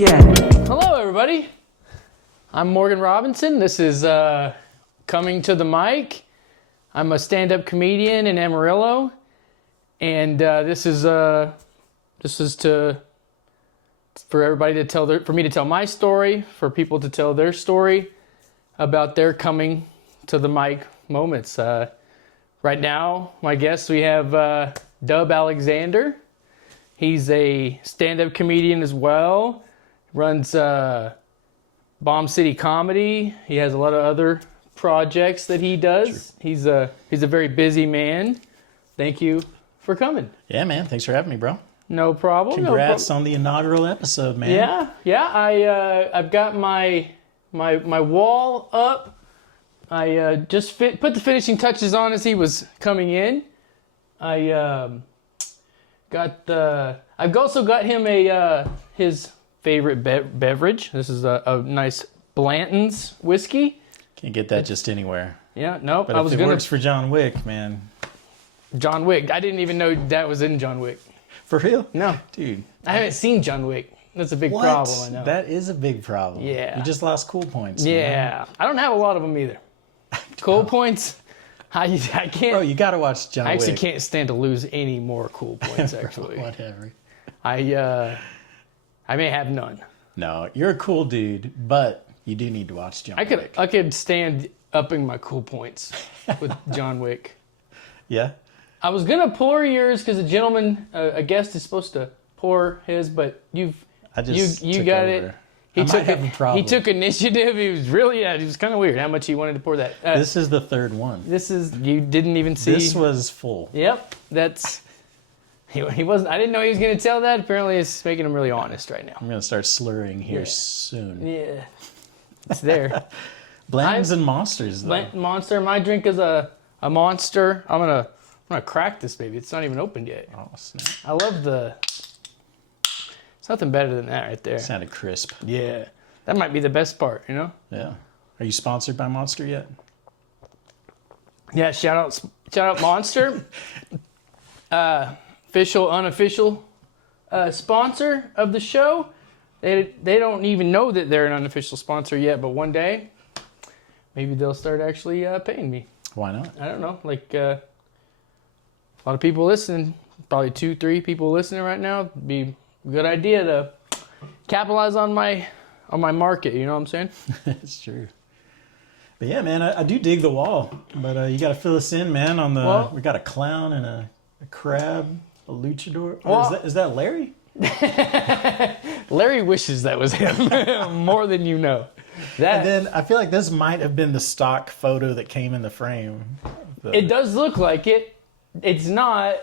Yeah. Hello, everybody. I'm Morgan Robinson. This is Coming to the Mic. I'm a stand-up comedian in Amarillo, and this is for everybody to tell for me to tell my story, for people to tell their story about their coming to the mic moments. Right now, my guest, we have Dubb Alexander. He's a stand-up comedian as well. Runs Bomb City Comedy. He has a lot of other projects that he does. Sure. He's a very busy man. Thank you for coming. Yeah, man. Thanks for having me, bro. No problem. Congrats on the inaugural episode, man. Yeah. I've got my wall up. I just put the finishing touches on as he was coming in. I've also got him his favorite beverage. This is a nice Blanton's whiskey. Can't get that just anywhere. Yeah, nope. But if it works for John Wick, man. John Wick. I didn't even know that was in John Wick. For real? No. Dude. I haven't seen John Wick. That's a big problem, I know. That is a big problem. Yeah. You just lost cool points. Yeah. Man. I don't have a lot of them either. Cool points? I can't. Bro, you got to watch John Wick. I actually can't stand to lose any more cool points, actually. Whatever. I may have none. No, you're a cool dude, but you do need to watch John Wick. I could stand upping my cool points with John Wick. Yeah? I was going to pour yours because a guest is supposed to pour his, but you got it. He took initiative. He was kind of weird how much he wanted to pour that. This is the third one. You didn't even see. This was full. Yep. He wasn't. I didn't know he was going to tell that. Apparently, it's making him really honest right now. I'm going to start slurring here soon. Yeah, it's there. Blanton's and Monsters, though. Blanton Monster. My drink is a Monster. I'm gonna crack this baby. It's not even opened yet. Oh snap! I love It's nothing better than that right there. Sounded crisp. Yeah, that might be the best part. You know. Yeah. Are you sponsored by Monster yet? Yeah. Shout out Monster. Official, unofficial sponsor of the show. They don't even know that they're an unofficial sponsor yet, but one day, maybe they'll start actually paying me. Why not? I don't know. Like a lot of people listening, probably 2-3 people listening right now. It'd be a good idea to capitalize on my market. You know what I'm saying? It's true. But yeah, man, I do dig the wall. But you got to fill us in, man. We got a clown and a crab. A luchador? Is that Larry? Larry wishes that was him more than you know. And then I feel like this might have been the stock photo that came in the frame. It does look like it. It's not.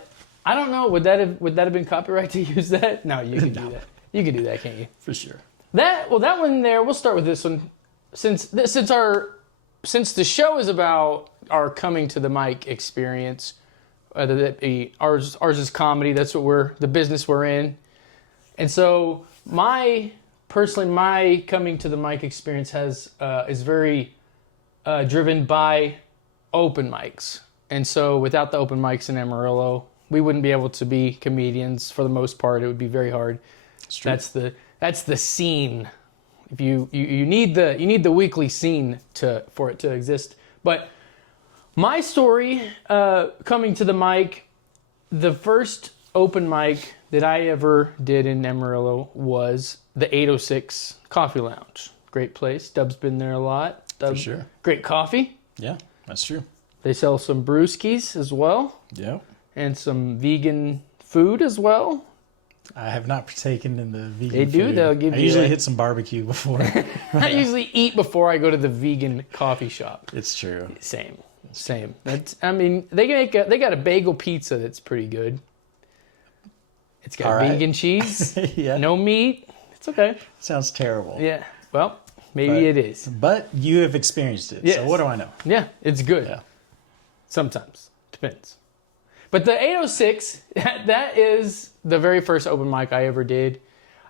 I don't know. Would that have been copyright to use that? No, you can do that. You can do that, can't you? For sure. That one there. We'll start with this one. Since the show is about our coming to the mic experience. Whether that be ours is comedy. That's what the business we're in. And so my coming to the mic experience is very driven by open mics. And so without the open mics in Amarillo, we wouldn't be able to be comedians for the most part. It would be very hard. It's true. That's the scene. If you need the weekly scene for it to exist. But my story, coming to the mic, the first open mic that I ever did in Amarillo was the 806 Coffee Lounge. Great place. Dubb's been there a lot. For sure. Great coffee. Yeah, that's true. They sell some brewskis as well. Yeah. And some vegan food as well. I have not partaken in the vegan They do. food. They'll give you. I usually hit some barbecue before. I usually eat before I go to the vegan coffee shop. It's true. Same. They got a bagel pizza that's pretty good. It's got vegan cheese, yeah. No meat. It's okay. Sounds terrible. Yeah. Well, maybe it is. But you have experienced it. Yes. So what do I know? Yeah, it's good. Yeah. Sometimes. Depends. But the 806, that is the very first open mic I ever did.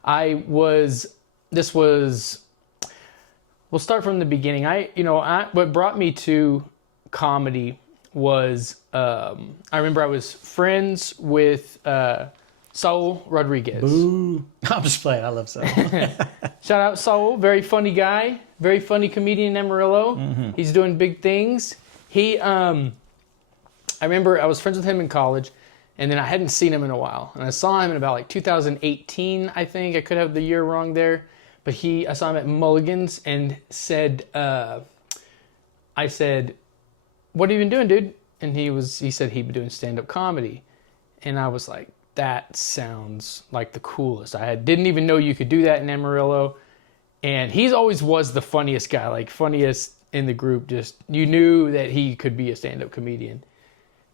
We'll start from the beginning. What brought me to comedy was I remember I was friends with Saul Rodriguez. Boo. I'm just playing. I love Saul. Shout out Saul. Very funny guy. Very funny comedian in Amarillo. Mm-hmm. He's doing big things. He, I remember I was friends with him in college, and then I hadn't seen him in a while. And I saw him in about like 2018, I think. I could have the year wrong there. But I saw him at Mulligan's and said, I said, "What have you been doing, dude?" And he said he'd been doing stand-up comedy. And I was like, that sounds like the coolest. Didn't even know you could do that in Amarillo. And he's always was the funniest guy, like funniest in the group. Just, you knew that he could be a stand-up comedian.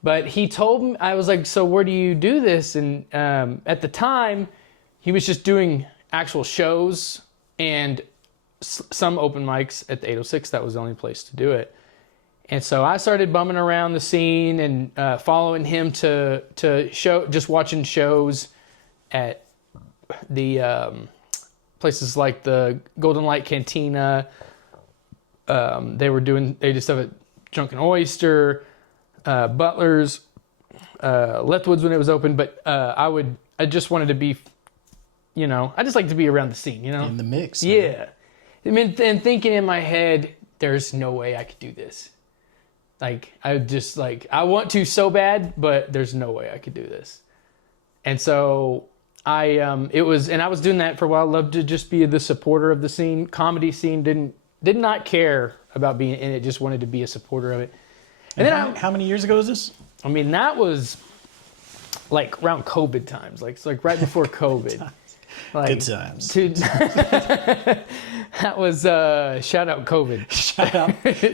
But he told me, I was like, so where do you do this? And at the time, he was just doing actual shows and some open mics at the 806. That was the only place to do it. And so I started bumming around the scene and following him to show, just watching shows at the places like the Golden Light Cantina. They just have a Drunken Oyster, Butler's, Leftwoods when it was open. But I just wanted to be, I just like to be around the scene, In the mix. Yeah. I mean, and thinking in my head, there's no way I could do this. Like, I want to so bad, but there's no way I could do this. And so I was doing that for a while. I loved to just be the supporter of the scene, comedy scene. Did not care about being in it. Just wanted to be a supporter of it. And then how many years ago was this? I mean, that was like around COVID times, like right before COVID. Good times. That was shout out COVID.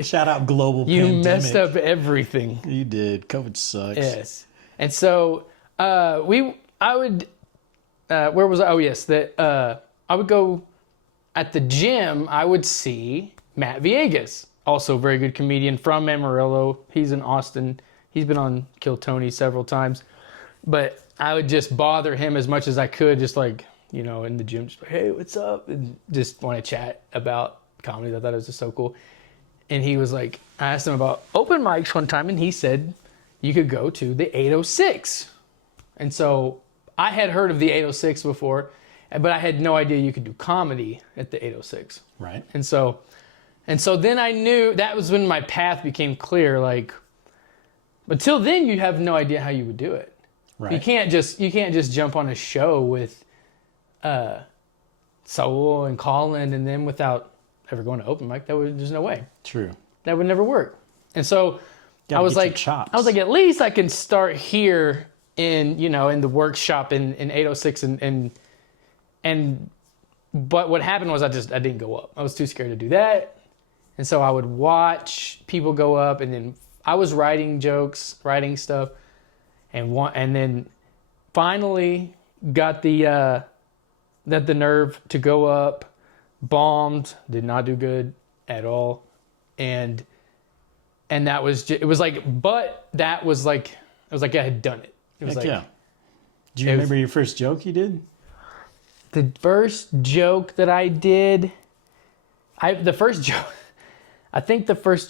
Shout out global you pandemic. Messed up everything. You did. COVID sucks. Yes. And so I would where was I? Oh yes, that I would go at the gym. I would see Matt Villegas, also a very good comedian from Amarillo. He's in Austin. He's been on Kill Tony several times. But I would just bother him as much as I could, just like, in the gym, just like, hey, what's up? And just want to chat about comedy. I thought it was just so cool. And he was like, I asked him about open mics one time, and he said you could go to the 806. And so I had heard of the 806 before, but I had no idea you could do comedy at the 806. Right. And so then I knew that was when my path became clear. Like, until then, you have no idea how you would do it. Right. You can't just jump on a show with Saul and Colin and then without ever going to open mic. There's no way. True. That would never work. And so I was like, at least I can start here in the workshop in 806 and but what happened was I didn't go up. I was too scared to do that. And so I would watch people go up, and then I was writing jokes, writing stuff. And then finally got the nerve to go up, bombed, did not do good at all, and that was it was like I had done it. It was yeah. Do you remember your first joke you did? The first joke that I did, I think the first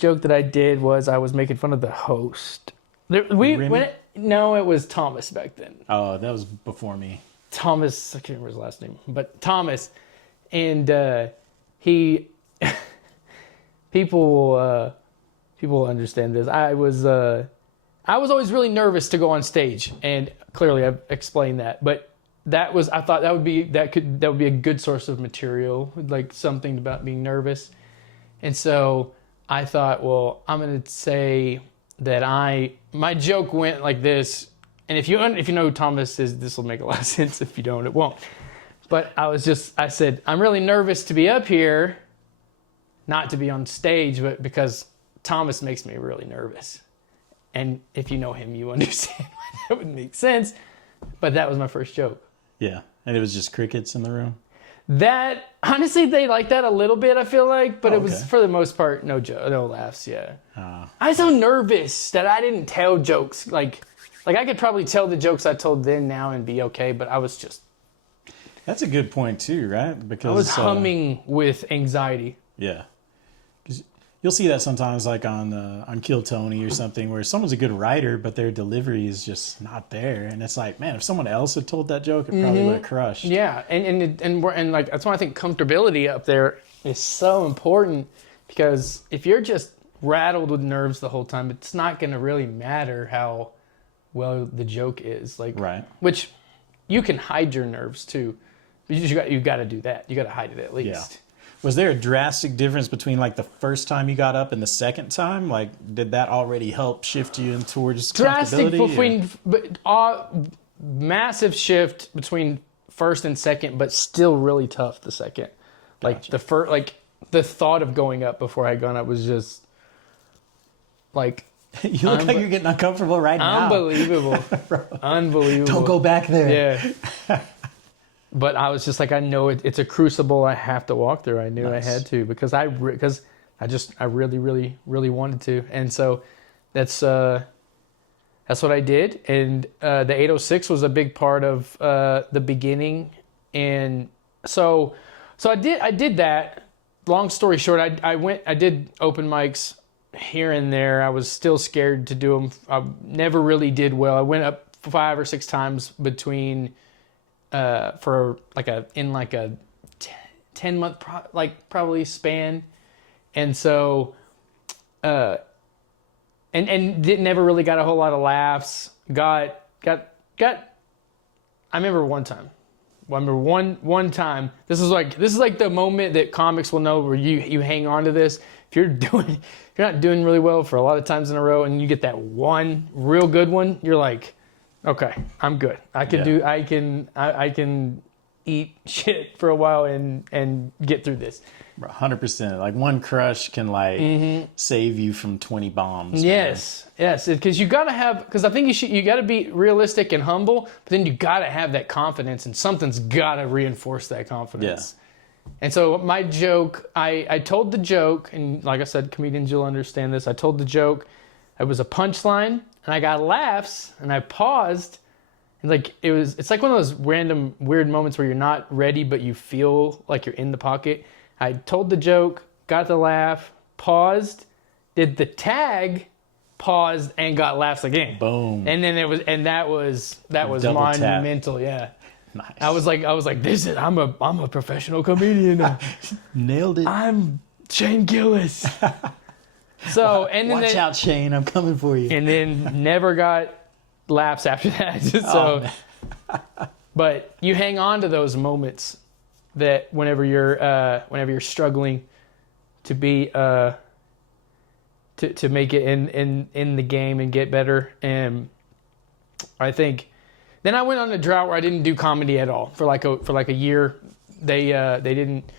joke that I did was I was making fun of the host. No, it was Thomas back then. Oh, that was before me. Thomas, I can't remember his last name, but Thomas, and he, people will understand this. I was always really nervous to go on stage, and clearly I've explained that. But I thought that would be a good source of material, like something about being nervous, and so I thought, well, I'm gonna say that my joke went like this, and if you know who Thomas is, this will make a lot of sense. If you don't, it won't. But I said, I'm really nervous to be up here, not to be on stage, but because Thomas makes me really nervous. And if you know him, you understand why that would make sense. But that was my first joke. Yeah, and it was just crickets in the room. That, honestly, they like that a little bit, I feel like, but it was, for the most part, no laughs, yeah. I was so nervous that I didn't tell jokes. Like I could probably tell the jokes I told then now and be okay, but I was just... That's a good point, too, right? Because I was humming with anxiety. Yeah. Because You'll see that sometimes, like on Kill Tony or something, where someone's a good writer, but their delivery is just not there, and it's like, man, if someone else had told that joke, it probably would have crushed. Yeah, and like that's why I think comfortability up there is so important, because if you're just rattled with nerves the whole time, it's not going to really matter how well the joke is. Like, right. Which you can hide your nerves too, but you got to do that. You got to hide it at least. Yeah. Was there a drastic difference between like the first time you got up and the second time? Like, did that already help shift you in towards drastic comfortability? Massive shift between first and second, but still really tough the second. Like Gotcha. the first, like the thought of going up before I had gone up was just like You look like you're getting uncomfortable right now. unbelievable, unbelievable. Don't go back there. Yeah. But I was just like, I know it's a crucible I have to walk through. I knew I had to because I really, really, really wanted to, and so that's what I did. And the 806 was a big part of the beginning, and so I did that. Long story short, I did open mics here and there. I was still scared to do them. I never really did well. I went up 5 or 6 times between. For like a 10-month probably span, and so and never really got a whole lot of laughs. Got I remember one time. One time. This is like the moment that comics will know where you hang on to this. If you're not doing really well for a lot of times in a row, and you get that one real good one, you're like, okay, I'm good. I can eat shit for a while and get through this. 100%. Like one crush can save you from 20 bombs. Yes, because you gotta have. Because I think you gotta be realistic and humble, but then you gotta have that confidence, and something's gotta reinforce that confidence. Yeah. And so my joke, I told the joke, and like I said, comedians, you'll understand this. I told the joke. It was a punchline. And I got laughs, and I paused, and it's like one of those random weird moments where you're not ready, but you feel like you're in the pocket. I told the joke, got the laugh, paused, did the tag, paused, and got laughs again. Boom. And then that was monumental. Tap. Yeah. Nice. I was like, I'm a professional comedian. Nailed it. I'm Shane Gillis. So and then watch out, Shane! I'm coming for you. And then never got laughs after that. So, but you hang on to those moments that whenever you're struggling to be to make it in the game and get better. And I think then I went on a drought where I didn't do comedy at all for like a year. They didn't.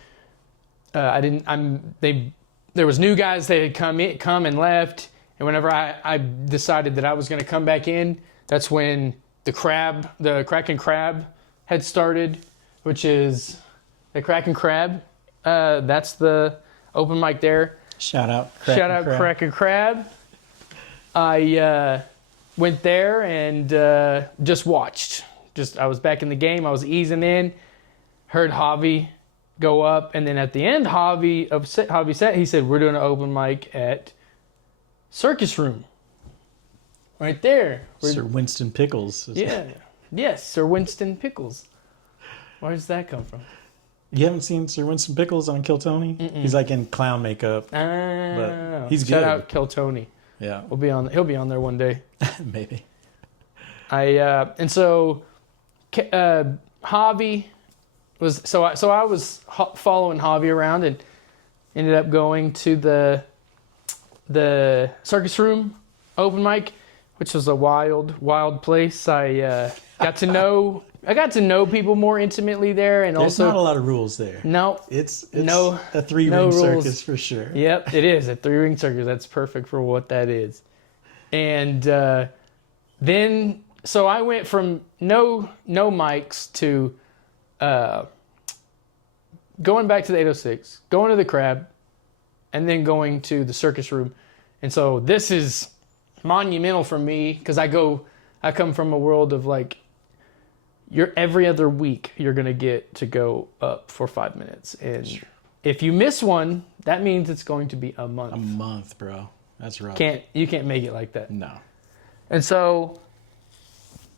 There was new guys that had come and left, and whenever I decided that I was going to come back in, that's when the Crack and Crab had started, which is the Crack and Crab. That's the open mic there. Shout out Crack and Crab. I went there and just watched. I was back in the game. I was easing in. Heard Javi go up, and then at the end, Javi said, he said, we're doing an open mic at Circus Room. Right there. Sir Winston Pickles. Yes, Sir Winston Pickles. Where does that come from? You haven't seen Sir Winston Pickles on Kill Tony? Mm-mm. He's like in clown makeup. But he's good. Shout out Kill Tony. Yeah. He'll be on there one day. Maybe. And so Javi was I was following Javi around and ended up going to the Circus Room open mic, which was a wild place. I got to know people more intimately there, and there's not a lot of rules there. No, it's a 3-ring circus for sure. Yep, it is a 3-ring circus. That's perfect for what that is. And then so I went from no mics to going back to the 806, going to the Crab, and then going to the Circus Room. And so this is monumental for me because I come from a world of like, every other week you're going to get to go up for 5 minutes. And if you miss one, that means it's going to be a month. A month, bro. That's rough. You can't make it like that. No. And so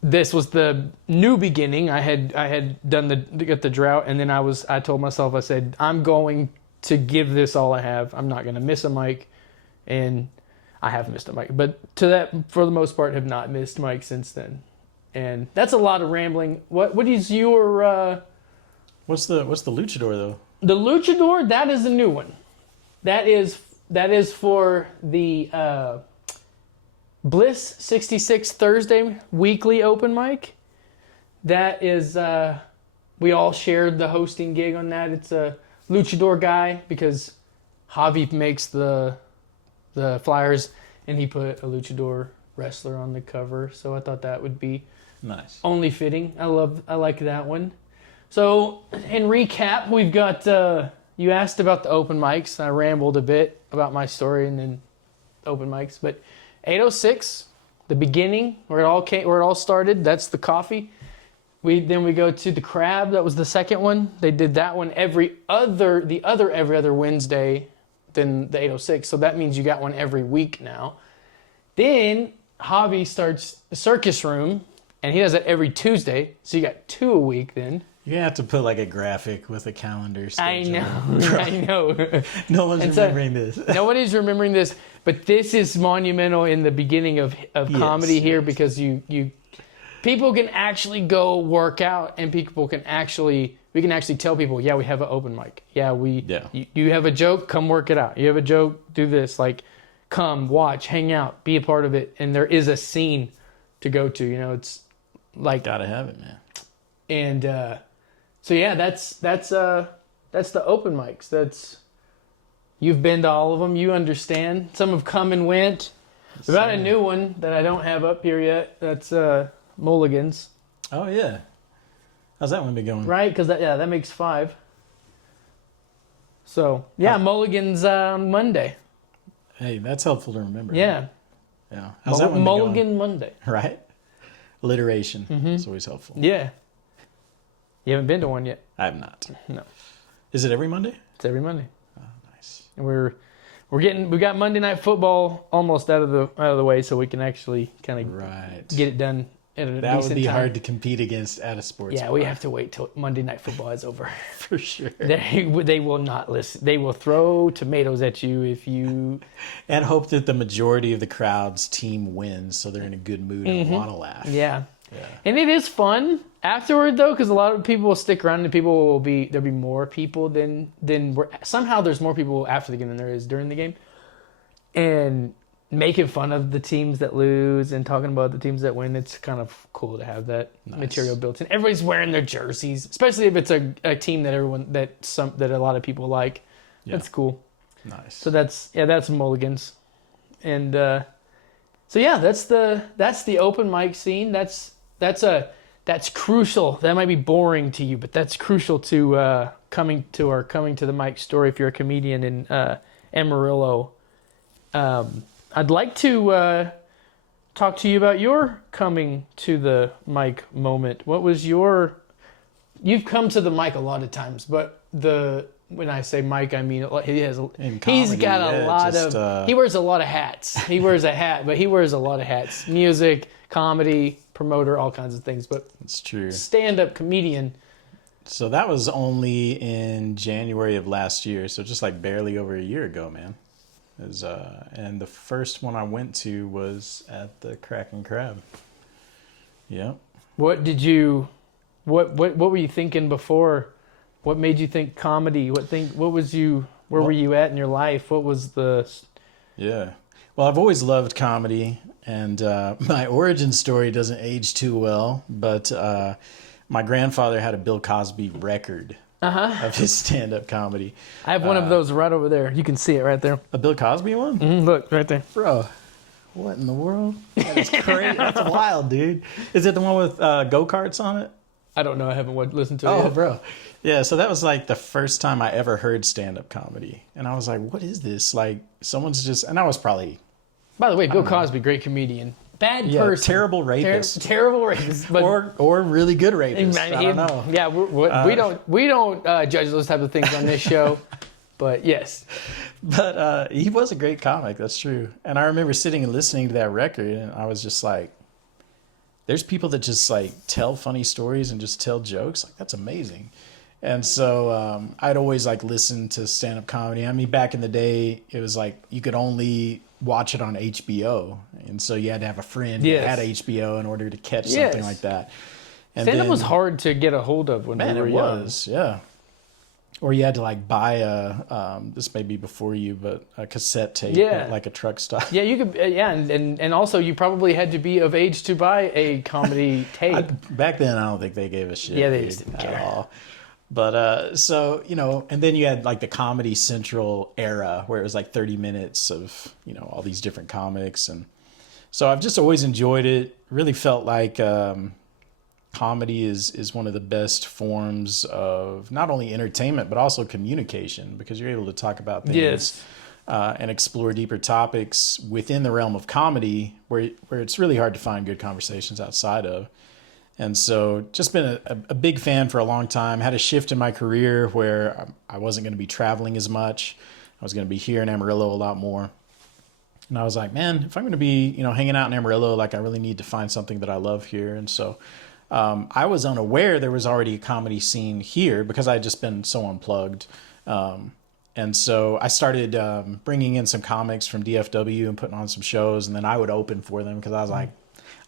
this was the new beginning. I had done the drought, and then I told myself, I said, I'm going to give this all I have. I'm not going to miss a mic, and I have missed a mic, but for the most part, have not missed mic since then. And that's a lot of rambling. What is your? What's the luchador though? The luchador, that is a new one. That is for the Bliss 66 Thursday weekly open mic. That is we all shared the hosting gig on that. It's a luchador guy because Javi makes the flyers, and he put a luchador wrestler on the cover. So I thought that would be nice, only fitting. I like that one. So in recap, we've got you asked about the open mics. I rambled a bit about my story and then open mics, but 806, the beginning where it all started. That's the coffee. We go to the Crab. That was the second one. They did that one every other Wednesday than the 806. So that means you got one every week now. Then Javi starts the Circus Room, and he does that every Tuesday. So you got 2 a week then. You're going to have to put like a graphic with a calendar schedule. I know. No one's remembering this. Nobody's remembering this, but this is monumental in the beginning of comedy here because people can actually go work out, and we can actually tell people, yeah, we have an open mic. You have a joke, come work it out. You have a joke, do this. Like, come, watch, hang out, be a part of it. And there is a scene to go to. You know, it's like gotta have it, man. And so yeah, that's the open mics. You've been to all of them. You understand. Some have come and went. We've got a new one that I don't have up here yet. That's Mulligan's. Oh yeah. How's that one been going? Right, because that makes 5. So yeah, Mulligan's on Monday. Hey, that's helpful to remember. Yeah. Yeah. How's that one Mulligan been going? Monday. Right. Alliteration. It's always helpful. Yeah. You haven't been to one yet? I have not. No. Is it every Monday? It's every Monday. Oh, nice. And we got Monday Night Football almost out of the way, so we can actually kind of get it done at a decent time. That would be hard to compete against at a sports bar. We have to wait till Monday Night Football is over. For sure. They will not listen. They will throw tomatoes at you if you... And hope that the majority of the crowd's team wins, so they're in a good mood and want to laugh. Yeah. And it is fun afterward, though, because a lot of people will stick around, and there'll be more people than somehow there's more people after the game than there is during the game. And making fun of the teams that lose and talking about the teams that win, it's kind of cool to have that material built in. Everybody's wearing their jerseys, especially if it's a team that a lot of people like. Yeah. That's cool. Nice. So that's Mulligan's. And so yeah, that's the open mic scene. That's crucial. That might be boring to you, but that's crucial to coming to the mic story if you're a comedian in Amarillo. I'd like to talk to you about your coming to the mic moment. What was you've come to the mic a lot of times, but when I say mic, I mean he's got a lot of he wears a lot of hats. He wears a hat, but he wears a lot of hats. Music, comedy, promoter, all kinds of things. But it's true. Stand-up comedian. So that was only in January of last year, so just like barely over a year ago, man. And the first one I went to was at the Kraken Crab. Yep. What were you thinking before? What made you think comedy? Where were you at in your life? What was the... Yeah. Well, I've always loved comedy, and my origin story doesn't age too well, but my grandfather had a Bill Cosby record. Of his stand-up comedy. I have one of those right over there. You can see it right there. A Bill Cosby one? Mm-hmm, look, right there. Bro, what in the world? That is crazy. That's wild, dude. Is it the one with go-karts on it? I don't know. I haven't listened to it yet. Oh, bro. Yeah, so that was like the first time I ever heard stand-up comedy. And I was like, what is this? Like, someone's just... And I was probably... By the way, Bill Cosby, great comedian. Bad person. Terrible rapist. Terrible rapist. But or really good rapist. I don't know. Yeah, we don't judge those type of things on this show. But yes. But he was a great comic. That's true. And I remember sitting and listening to that record, and I was just like, there's people that just like tell funny stories and just tell jokes. Like, that's amazing. And so I'd always like listen to stand-up comedy. I mean, back in the day, it was like you could only watch it on HBO. And so you had to have a friend Yes. who had HBO in order to catch something Yes. like that. And Stand-up then, was hard to get a hold of when man, we were it young. was, yeah. Or you had to like buy this may be before you, but a cassette tape at like a truck stop. Yeah, you could. Yeah, and also you probably had to be of age to buy a comedy tape. Back then, I don't think they gave a shit. Yeah, they dude, just didn't at care. all. But so, you know, and then you had like the Comedy Central era where it was like 30 minutes of, you know, all these different comics. And so I've just always enjoyed it. Really felt like comedy is one of the best forms of not only entertainment, but also communication, because you're able to talk about things. Yes. And explore deeper topics within the realm of comedy where it's really hard to find good conversations outside of. And so just been a big fan for a long time. Had a shift in my career where I wasn't going to be traveling as much. I was going to be here in Amarillo a lot more. And I was like, man, if I'm going to be, you know, hanging out in Amarillo, like I really need to find something that I love here. And so I was unaware there was already a comedy scene here because I had just been so unplugged. And so I started bringing in some comics from DFW and putting on some shows, and then I would open for them because I was like,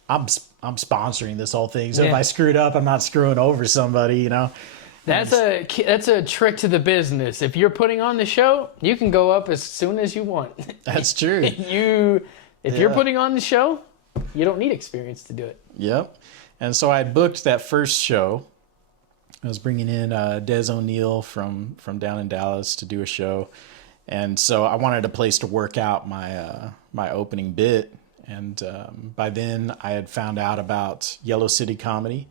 I'm sponsoring this whole thing. So if I screwed up, I'm not screwing over somebody, you know. That's a trick to the business. If you're putting on the show, you can go up as soon as you want. That's true. If you're putting on the show, you don't need experience to do it. Yep. And so I booked that first show. I was bringing in Des O'Neill from down in Dallas to do a show. And so I wanted a place to work out my opening bit. And by then I had found out about Yellow City Comedy.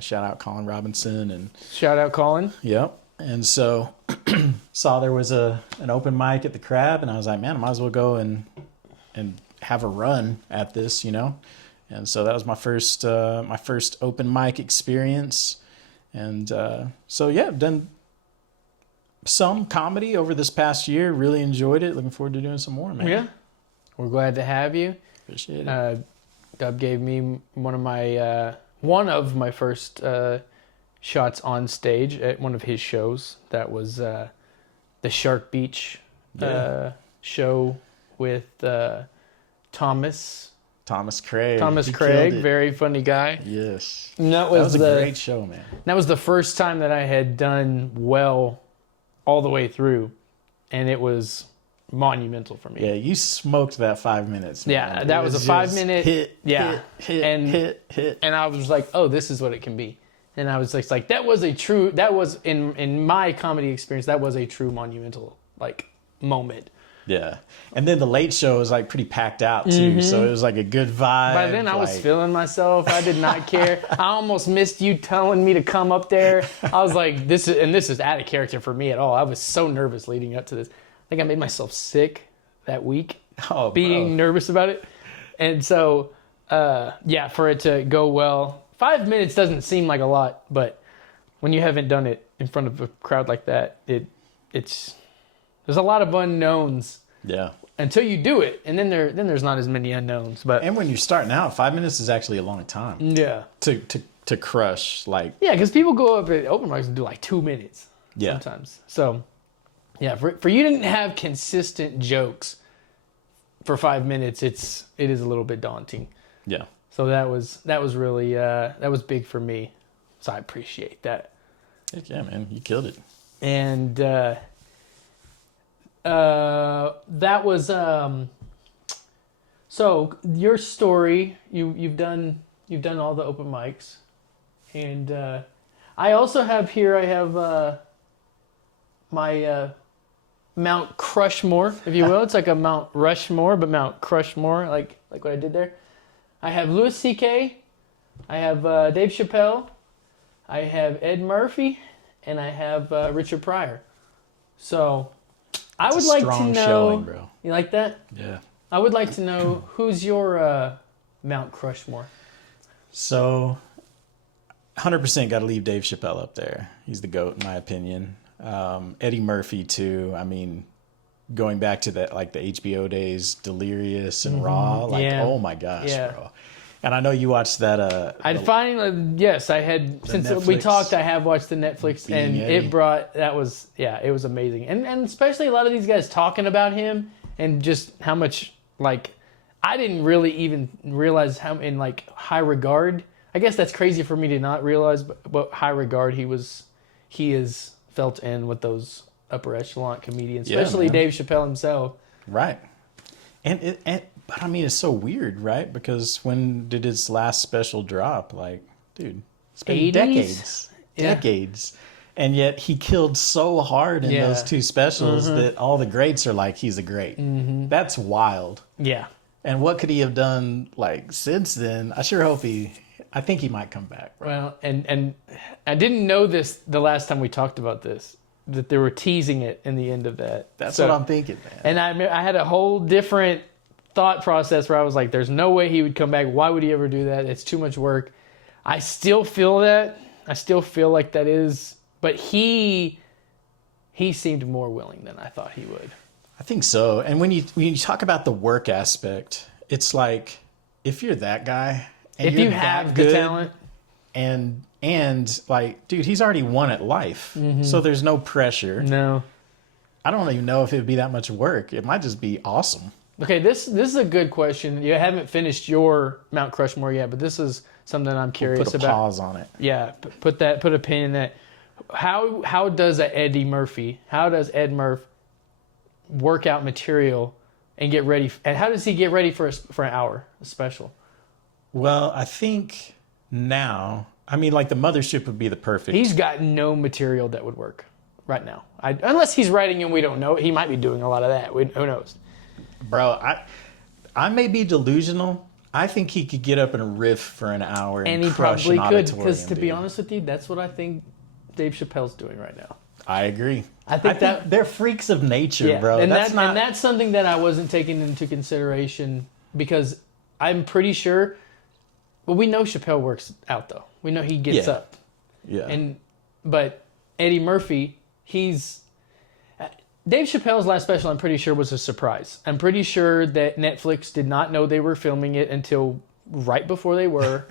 Shout out Colin Robinson. And Shout out Colin. yep. And so saw there was an open mic at the Crab, and I was like, man, I might as well go and have a run at this, you know. And so that was my first open mic experience. And so, yeah, I've done some comedy over this past year. Really enjoyed it. Looking forward to doing some more, man. Yeah. We're glad to have you. Appreciate it. Dubb gave me one of my first shots on stage at one of his shows. That was the Shark Beach show with Thomas Craig. Thomas He Craig, killed it. very funny guy. Yes. And That was a great show, man. That was the first time that I had done well all the way through, and it was monumental for me. Yeah, you smoked that 5 minutes, man. Yeah, that was a 5 minute hit, yeah, hit, and hit. and I was like, oh, this is what it can be. And I was just like, that was in my comedy experience, that was a true monumental like moment. Yeah. And then the late show was like pretty packed out too. So it was like a good vibe. By then I was like, feeling myself. I did not care. I almost missed you telling me to come up there. I was like, this is out of character for me at all. I was so nervous leading up to this. I think I made myself sick that week being nervous about it. And so, for it to go well, 5 minutes doesn't seem like a lot, but when you haven't done it in front of a crowd like that, there's a lot of unknowns. Yeah. Until you do it, and then there's not as many unknowns. But And when you're starting out, 5 minutes is actually a long time. Yeah. To crush, like. Yeah, because people go up at open mics and do like 2 minutes. Yeah. Sometimes. So, yeah, for you to have consistent jokes for 5 minutes, it is a little bit daunting. Yeah. So that was really that was big for me. So I appreciate that. Heck yeah, man, you killed it. And that was so your story. You've done all the open mics, and I also have here. I have my Mount Crushmore, if you will. It's like a Mount Rushmore, but Mount Crushmore, like what I did there. I have Louis C.K. I have Dave Chappelle. I have Ed Murphy, and I have Richard Pryor. So I would like to know. Showing, bro. You like that? Yeah. I would like to know who's your Mount Crushmore. So, 100% got to leave Dave Chappelle up there. He's the GOAT in my opinion. Eddie Murphy too. I mean, going back to that, like the HBO days, Delirious and Raw. Like, Yeah. oh my gosh, Yeah. bro. And I know you watched that. I'd finally, yes, I had, since we Netflix talked, I have watched the Netflix, and Being Eddie. it brought, it was amazing. And especially a lot of these guys talking about him and just how much, like, I didn't really even realize how, in like high regard, I guess that's crazy for me to not realize, but high regard he is felt in with those upper echelon comedians, Yeah, especially man. Dave Chappelle himself. Right. But I mean, it's so weird, right? Because when did his last special drop? Like, dude, it's been 80s? decades. Yeah. Decades. And yet he killed so hard in Yeah. those two specials that all the greats are like, he's a great. That's wild. Yeah. And what could he have done like since then? I sure hope I think he might come back. Bro. Well, and I didn't know this the last time we talked about this, that they were teasing it in the end of that. That's So- what I'm thinking, man. And I had a whole different thought process where I was like, there's no way he would come back. Why would he ever do that? It's too much work. I still feel that. I still feel like that is, but he seemed more willing than I thought he would. I think so. And when you talk about the work aspect, it's like if you're that guy and If you're you that have the good, talent, and like, dude, he's already won at life, so there's no pressure. no. I don't even know if it would be that much work. It might just be awesome. Okay, this is a good question. You haven't finished your Mount Rushmore yet, but this is something I'm curious Put a about. pause on it. Yeah, put a pin in that. How does how does Ed Murph work out material and get ready? And how does he get ready for an hour, a special? Well, I think now, I mean, like the Mothership would be the perfect. He's got no material that would work right now. Unless he's writing and we don't know. He might be doing a lot of that. Who knows? Bro, I may be delusional. I think he could get up and riff for an hour and he crush probably an could, auditorium, because to be dude. honest with you, that's what I think Dave Chappelle's doing right now. I agree. I think that- they're freaks of nature, bro. And That's not. and that's something that I wasn't taking into consideration, because I'm pretty sure. Well, we know Chappelle works out though. We know he gets Yeah. up. Yeah. But Eddie Murphy, Dave Chappelle's last special, I'm pretty sure, was a surprise. I'm pretty sure that Netflix did not know they were filming it until right before they were.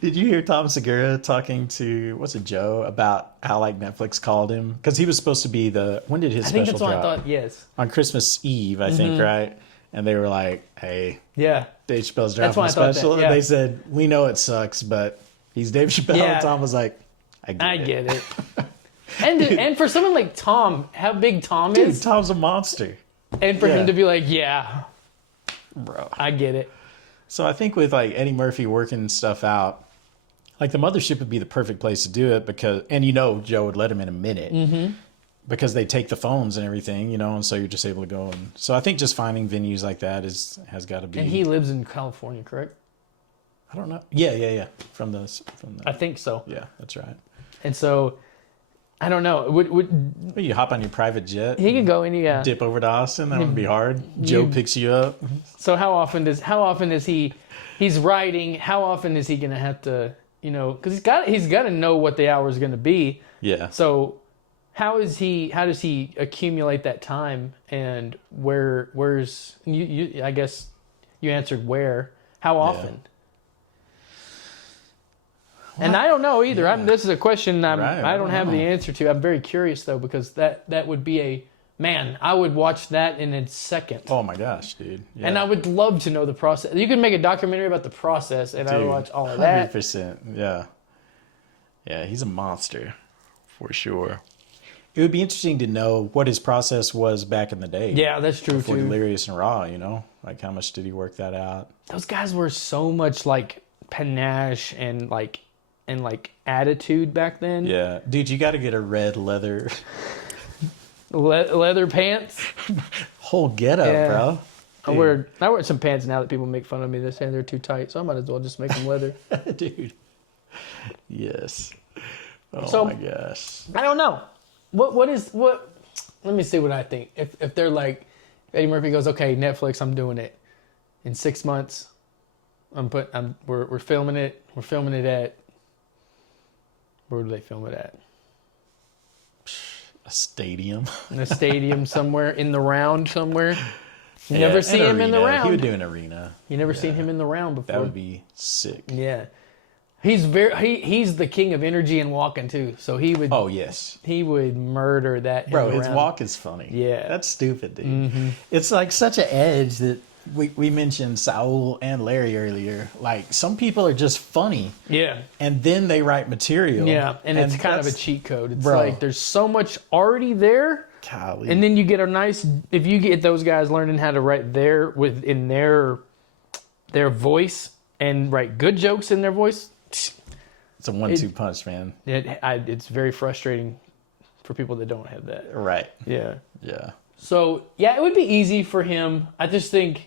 Did you hear Tom Segura talking to Joe about how like Netflix called him because he was supposed to be when did his I think special that's what drop? I thought. Yes. On Christmas Eve, I think, right? And they were like, "Hey, Yeah. Dave Chappelle's That's dropping why a I thought that, special," yeah. and they said, "We know it sucks, but he's Dave Chappelle." Yeah. And Tom was like, "I I get it." get it. And for someone like Tom, how big Tom Dude, is, Tom's a monster, and for yeah. him to be like, yeah, bro. I get it. So I think with like Eddie Murphy working stuff out, like the Mothership would be the perfect place to do it and Joe would let him in a minute because they take the phones and everything, and so you're just able to go. And so I think just finding venues like that has got to be. And he lives in California, correct? I don't know. Yeah. From the. I think so. Yeah, that's right. And so, I don't know. Would Well, you hop on your private jet. he could go any? Dip over to Austin. That would be hard. Joe picks you up. So how often is he? He's writing. How often is he going to have to? Because he's got to know what the hour is going to be. Yeah. So how does he accumulate that time, and where's you? I guess you answered where. How often? And I don't know either. Yeah. This is a question I don't have know. the answer to. I'm very curious though, because that would be I would watch that in a second. Oh my gosh, dude. Yeah. And I would love to know the process. You could make a documentary about the process, and I would watch all of that. 100%. Yeah. Yeah, he's a monster for sure. It would be interesting to know what his process was back in the day. Yeah, that's true Before too. Delirious and Raw, like how much did he work that out? Those guys were so much like panache and like attitude back then. Yeah, dude, you got to get a red leather Leather pants. whole getup, Yeah. bro. I wear some pants now that people make fun of me. They're saying they're too tight, so I might as well just make them leather. Dude. Yes. Oh So- my gosh. I don't know. What? Let me see what I think. If they're like, Eddie Murphy goes, okay, Netflix, I'm doing it. In 6 months, we're filming it. We're filming it at. Where do they film it at? A stadium. in a stadium somewhere in the round somewhere. You never see him in the round. He would do an arena. You never seen him in the round before. That would be sick. Yeah. He's the king of energy and walking too. So he would. Oh yes. He would murder that. Bro, his walk is funny. Yeah. That's stupid, dude. It's like such an edge that we mentioned Saul and Larry earlier. Like some people are just funny. Yeah. And then they write material. Yeah. And it's kind of a cheat code. It's bro. like there's so much already there. Golly. And then you get if you get those guys learning how to write in their voice and write good jokes in their voice. It's a 1-2 punch, man. It's very frustrating for people that don't have that. Right. Yeah. Yeah. So yeah, it would be easy for him. I just think.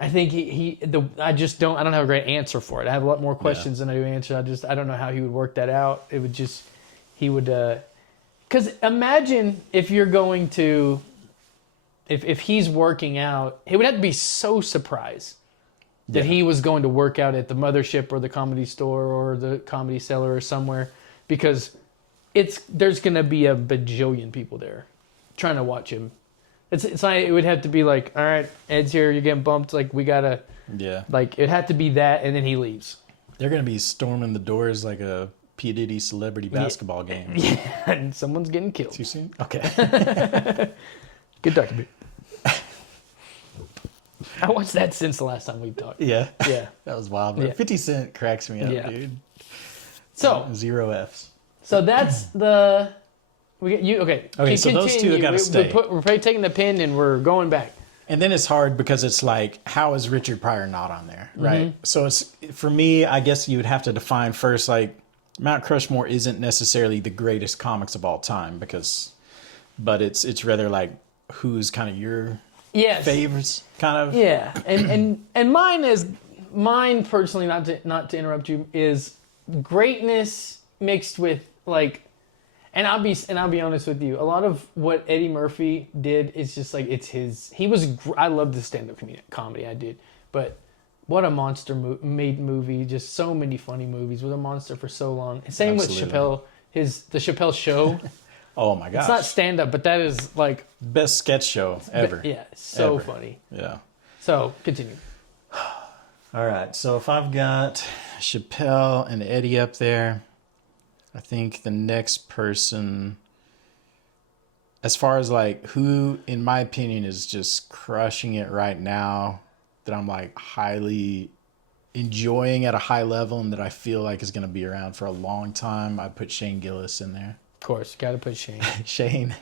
I think I don't have a great answer for it. I have a lot more questions than I do answers. I don't know how he would work that out. It would just, because imagine if you're going to, if he's working out, he would have to be so surprised that he was going to work out at the Mothership or the Comedy Store or the Comedy Cellar or somewhere, because there's going to be a bajillion people there trying to watch him. It's like, it would have to be like, all right, Ed's here, you're getting bumped. Like, we gotta, like, it had to be that, and then he leaves. They're gonna be storming the doors like a P. Diddy celebrity basketball game. Yeah, and someone's getting killed. Too soon? Okay. Good talking. I watched that since the last time we talked. Yeah. Yeah. That was wild. Bro. Yeah. 50 Cent cracks me up, dude. So 0 Fs. So that's the. We get you okay. Okay, so those two got to stay. We're taking the pin and we're going back. And then it's hard because it's like, how is Richard Pryor not on there, right? So it's, for me, I guess you would have to define first, like, Mount Rushmore isn't necessarily the greatest comics of all time, but it's rather like who's kind of your favorites, kind of. Yeah, and mine personally, not to interrupt you, is greatness mixed with like. And I'll be honest with you. A lot of what Eddie Murphy did is just like I loved the stand-up comedy I did, but what a monster made movie! Just so many funny movies. Was a monster for so long. Same Absolutely. With Chappelle. The Chappelle Show. Oh my gosh! It's not stand-up, but that is like best sketch show ever. Yeah, so funny. Yeah. So continue. All right. So if I've got Chappelle and Eddie up there. I think the next person, as far as like who, in my opinion, is just crushing it right now, that I'm like highly enjoying at a high level and that I feel like is going to be around for a long time, I put Shane Gillis in there. Of course, got to put Shane. Shane.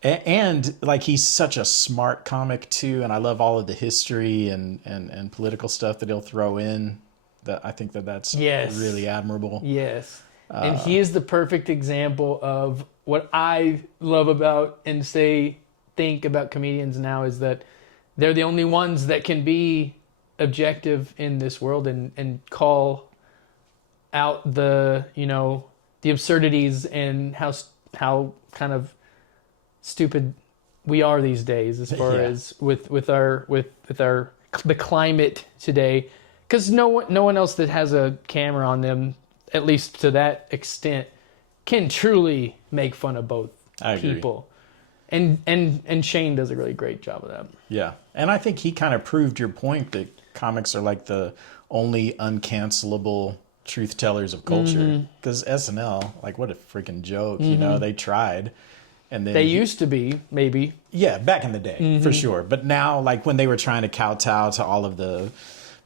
And like he's such a smart comic too, and I love all of the history and political stuff that he'll throw in. That I think that's really admirable. Yes. And he is the perfect example of what I love about and think about comedians now is that they're the only ones that can be objective in this world and call out the absurdities and how kind of stupid we are these days as far as with the climate today, because no one else that has a camera on them, at least to that extent, can truly make fun of both people. And Shane does a really great job of that. Yeah. And I think he kind of proved your point that comics are like the only uncancelable truth tellers of culture. Because SNL, like what a freaking joke, they tried. And then they used to be, maybe. Yeah, back in the day, for sure. But now, like when they were trying to kowtow to all of the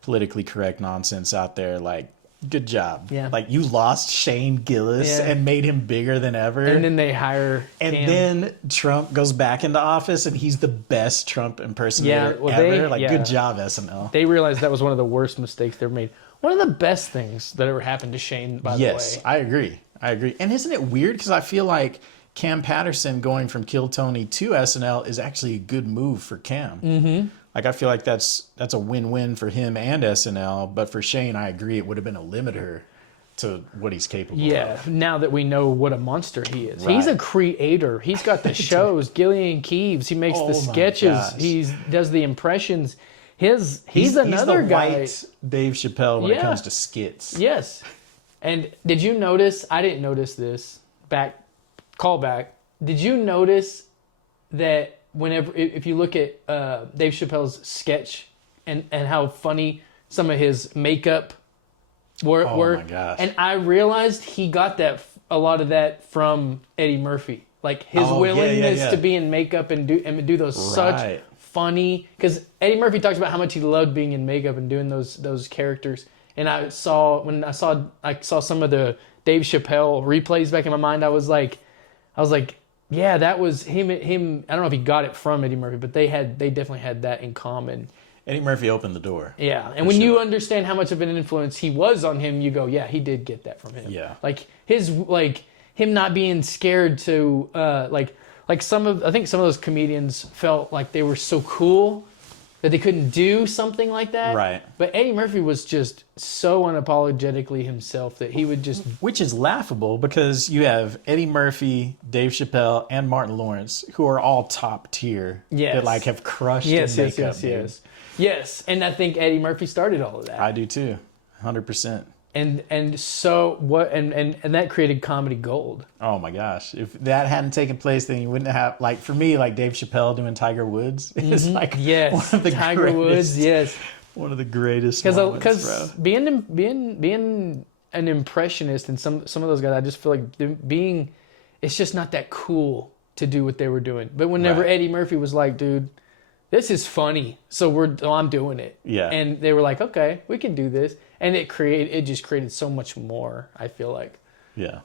politically correct nonsense out there, like, good job. Yeah. Like you lost Shane Gillis and made him bigger than ever. And then they hire And then Trump goes back into office and he's the best Trump impersonator ever. Good job, SNL. They realized that was one of the worst mistakes they ever made. One of the best things that ever happened to Shane, by the way. Yes, I agree. And isn't it weird? Because I feel like Cam Patterson going from Kill Tony to SNL is actually a good move for Cam. Like, I feel like that's a win-win for him and SNL. But for Shane, I agree, it would have been a limiter to what he's capable of. Yeah, now that we know what a monster he is. Right. He's a creator. He's got the shows, Gillian Keeves. He makes the sketches. He does the impressions. He's another the guy. White Dave Chappelle when it comes to skits. Yes. And did you notice, I didn't notice this back callback. Did you notice that whenever, if you look at Dave Chappelle's sketch and how funny some of his makeup were, Oh my gosh. and I realized he got a lot of that from Eddie Murphy, like his willingness to be in makeup and do those such funny, because Eddie Murphy talks about how much he loved being in makeup and doing those characters. And I saw some of the Dave Chappelle replays back in my mind, I was like, yeah, that was him. I don't know if he got it from Eddie Murphy, but they definitely had that in common. Eddie Murphy opened the door. Yeah, and when you understand how much of an influence he was on him, you go, yeah, he did get that from him. Yeah, like him not being scared to I think some of those comedians felt like they were so cool that they couldn't do something like that. Right. But Eddie Murphy was just so unapologetically himself that he would just... Which is laughable because you have Eddie Murphy, Dave Chappelle, and Martin Lawrence, who are all top tier. Yes. That like have crushed in makeup. Yes. And I think Eddie Murphy started all of that. I do too. 100%. And so what and that created comedy gold. Oh my gosh. If that hadn't taken place, then you wouldn't have, like, for me, like Dave Chappelle doing Tiger Woods is like one of the Tiger Woods, yes. One of the greatest moments, because being an impressionist and some of those guys, I just feel like it's just not that cool to do what they were doing. But whenever Eddie Murphy was like, dude, this is funny, so I'm doing it. Yeah. And they were like, okay, we can do this. And it just created so much more, I feel like. Yeah.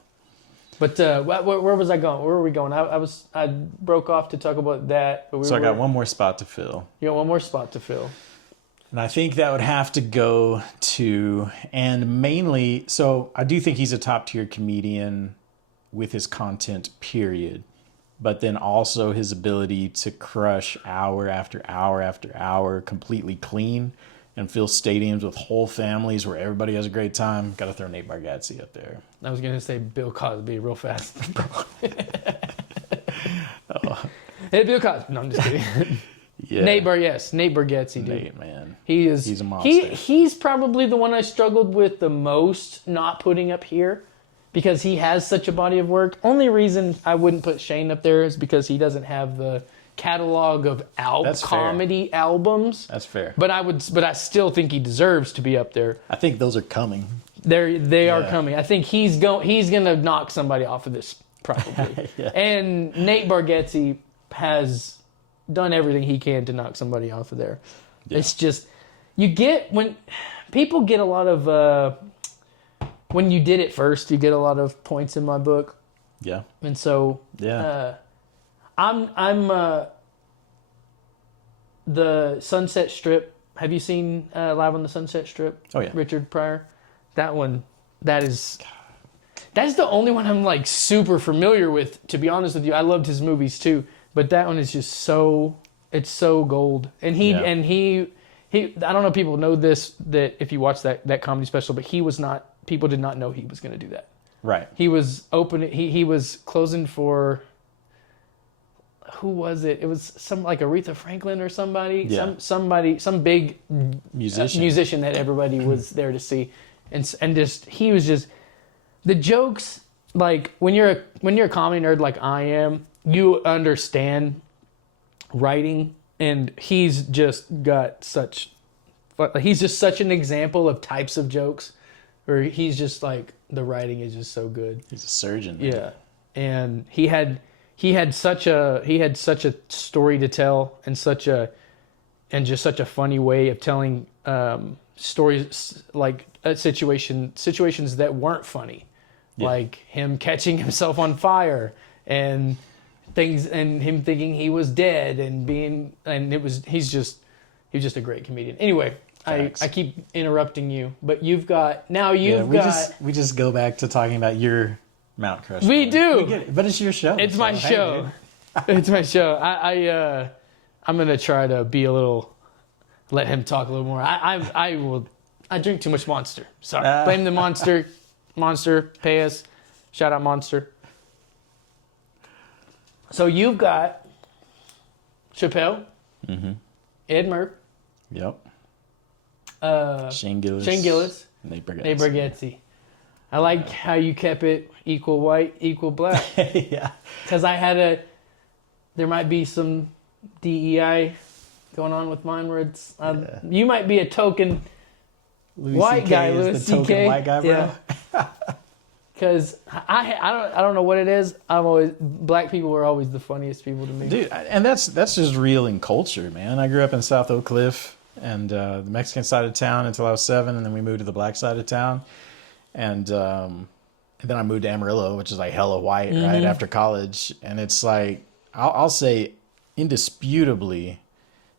But where was I going? Where were we going? I broke off to talk about that. But I got one more spot to fill. You got one more spot to fill. And I think that would have to go to, and mainly, so I do think he's a top tier comedian with his content, period. But then also his ability to crush hour after hour after hour completely clean and fill stadiums with whole families where everybody has a great time. Got to throw Nate Bargatze up there. I was going to say Bill Cosby real fast. Hey, Bill Cosby. No, I'm just kidding. Yeah. Nate Bargatze, dude. Nate, man. He's a monster. He's probably the one I struggled with the most not putting up here because he has such a body of work. Only reason I wouldn't put Shane up there is because he doesn't have the catalog of comedy albums. That's fair. But I still think he deserves to be up there. I think those are coming. They are coming. I think he's gonna knock somebody off of this probably. Yeah. And Nate Bargatze has done everything he can to knock somebody off of there. Yeah. It's just when people get a lot of when you did it first, you get a lot of points in my book. Yeah. And so I'm the Sunset Strip. Have you seen Live on the Sunset Strip? Oh yeah. Richard Pryor. That's the only one I'm like super familiar with, to be honest with you. I loved his movies too, but that one is just it's so gold. And he I don't know if people know this, that if you watch that comedy special, but people did not know he was going to do that. Right. He was he was closing for, who was it? It was some like Aretha Franklin or somebody. Yeah. Some big musician that everybody was there to see. And just he was just the jokes, like when you're a comedy nerd like I am, you understand writing, and he's just such an example of types of jokes where he's just like, the writing is just so good. He's a surgeon. Man. Yeah. And he had such a story to tell and just such a funny way of telling stories, like situations that weren't funny, like him catching himself on fire and things, and him thinking he was dead he's just a great comedian. Anyway, I keep interrupting you, but we just go back to talking about your Mount Crushmore. We do, we get it, but it's your show. It's my show. It's my show. I'm gonna try to be let him talk a little more. I drink too much Monster. Sorry. Blame the Monster. Monster, pay us. Shout out Monster. So you've got Chappelle, Ed Murph. Yep. Shane Gillis. Nate Bargatze. Bargatze. I like how you kept it equal white, equal black. Yeah. Because there might be some DEI going on with mine where it's, you might be a token Louis white CK guy, is Louis the token CK. white guy, bro. Yeah. Because I don't know what it is. Black people are always the funniest people to me. Dude, and that's just real in culture, man. I grew up in South Oak Cliff and the Mexican side of town until I was 7, and then we moved to the black side of town. And then I moved to Amarillo, which is like hella white, right after college. And it's like, I'll say indisputably,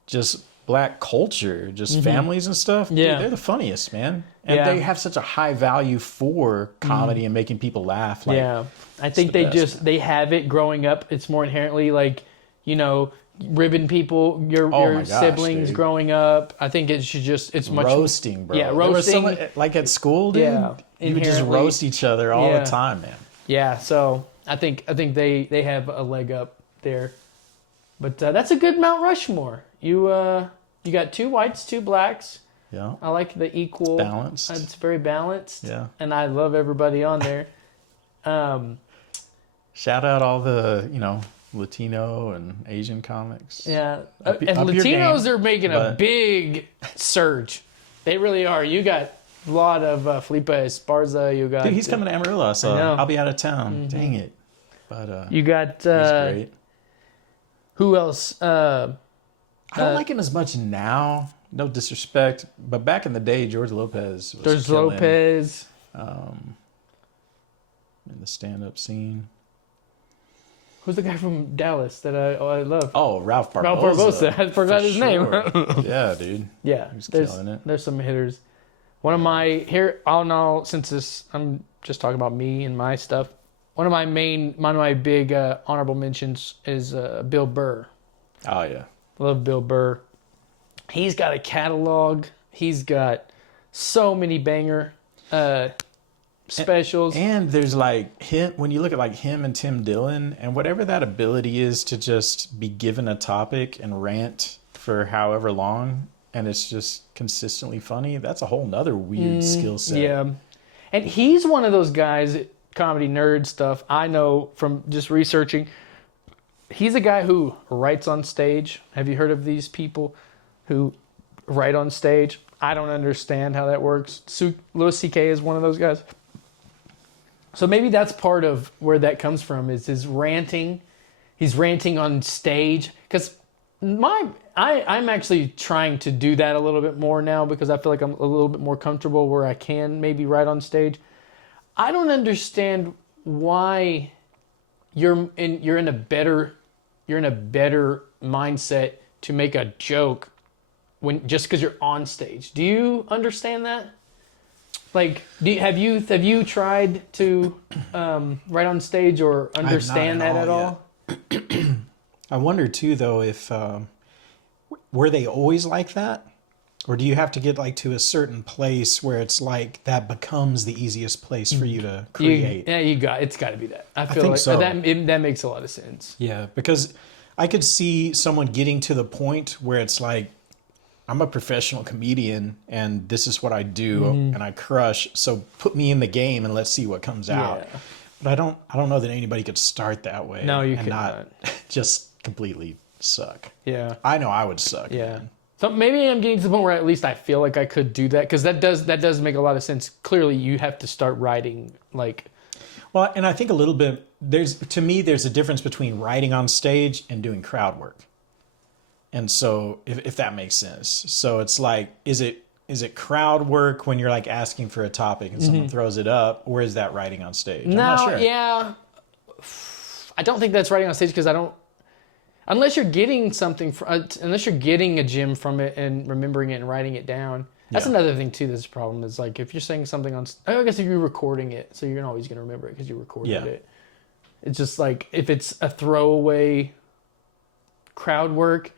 just black culture, just families and stuff. Yeah. Dude, they're the funniest, man. And they have such a high value for comedy and making people laugh. Like, yeah. I think they have it growing up. It's more inherently like, ribbing people, your siblings dude. growing up. I think it's much roasting, bro. Yeah, There was roasting. someone, like at school, dude. Yeah, You would just inherently. roast each other all the time, man. Yeah, so I think they have a leg up there. But that's a good Mount Rushmore. You got 2 whites, 2 blacks. Yeah. I like the equal. Balanced. It's very balanced. Yeah. And I love everybody on there. Shout out all the, Latino and Asian comics. Yeah. Up And your Latinos game, are making a but- big surge. They really are. You got a lot of Felipe Esparza. You got. Dude, he's coming to Amarillo, so I know. I'll be out of town. Dang it. But You got. he's great. Who else? I don't like him as much now. No disrespect, but back in the day, George Lopez was There's killing, Lopez. in the stand-up scene. Who's the guy from Dallas that I love? Oh, Ralph Barbosa. Ralph Barbosa. I forgot For his name. sure. Yeah, dude. Yeah, He's there's killing it. there's some hitters. One of my here, I'll know since I'm just talking about me and my stuff. One of my big honorable mentions is Bill Burr. Oh, yeah. Love Bill Burr. He's got a catalog. He's got so many banger specials. And there's like him, when you look at like him and Tim Dillon, and whatever that ability is to just be given a topic and rant for however long, and it's just consistently funny, that's a whole nother weird skill set. Yeah. And he's one of those guys, comedy nerd stuff, I know from just researching. He's a guy who writes on stage. Have you heard of these people who write on stage? I don't understand how that works. Louis C.K. is one of those guys. So maybe that's part of where that comes from, is his ranting. He's ranting on stage. Because I'm actually trying to do that a little bit more now, because I feel like I'm a little bit more comfortable where I can maybe write on stage. I don't understand why you're in a better mindset to make a joke just because you're on stage. Do you understand that? Like, have you tried to write on stage or understand that at all? I wonder too, though, if were they always like that, or do you have to get like to a certain place where it's like that becomes the easiest place for you to create? It's got to be that. I feel think like so. that makes a lot of sense. Yeah, because I could see someone getting to the point where it's like, I'm a professional comedian and this is what I do and I crush. So put me in the game and let's see what comes out. But I don't know that anybody could start that way. No, you and could not just completely suck. Yeah. I know I would suck. Yeah. Man. So maybe I'm getting to the point where at least I feel like I could do that, because that does make a lot of sense. Clearly, you have to start writing like. Well, and I think a little bit there's a difference between writing on stage and doing crowd work. And so if that makes sense. So it's like, is it crowd work when you're like asking for a topic and someone throws it up, or is that writing on stage? I'm not sure. Yeah. I don't think that's writing on stage, because unless you're getting something, unless you're getting a gem from it and remembering it and writing it down. That's another thing too. That's a problem, is like if you're saying something I guess if you're recording it, so you're always going to remember it because you recorded it. It's just like if it's a throwaway crowd work,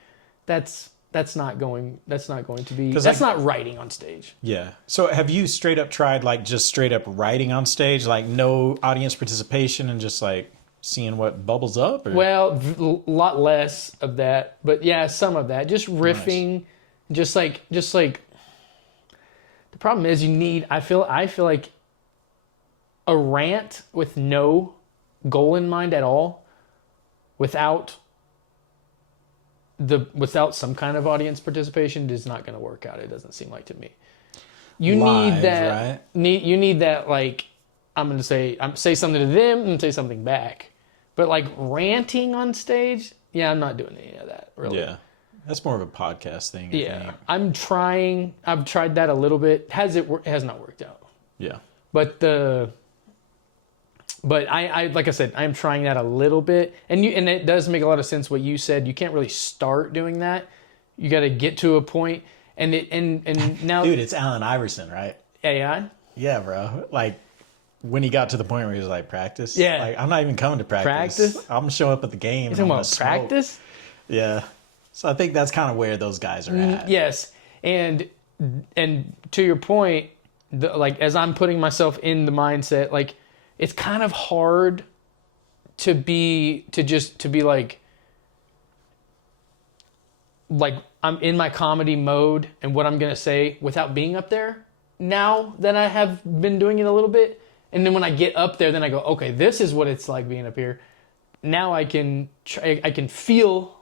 that's not going to be, that's not writing on stage. Yeah. So have you straight up tried like just straight up writing on stage, like no audience participation and just like seeing what bubbles up? Or? Well, a lot less of that, but yeah, some of that. Just riffing, just like. The problem is I feel like a rant with no goal in mind at all, without some kind of audience participation, is not going to work out. It doesn't seem like to me. You need that. Right? You need that. Like, I'm going to say something to them and say something back. But like ranting on stage, yeah, I'm not doing any of that. Really. Yeah. That's more of a podcast thing. Yeah, I'm trying. I've tried that a little bit. It has not worked out. Yeah. But I like I said, I'm trying that a little bit, and it does make a lot of sense what you said. You can't really start doing that. You got to get to a point, and now, dude, it's Allen Iverson, right? AI. Yeah, bro. Like when he got to the point where he was like, practice. Yeah. Like, I'm not even coming to practice. I'm gonna show up at the game. You talking about practice? Yeah. So I think that's kind of where those guys are at. Yes, and to your point, like as I'm putting myself in the mindset, like it's kind of hard to be like I'm in my comedy mode and what I'm gonna say without being up there. Now that I have been doing it a little bit, and then when I get up there, then I go, okay, this is what it's like being up here. Now I can feel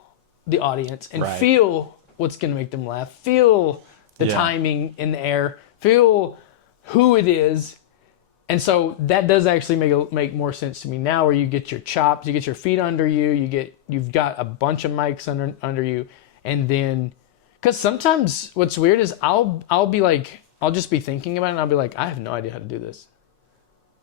the audience and feel what's going to make them laugh, feel the timing in the air, feel who it is. And so that does actually make more sense to me now, where you get your chops, you get your feet under you, you've got a bunch of mics under you. And then, cause sometimes what's weird is I'll be like, I'll just be thinking about it and I'll be like, I have no idea how to do this.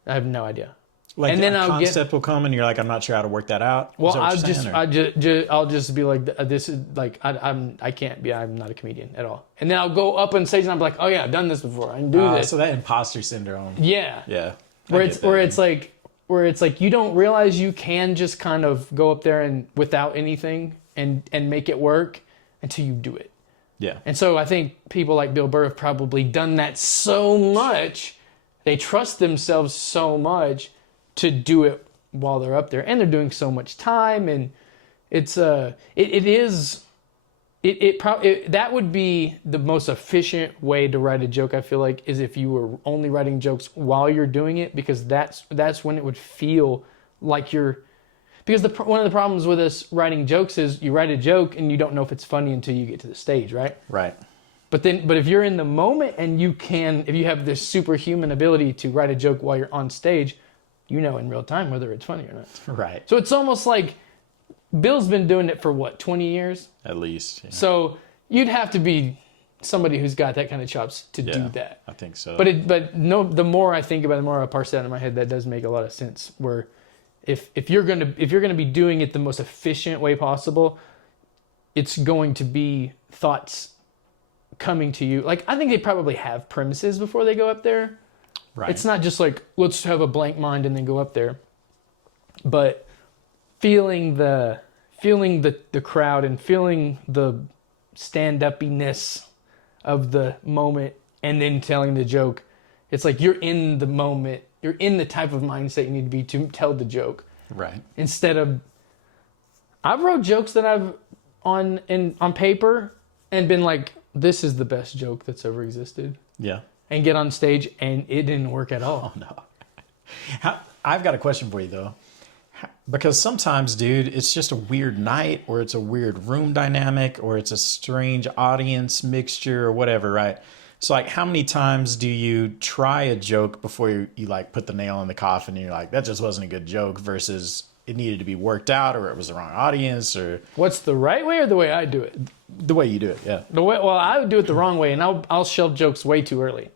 I have no idea. Like, and then a concept will come and you're like, I'm not sure how to work that out. Well, I'll just be like, this is like, I can't be, I'm not a comedian at all. And then I'll go up on stage and I'm like, oh yeah, I've done this before. I can do this. So that imposter syndrome. Yeah. Yeah. Where it's like you don't realize you can just kind of go up there and without anything and make it work until you do it. Yeah. And so I think people like Bill Burr have probably done that so much. They trust themselves so much to do it while they're up there, and they're doing so much time, and it's that would be the most efficient way to write a joke. I feel like is if you were only writing jokes while you're doing it, because that's when it would feel like you're. Because one of the problems with us writing jokes is you write a joke and you don't know if it's funny until you get to the stage, right? Right. But if you're in the moment and if you have this superhuman ability to write a joke while you're on stage, you know in real time whether it's funny or not. Right. So it's almost like Bill's been doing it for what, 20 years? At least. Yeah. So you'd have to be somebody who's got that kind of chops to do that. I think so. But no, the more I think about it, the more I parse that in my head, that does make a lot of sense. Where if you're gonna be doing it the most efficient way possible, it's going to be thoughts coming to you. Like, I think they probably have premises before they go up there. Right. It's not just like, let's have a blank mind and then go up there. But feeling the crowd and feeling the stand-uppiness of the moment and then telling the joke. It's like you're in the moment. You're in the type of mindset you need to be to tell the joke. Right. Instead of, I've wrote jokes that I've on paper and been like, this is the best joke that's ever existed. Yeah. And get on stage and it didn't work at all. Oh, no. I've got a question for you, though. Because sometimes, dude, it's just a weird night, or it's a weird room dynamic, or it's a strange audience mixture or whatever, right? So, like, how many times do you try a joke before you like, put the nail in the coffin and you're like, that just wasn't a good joke, versus it needed to be worked out, or it was the wrong audience, or... What's the right way or the way I do it? The way you do it, yeah. Well, I would do it the wrong way, and I'll shelve jokes way too early.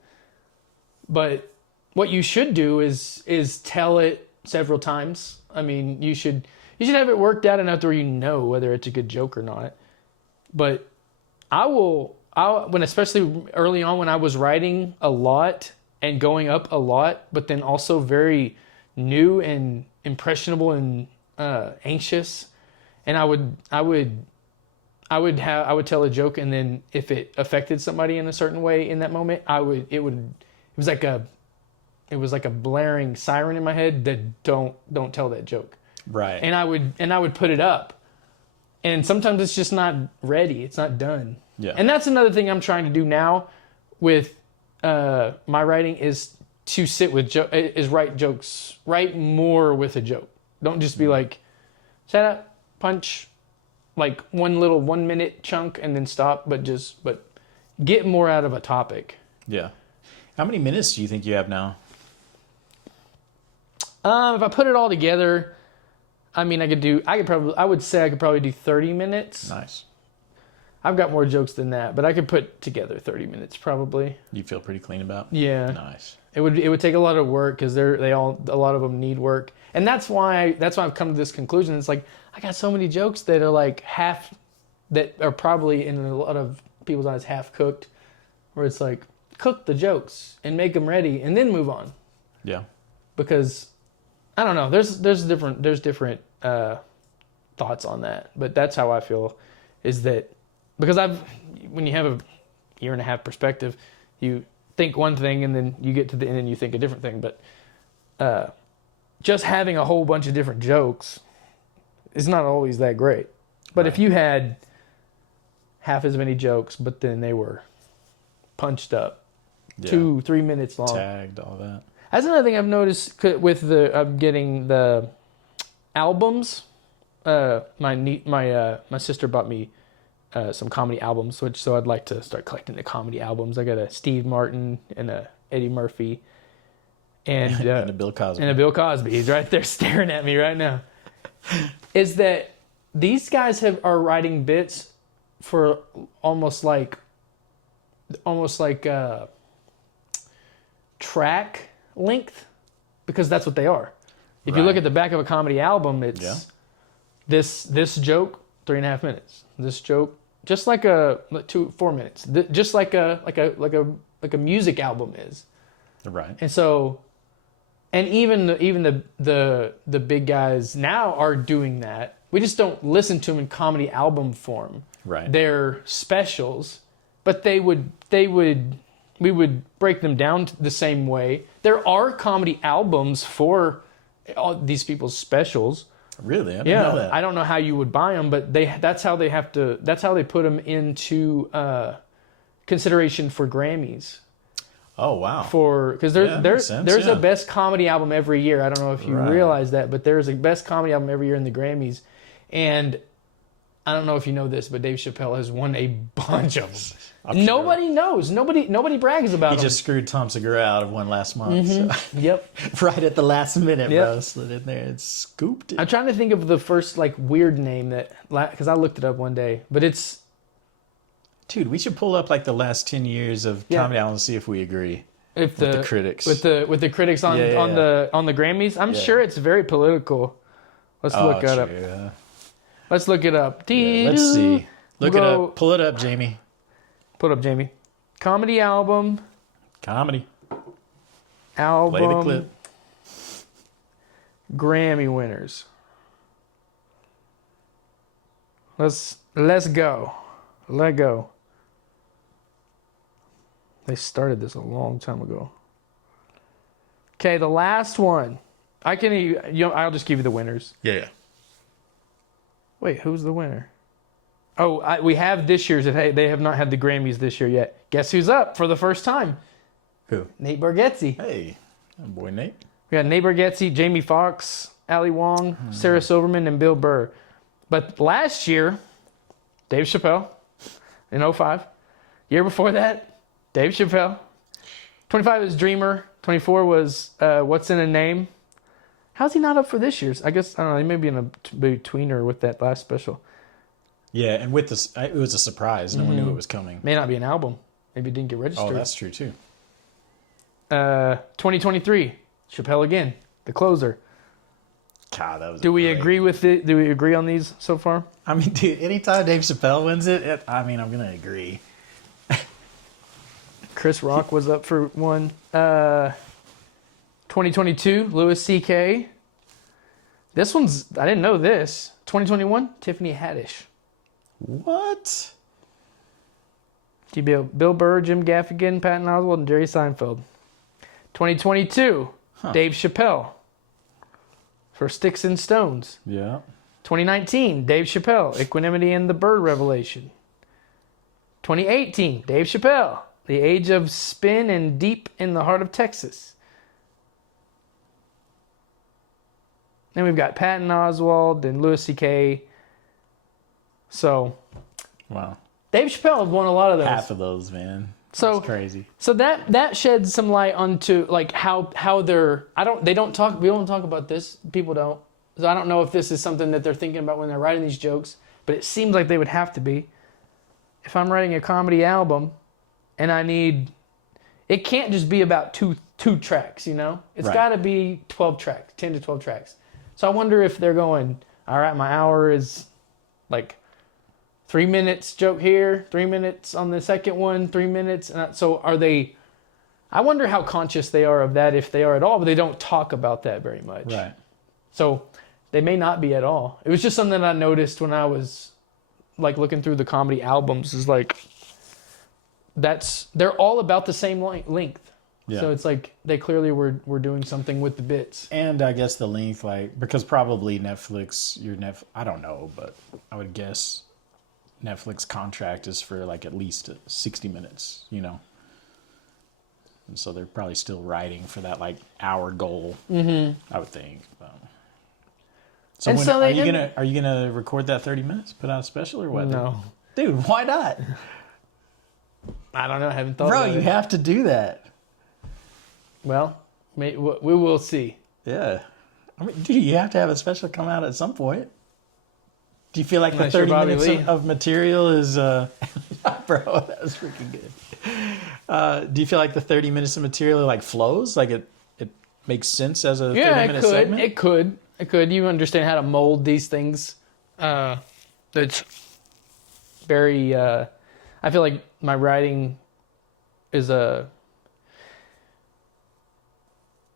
But what you should do is tell it several times. I mean, you should have it worked out enough to where you know whether it's a good joke or not. But when especially early on when I was writing a lot and going up a lot, but then also very new and impressionable and anxious, and I would tell a joke, and then if it affected somebody in a certain way in that moment, it was like a blaring siren in my head that don't tell that joke. Right. And I would put it up. And sometimes it's just not ready. It's not done. Yeah. And that's another thing I'm trying to do now with my writing is to sit with is write jokes. Write more with a joke. Don't just be like, set up, punch, like 1 minute chunk and then stop. But get more out of a topic. Yeah. How many minutes do you think you have now? If I put it all together, I mean, I would say I could probably do 30 minutes. Nice. I've got more jokes than that, but I could put together 30 minutes probably. You feel pretty clean about? Yeah. Nice. It would take a lot of work because a lot of them need work, and that's why I've come to this conclusion. It's like I got so many jokes that are like that are probably in a lot of people's eyes half cooked, where it's like cook the jokes and make them ready and then move on. Yeah. Because I don't know. There's different thoughts on that, but that's how I feel. Is that because when you have a year and a half perspective, you think one thing and then you get to the end and you think a different thing. But just having a whole bunch of different jokes is not always that great. But Right. if you had half as many jokes, but then they were punched up, 2-3 minutes long, tagged, all that. that's another thing I've noticed with I'm getting the albums. My sister bought me some comedy albums, so I'd like to start collecting the comedy albums. I got a Steve Martin and a Eddie Murphy, and And a Bill Cosby. and a Bill Cosby. He's right there staring at me right now. Is that these guys are writing bits for almost like track length, because that's what they are. If you look Right. at the back of a comedy album, it's Yeah. this joke 3.5 minutes. This joke just like 4 minutes. Just like a music album is. Right. And so, and even the big guys now are doing that. We just don't listen to them in comedy album form. Right. They're specials, but we would break them down the same way. There are comedy albums for all these people's specials. Really? I didn't know that. I don't know how you would buy them, but that's how they put them into consideration for Grammys. Oh, wow. Because that makes sense, there's yeah. a best comedy album every year. I don't know if you Right. realize that, but there's a best comedy album every year in the Grammys. And I don't know if you know this, but Dave Chappelle has won a bunch of them. I'm sure. Nobody knows. Nobody brags about He them. just screwed Tom Segura out of one last month. So. Yep. Right at the last minute, Yep. bro. Slid in there and scooped it. I'm trying to think of the first weird name because I looked it up one day, but it's Dude, we should pull up the last 10 years of Yeah. comedy albums and see if we agree. with the critics. with the critics on Yeah, yeah, on the Grammys. I'm Yeah. sure it's very political. Let's look it up. Yeah. Let's look it up. Yeah, let's see. Look it Go- up. Pull it up, Jamie. Put up, Jamie. Comedy album. Comedy. Album. Play the clip. Grammy winners. Let's go. Let go. They started this a long time ago. Okay, the last one. I'll just give you the winners. Yeah. Wait, who's the winner? Oh, we have this year's. They have not had the Grammys this year yet. Guess who's up for the first time? Who? Nate Bargatze. Hey, boy Nate. We got Nate Bargatze, Jamie Foxx, Ali Wong, Sarah Silverman, and Bill Burr. But last year, Dave Chappelle in 2005. Year before that, Dave Chappelle. 25 was Dreamer. 24 was What's in a Name. How's he not up for this year's? I guess, I don't know, he may be in a betweener with that last special. Yeah, and with this, it was a surprise. No one knew it was coming. May not be an album. Maybe it didn't get registered. Oh, that's true too. 2023, Chappelle again, the closer. God, that was. Do we great. agree with it? Do we agree on these so far? I mean, dude, anytime Dave Chappelle wins it, I'm gonna agree. Chris Rock was up for one. 2022, Louis C.K. This one's, I didn't know this. 2021, Tiffany Haddish. What? Bill Burr, Jim Gaffigan, Patton Oswalt, and Jerry Seinfeld. 2022, Dave Chappelle for Sticks and Stones. Yeah. 2019, Dave Chappelle, Equanimity and the Bird Revelation. 2018, Dave Chappelle, The Age of Spin and Deep in the Heart of Texas. Then we've got Patton Oswalt and Louis C.K. So, Wow. Dave Chappelle won a lot of those. Half of those, man. So That's crazy. So that sheds some light onto like how they're. We don't talk about this. People don't. So I don't know if this is something that they're thinking about when they're writing these jokes, but it seems like they would have to be. If I'm writing a comedy album, and it can't just be about two tracks, you know? It's Right. got to be 12 tracks, 10 to 12 tracks. So I wonder if they're going, all right, my hour is like 3 minutes joke here, 3 minutes on the second one, 3 minutes. And so are they, I wonder how conscious they are of that, if they are at all, but they don't talk about that very much. Right. So they may not be at all. It was just something I noticed when I was like looking through the comedy albums, is like, they're all about the same length. Yeah. So it's like they clearly were doing something with the bits. And I guess the length, like, because probably Netflix, I don't know, but I would guess Netflix contract is for like at least 60 minutes, you know? And so they're probably still writing for that like hour goal, I would think. So, And when, so are you gonna record that 30 minutes, put out a special or what? No. Dude, why not? I don't know. I haven't thought Bro, about you it. have to do that. Well, we will see. Yeah. I mean, dude, you have to have a special come out at some point. Do you feel like Unless the you're 30 Bobby minutes Lee. of material is... bro, that was freaking good. Do you feel like the 30 minutes of material like flows? Like it makes sense as a 30-minute segment? It could. You understand how to mold these things. It's very... I feel like my writing is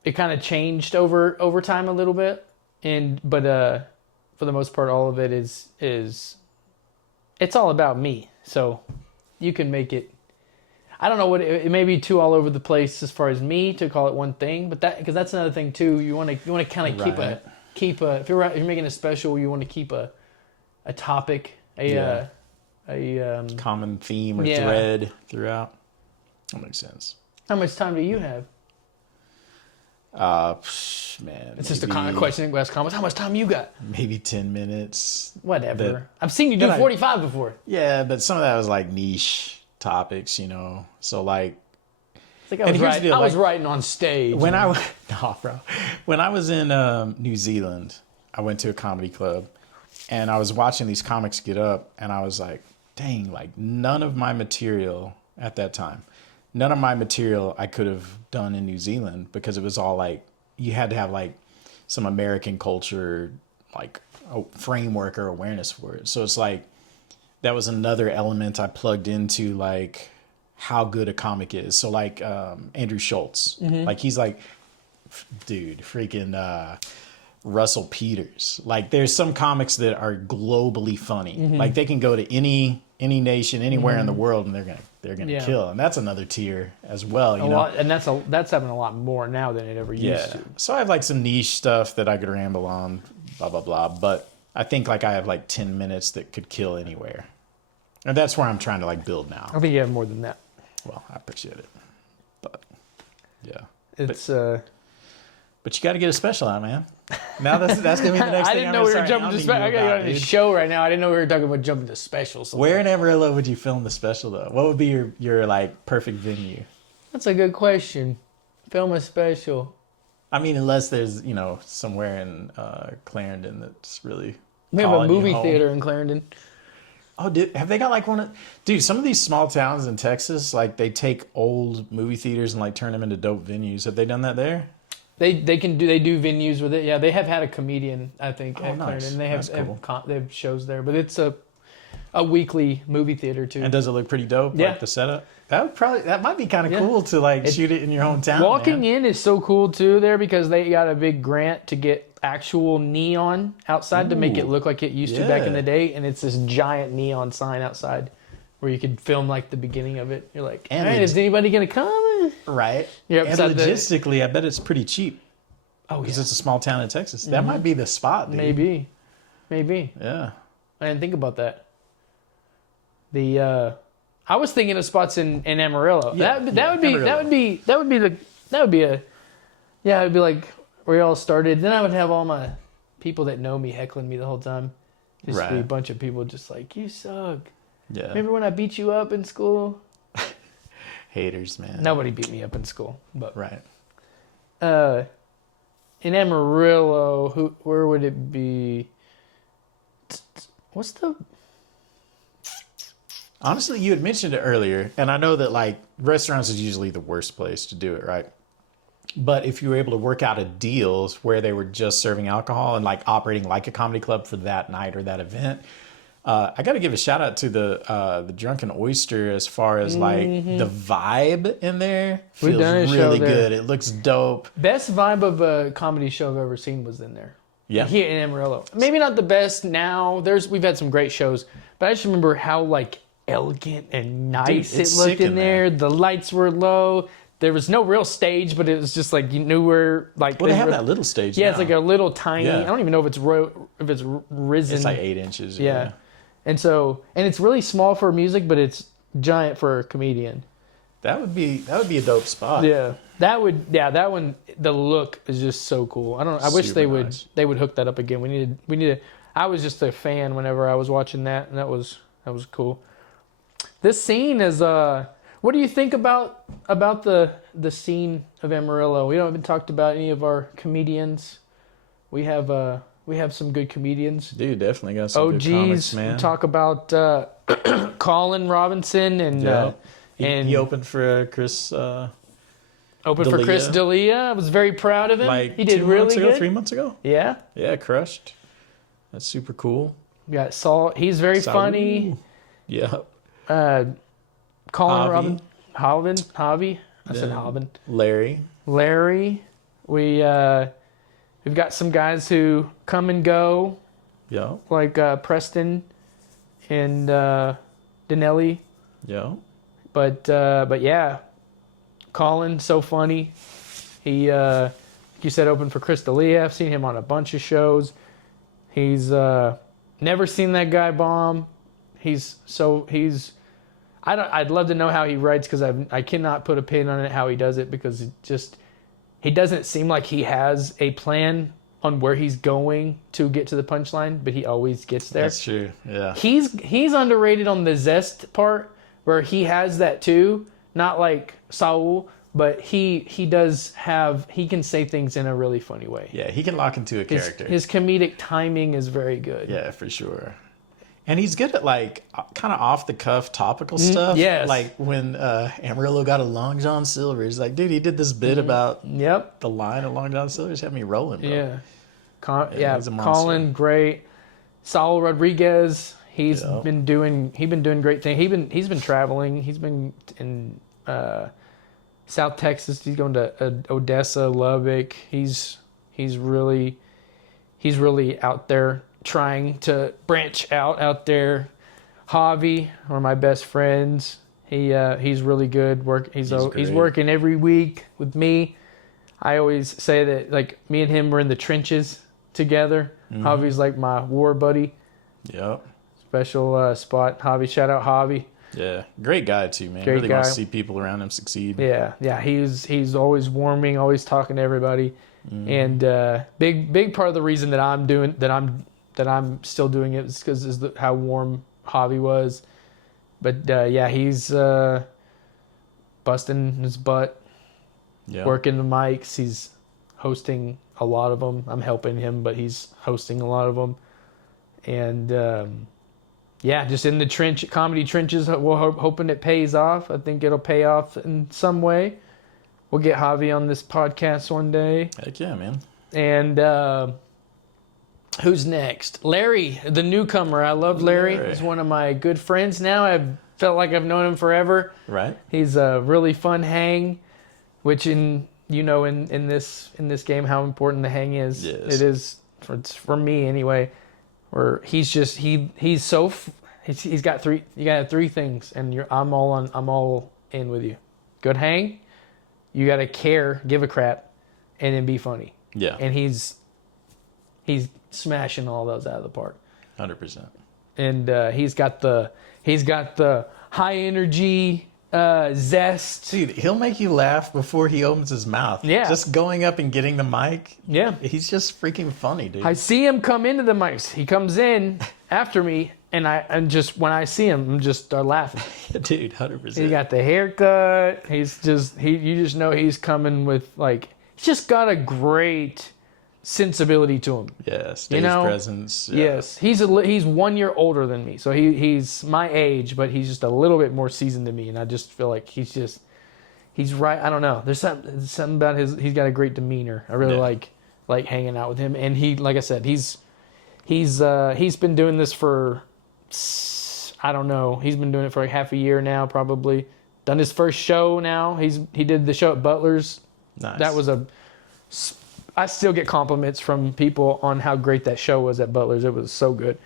it kind of changed over time a little bit, but for the most part, all of it is it's all about me. So you can make it. I don't know what it may be too all over the place as far as me to call it one thing, but because that's another thing too. You want to kind of keep a if you're making a special, you want to keep a topic, a common theme or thread throughout. That makes sense. How much time do you have? Man, It's just a common question in West Comments. How much time you got? maybe 10 minutes. Whatever. I've seen you do 45 before. Yeah, but some of that was like niche topics, you know. So like, It's like I was writing on stage. when no, bro. When I was in New Zealand, I went to a comedy club, and I was watching these comics get up, and I was like, dang, like none of my material at that time, none of my material I could have done in New Zealand, because it was all like, you had to have like some American culture, like a framework or awareness for it. So it's like, that was another element I plugged into, like how good a comic is. So like Andrew Schultz, like he's like, dude, freaking Russell Peters. Like there's some comics that are globally funny. Like they can go to any nation, anywhere in the world, and they're gonna kill. And that's another tier as well, you know. And that's happening a lot more now than it ever used to. So I have like some niche stuff that I could ramble on, blah blah blah. But I think like I have like 10 minutes that could kill anywhere, and that's where I'm trying to like build now. I think you have more than that. Well, I appreciate it, but yeah, it's but you got to get a special out, man. Now that's gonna be the next I thing. didn't know we were jumping to special. I got you on the show right now. I didn't know we were talking about jumping to specials. Where in Amarillo would you film the special though? What would be your like perfect venue? That's a good question. Film a special. I mean, unless there's somewhere in Clarendon that's really. We have a movie theater in Clarendon. Oh, have they got like dude, some of these small towns in Texas, like they take old movie theaters and like turn them into dope venues. Have they done that there? They do venues with it. Yeah, they have had a comedian, I think, at nice. Clarendon. They have, Cool. they have shows there, but it's a weekly movie theater too. And does it look pretty dope? Yeah. Like the setup? That might be kind of cool to like shoot it in your hometown. Walking in is so cool too there, because they got a big grant to get actual neon outside to make it look like it used to back in the day, and it's this giant neon sign outside where you could film like the beginning of it. You're like, hey, is anybody gonna come? Right. You're and logistically, I bet it's pretty cheap. Oh, because it's a small town in Texas. That might be the spot, dude. Maybe. Yeah. I didn't think about that. I was thinking of spots in Amarillo. Yeah, It'd be like where y'all started. Then I would have all my people that know me heckling me the whole time. Just be a bunch of people just like, you suck. Yeah. Remember when I beat you up in school? Haters, man. Nobody beat me up in school, but Right. In Amarillo, where would it be? What's the? Honestly, you had mentioned it earlier, and I know that like restaurants is usually the worst place to do it, right? But if you were able to work out a deals where they were just serving alcohol and like operating like a comedy club for that night or that event, I got to give a shout out to the Drunken Oyster as far as like the vibe in there feels really good. It looks dope. Best vibe of a comedy show I've ever seen was in there. Yeah, here in Amarillo. Maybe not the best now. We've had some great shows, but I just remember how like elegant and nice it looked in there. The lights were low. There was no real stage, but it was just like you knew where like. Well, they have that little stage. Yeah, now. It's like a little tiny. Yeah. I don't even know if it's risen. It's like 8 inches. Yeah. And it's really small for music, but it's giant for a comedian. That would be a dope spot. Yeah. That one, the look is just so cool. I wish they would hook that up again. We needed I was just a fan whenever I was watching that, and that was cool. This scene is what do you think about the scene of Amarillo? We haven't talked about any of our comedians. We have some good comedians. Dude, definitely got some good comics, man. Talk about Colin Robinson and he opened for Chris. Opened for Chris D'Elia. I was very proud of him. Like he did really good. 3 months ago. Yeah. Yeah, crushed. That's super cool. We got Saul. He's very funny. Yeah. Colin Robinson. Javi. I said Hobbin. Larry. We've got some guys who come and go. Yeah. Like Preston and Danelli. Yeah. But yeah, Colin, so funny. He, you said, opened for Chris D'Elia. I've seen him on a bunch of shows. He's never seen that guy bomb. I'd love to know how he writes because I cannot put a pin on it how he does it because he doesn't seem like he has a plan on where he's going to get to the punchline, but he always gets there. That's true. Yeah. He's underrated on the zest part where he has that too. Not like Saul, but he can say things in a really funny way. Yeah, he can lock into a character. His comedic timing is very good. Yeah, for sure. And he's good at like kind of off the cuff topical stuff. Yes. Like when Amarillo got a Long John Silver. He's like, dude, he did this bit about the line of Long John Silver. Just had me rolling, bro. Yeah. He's a monster. Colin, great. Saul Rodriguez, he's been doing great things. He's been traveling. He's been in South Texas. He's going to Odessa, Lubbock. He's really out there trying to branch out there. Javi, one of my best friends. He's really good. He's working every week with me. I always say that like me and him were in the trenches together. Mm-hmm. Javi's like my war buddy. Yep. Special spot. Javi, shout out Javi. Yeah, great guy too, man. Really wants to see people around him succeed. Yeah. He's always warming, always talking to everybody, and big part of the reason that I'm still doing it is because how warm Javi was. But he's busting his butt, working the mics. He's hosting a lot of them. I'm helping him, but he's hosting a lot of them, and. Just in the comedy trenches, we're hoping it pays off. I think it'll pay off in some way. We'll get Javi on this podcast one day. Heck yeah, man. And who's next? Larry, the newcomer. I love Larry. He's one of my good friends now. I've felt like I've known him forever. Right. He's a really fun hang, which in this game how important the hang is. Yes. It is for me anyway. Where he's got three. You gotta have three things, and I'm all in with you. Good hang, you gotta care, give a crap, and then be funny. Yeah. And he's smashing all those out of the park. 100%. And he's got the high energy zest. Dude, he'll make you laugh before he opens his mouth. Yeah. Just going up and getting the mic. Yeah. He's just freaking funny, dude. I see him come into the mics. He comes in after me, and just when I see him, I'm just start laughing. Dude, 100%. He got the haircut. You just know he's coming with like, he's just got a great sensibility to him. Yeah, stage presence. Yeah. Yes, he's 1 year older than me, so he's my age, but he's just a little bit more seasoned than me, and I just feel like he's right. I don't know. There's something about he's got a great demeanor. I really like hanging out with him, and he, like I said, he's been doing this for, I don't know. He's been doing it for like half a year now, probably. Done his first show now. He did the show at Butler's. Nice. That was I still get compliments from people on how great that show was at Butler's. It was so good.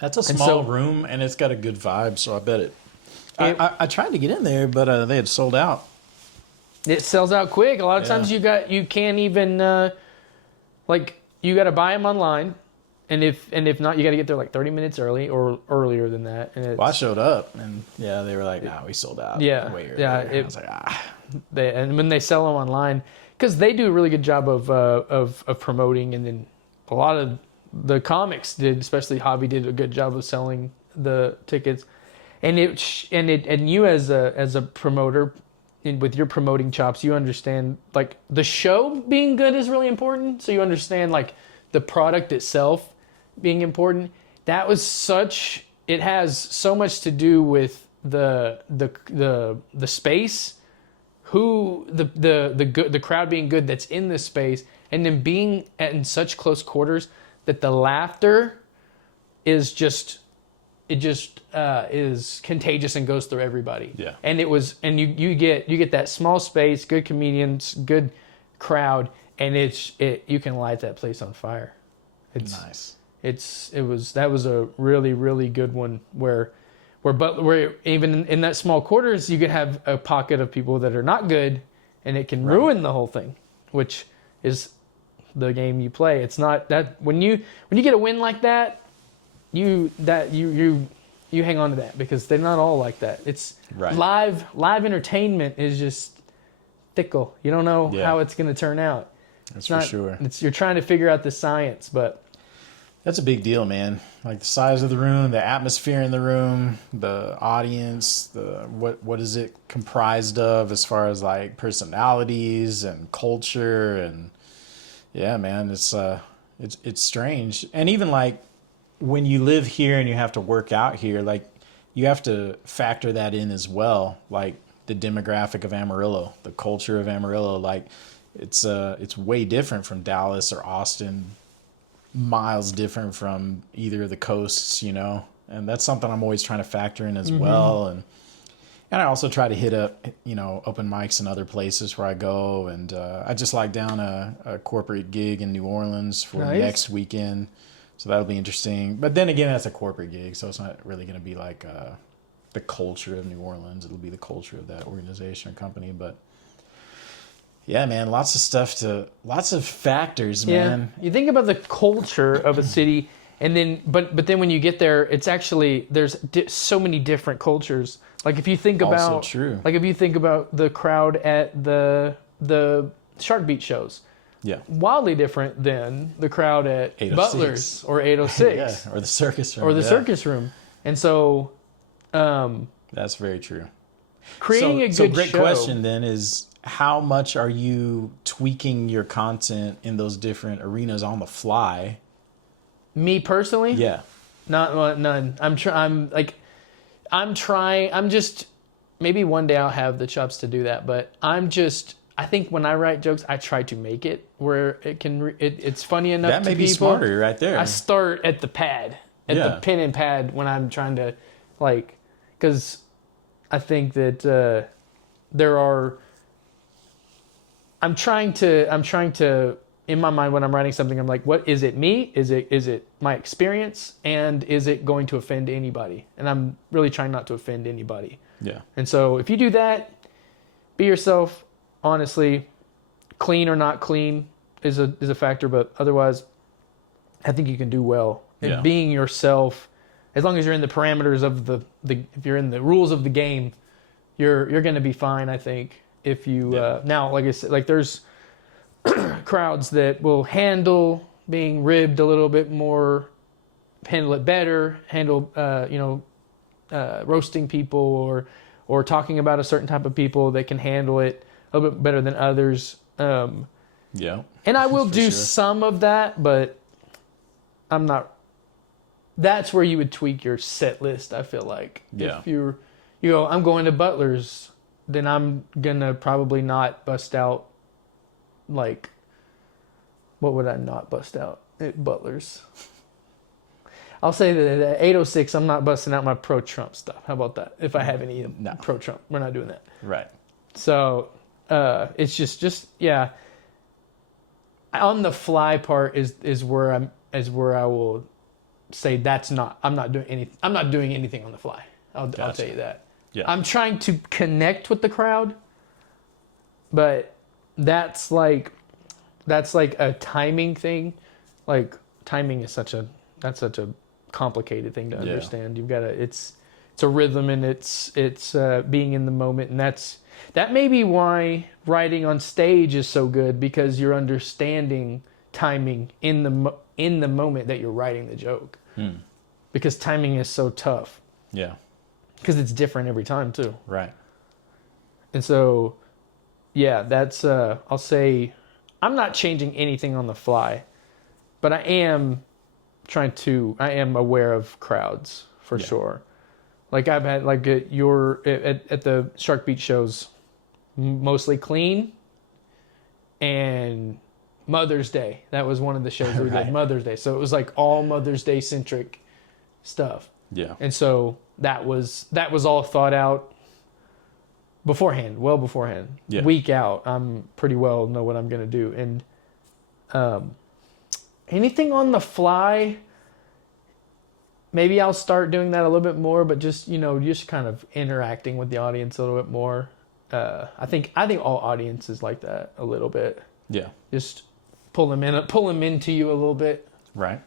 That's a small room, and it's got a good vibe, so I bet I tried to get in there, but they had sold out. It sells out quick. A lot of times you can't even you got to buy them online, and if not, you got to get there like 30 minutes early or earlier than that. And I showed up, and they were like, "Nah, we sold out." Yeah, way earlier. yeah. I was like, "Ah." And when they sell them online, because they do a really good job of promoting, and then a lot of the comics did, especially Hobby did a good job of selling the tickets, and you as a promoter, with your promoting chops, you understand like the show being good is really important. So you understand like the product itself being important. It has so much to do with the space, who the crowd being good that's in this space, and then being in such close quarters that the laughter is is contagious and goes through everybody. Yeah. And you get that small space, good comedians, good crowd, and you can light that place on fire. It's nice. That was a really, really good one where even in that small quarters, you could have a pocket of people that are not good, and it can ruin the whole thing, which is the game you play. It's not that when you get a win like that, you hang on to that, because they're not all like that. It's live entertainment is just fickle. You don't know how it's going to turn out. That's for sure. You're trying to figure out the science, but that's a big deal, man. Like the size of the room, the atmosphere in the room, the audience, what is it comprised of as far as like personalities and culture, and yeah, man, it's strange. And even like when you live here and you have to work out here, like you have to factor that in as well, like the demographic of Amarillo, the culture of Amarillo. Like it's way different from Dallas or Austin, miles different from either of the coasts, and that's something I'm always trying to factor in as well. And I also try to hit up, open mics in other places where I go. And I just locked down a corporate gig in New Orleans for next weekend. So that'll be interesting. But then again, that's a corporate gig, so it's not really going to be like the culture of New Orleans. It'll be the culture of that organization or company. But yeah, man, lots of factors, man. You think about the culture of a city, and then but then when you get there, it's actually there's so many different cultures. Like if you think about the crowd at the Shark Beach shows. Yeah. Wildly different than the crowd at Butler's or 806. Or the circus room. Or the circus room. And so that's very true. Creating a good show. Great show. Question then is, how much are you tweaking your content in those different arenas on the fly? Me personally? Yeah. None. I'm just maybe one day I'll have the chops to do that, but I think when I write jokes, I try to make it where it can. It's funny enough. That may be smarter, right there. I start at the pad, the pen and pad, when I'm trying to, because I think that there are. I'm trying to in my mind when I'm writing something, I'm like, what is it? Me? Is it my experience? And is it going to offend anybody? And I'm really trying not to offend anybody. Yeah. And so if you do that, be yourself. Honestly, clean or not clean is a factor, but otherwise, I think you can do well. And being yourself, as long as you're in the parameters of if you're in the rules of the game, you're going to be fine, I think. If you now, like I said, like there's crowds that will handle being ribbed a little bit more, handle it better, handle roasting people or talking about a certain type of people that can handle it a little bit better than others. Yeah. And I will do sure. some of that, but I'm not. That's where you would tweak your set list, I feel like. Yeah. If you go, I'm going to Butler's, then I'm going to probably not bust out, like, what would I not bust out at Butler's? I'll say that at 806, I'm not busting out my pro-Trump stuff. How about that? If I have any pro-Trump, we're not doing that. Right. So it's just yeah. On the fly part is where I will say I'm not doing anything on the fly. I'll tell you that. Yeah. I'm trying to connect with the crowd, but that's like a timing thing. Like timing is such a complicated thing to understand. You've got it's a rhythm and it's being in the moment, and that may be why writing on stage is so good, because you're understanding timing in the moment that you're writing the joke. Because timing is so tough. Yeah. Because it's different every time too. Right. And so, yeah, that's I'll say I'm not changing anything on the fly, but I am aware of crowds for sure. Like I've had like at the Shark Beach shows, mostly clean, and Mother's Day. That was one of the shows that we did, Mother's Day. So it was like all Mother's Day centric stuff. Yeah. And so that was all thought out beforehand, well beforehand. Yeah. Week out, I'm pretty well know what I'm gonna do. And anything on the fly, maybe I'll start doing that a little bit more, but just kind of interacting with the audience a little bit more. I think all audiences like that a little bit. Yeah. Just pull them into you a little bit. Right.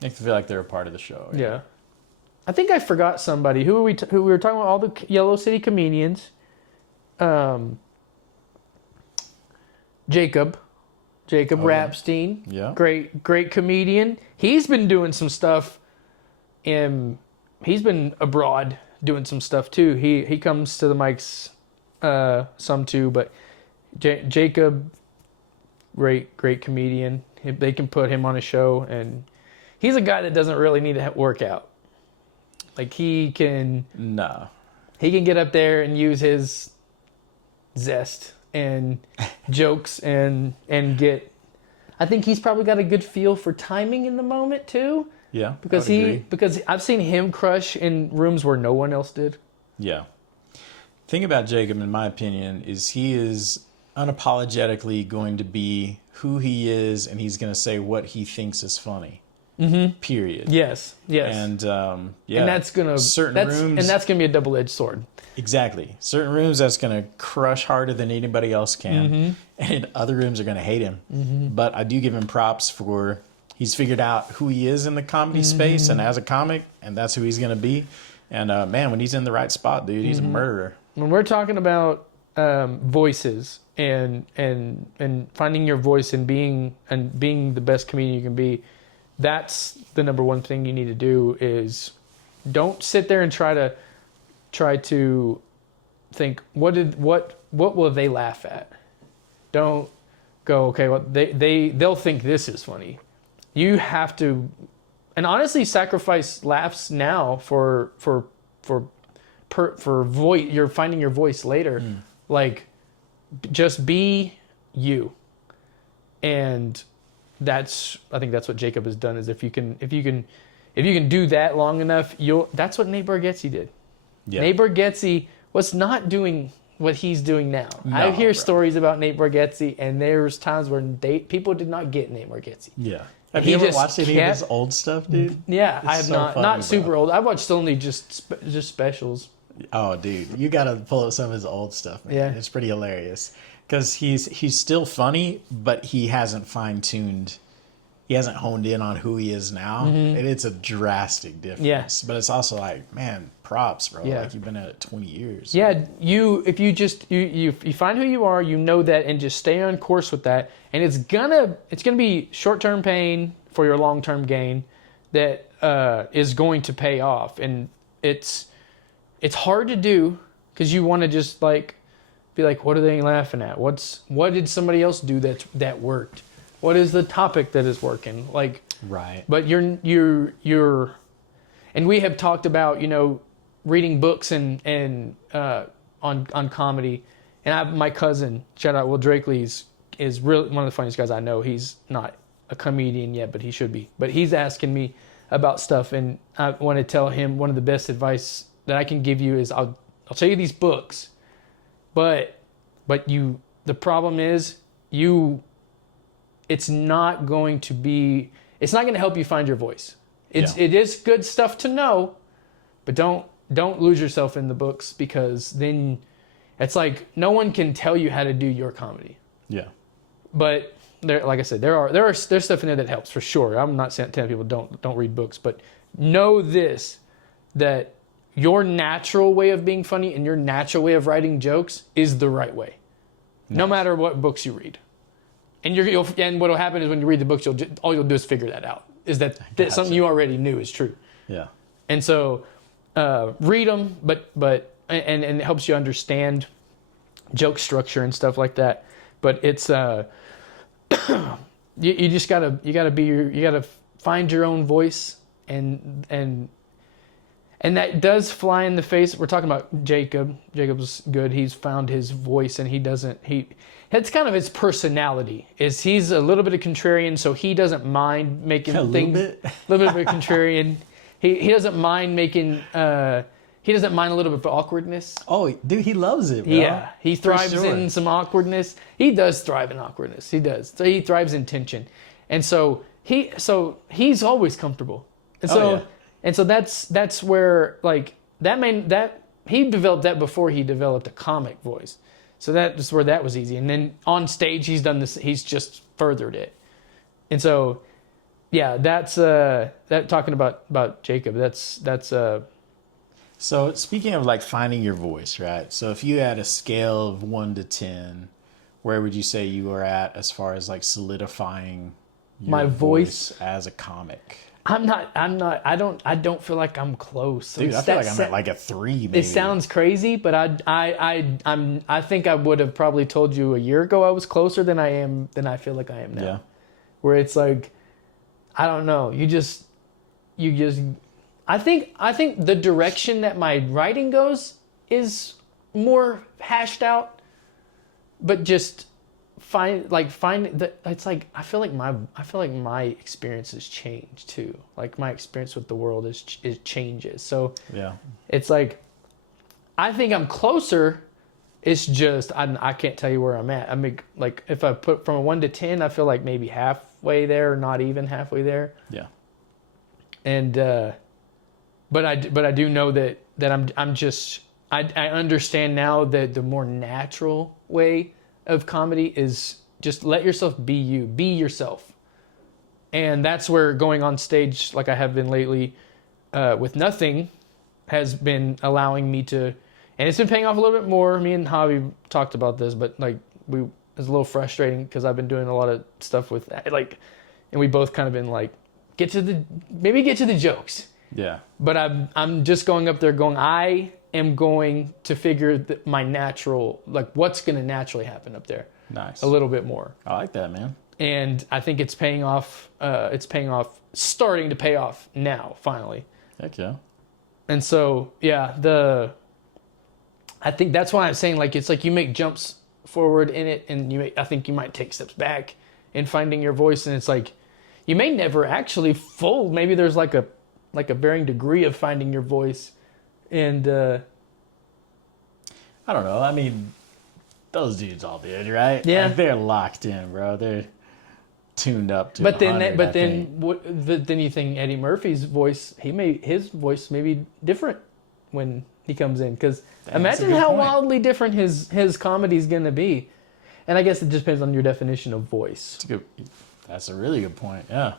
Make them feel like they're a part of the show. Yeah. I think I forgot somebody. Who we were talking about? All the Yellow City comedians. Jacob Rapstein. Yeah. Great comedian. He's been doing some stuff. He's been abroad doing some stuff too. He comes to the mics some too, but Jacob, great comedian. They can put him on a show, and he's a guy that doesn't really need to work out. Like he can get up there and use his zest and jokes and get. I think he's probably got a good feel for timing in the moment too. Yeah, because I've seen him crush in rooms where no one else did. Yeah. Thing about Jacob, in my opinion, is he is unapologetically going to be who he is, and he's going to say what he thinks is funny. Mm-hmm. Period. Yes. And and that's gonna be a double-edged sword. Exactly. Certain rooms that's gonna crush harder than anybody else can, and other rooms are gonna hate him. But I do give him props for he's figured out who he is in the comedy space and as a comic, and that's who he's gonna be. And man, when he's in the right spot, dude, he's a murderer. When we're talking about voices and finding your voice and being the best comedian you can be, that's the number one thing you need to do. Is don't sit there and try to think what will they laugh at. Don't go, okay, well they'll think this is funny. You have to, and honestly, sacrifice laughs now for voice. You're finding your voice later. Like, just be you. And I think that's what Jacob has done. Is if you can do that long enough, that's what Nate Bargatze did. Yeah. Nate Bargatze was not doing what he's doing now. I hear stories about Nate Bargatze, and there's times where people did not get Nate Bargatze. Yeah. Have you ever watched any of his old stuff, dude? Yeah, I have not super old. I watched only just specials. Oh, dude, you got to pull up some of his old stuff, man. Yeah. It's pretty hilarious because he's still funny, but he hasn't fine-tuned he hasn't honed in on who he is now. And it's a drastic difference. But it's also like, man, props, bro. Yeah. Like, you've been at it 20 years. Yeah, if you just you find who you are, you know that, and just stay on course with that, and it's gonna be short-term pain for your long-term gain that is going to pay off. And it's hard to do because you want to just like be like, what are they laughing at? What did somebody else do that worked? What is the topic that is working? Like, Right. but you're and we have talked about, reading books and on comedy. And my cousin, shout out Will Drakely, is really one of the funniest guys I know. He's not a comedian yet, but he should be. But he's asking me about stuff, and I want to tell him one of the best advice that I can give you is I'll tell you these books, but the problem is it's not going to help you find your voice. It is good stuff to know, but don't lose yourself in the books, because then it's like no one can tell you how to do your comedy. Yeah. But like I said, there's stuff in there that helps for sure. I'm not telling people don't read books, but know this, that your natural way of being funny and your natural way of writing jokes is the right way, no matter what books you read. And and what'll happen is when you read the books, all you'll do is figure that out. Is that something you already knew is true? Yeah. And so read them, but it helps you understand joke structure and stuff like that. But it's you just gotta find your own voice, and that does fly in the face. We're talking about Jacob. Jacob's good. He's found his voice, and it's kind of his personality. He's a little bit of contrarian, so he doesn't mind making things a little bit of a contrarian. He doesn't mind making. He doesn't mind a little bit of awkwardness. Oh, dude, he loves it, bro. Yeah, he thrives in some awkwardness. He does thrive in awkwardness. He does. So he thrives in tension, and so he's always comfortable. And so that's where like that he developed that before he developed a comic voice. So that's where that was easy. And then on stage he's done this. He's just furthered it. And so yeah, that's that talking about Jacob. That's So speaking of like finding your voice, right? So if you had a scale of 1 to 10, where would you say you were at as far as like solidifying your my voice as a comic? I don't feel like I'm close. Dude, I feel like I'm at like a 3 maybe. It sounds crazy, but I think I would have probably told you a year ago I was closer than I feel like I am now. Yeah. Where it's like, I don't know, you just I think the direction that my writing goes is more hashed out, but just find that it's like I feel like my experience has changed too. Like my experience with the world is changes. So yeah, it's like I think I'm closer. It's just I can't tell you where I'm at. I mean, like if I put from a 1 to 10, I feel like maybe halfway there, or not even halfway there. Yeah. And but I do know that I understand now that the more natural way of comedy is just let yourself be you, be yourself. And that's where going on stage like I have been lately with nothing has been allowing me to, and it's been paying off a little bit more. Me and Javi talked about this, but like it's a little frustrating because I've been doing a lot of stuff with like, and we both kind of been like, get to the jokes. Yeah. But I'm just going up there going, I am going to figure my natural, like what's going to naturally happen up there. Nice. A little bit more. I like that, man. And I think it's paying off. Starting to pay off now, finally. Heck yeah. And so, yeah, I think that's why I'm saying like, it's like you make jumps forward in it, and I think you might take steps back in finding your voice. And it's like, you may never actually maybe there's like a varying degree of finding your voice. And I don't know. I mean, those dudes all did, right? Yeah. Like, they're locked in, bro. They're tuned up to But then you think Eddie Murphy's voice, his voice may be different when he comes in, because imagine how wildly different his comedy is going to be. And I guess it just depends on your definition of voice. That's a really good point. Yeah.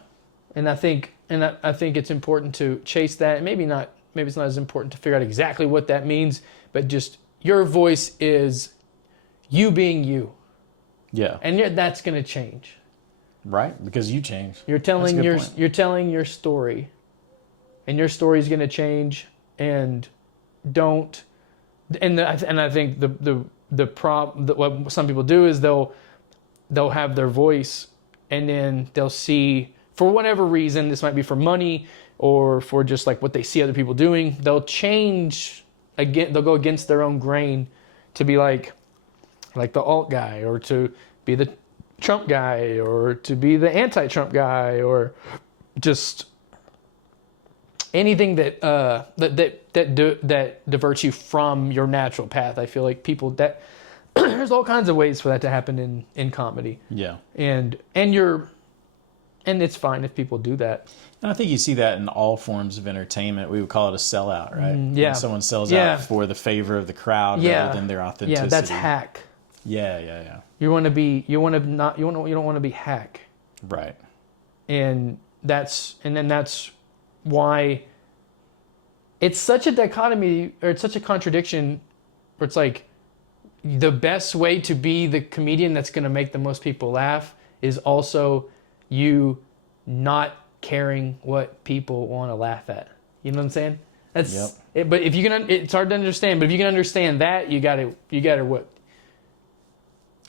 And I think it's important to chase that. And maybe it's not as important to figure out exactly what that means, but just your voice is you being you. Yeah. And that's going to change. Right? Because you change. You're telling your story. And your story is going to change, and I think what some people do is they'll have their voice, and then they'll see, for whatever reason, this might be for money or for just like what they see other people doing, they'll change again, they'll go against their own grain to be like the alt guy, or to be the Trump guy, or to be the anti-Trump guy, or just anything that diverts you from your natural path. I feel like people that there's all kinds of ways for that to happen in comedy. Yeah. And it's fine if people do that. And I think you see that in all forms of entertainment. We would call it a sellout, right? Yeah. When someone sells out for the favor of the crowd rather than their authenticity. Yeah, that's hack. Yeah. You don't want to be hack. Right. And that's why it's such a dichotomy, or it's such a contradiction, where it's like the best way to be the comedian that's going to make the most people laugh is also you not caring what people want to laugh at. You know what I'm saying? That's it. But if you can, it's hard to understand. But if you can understand that, you got to what?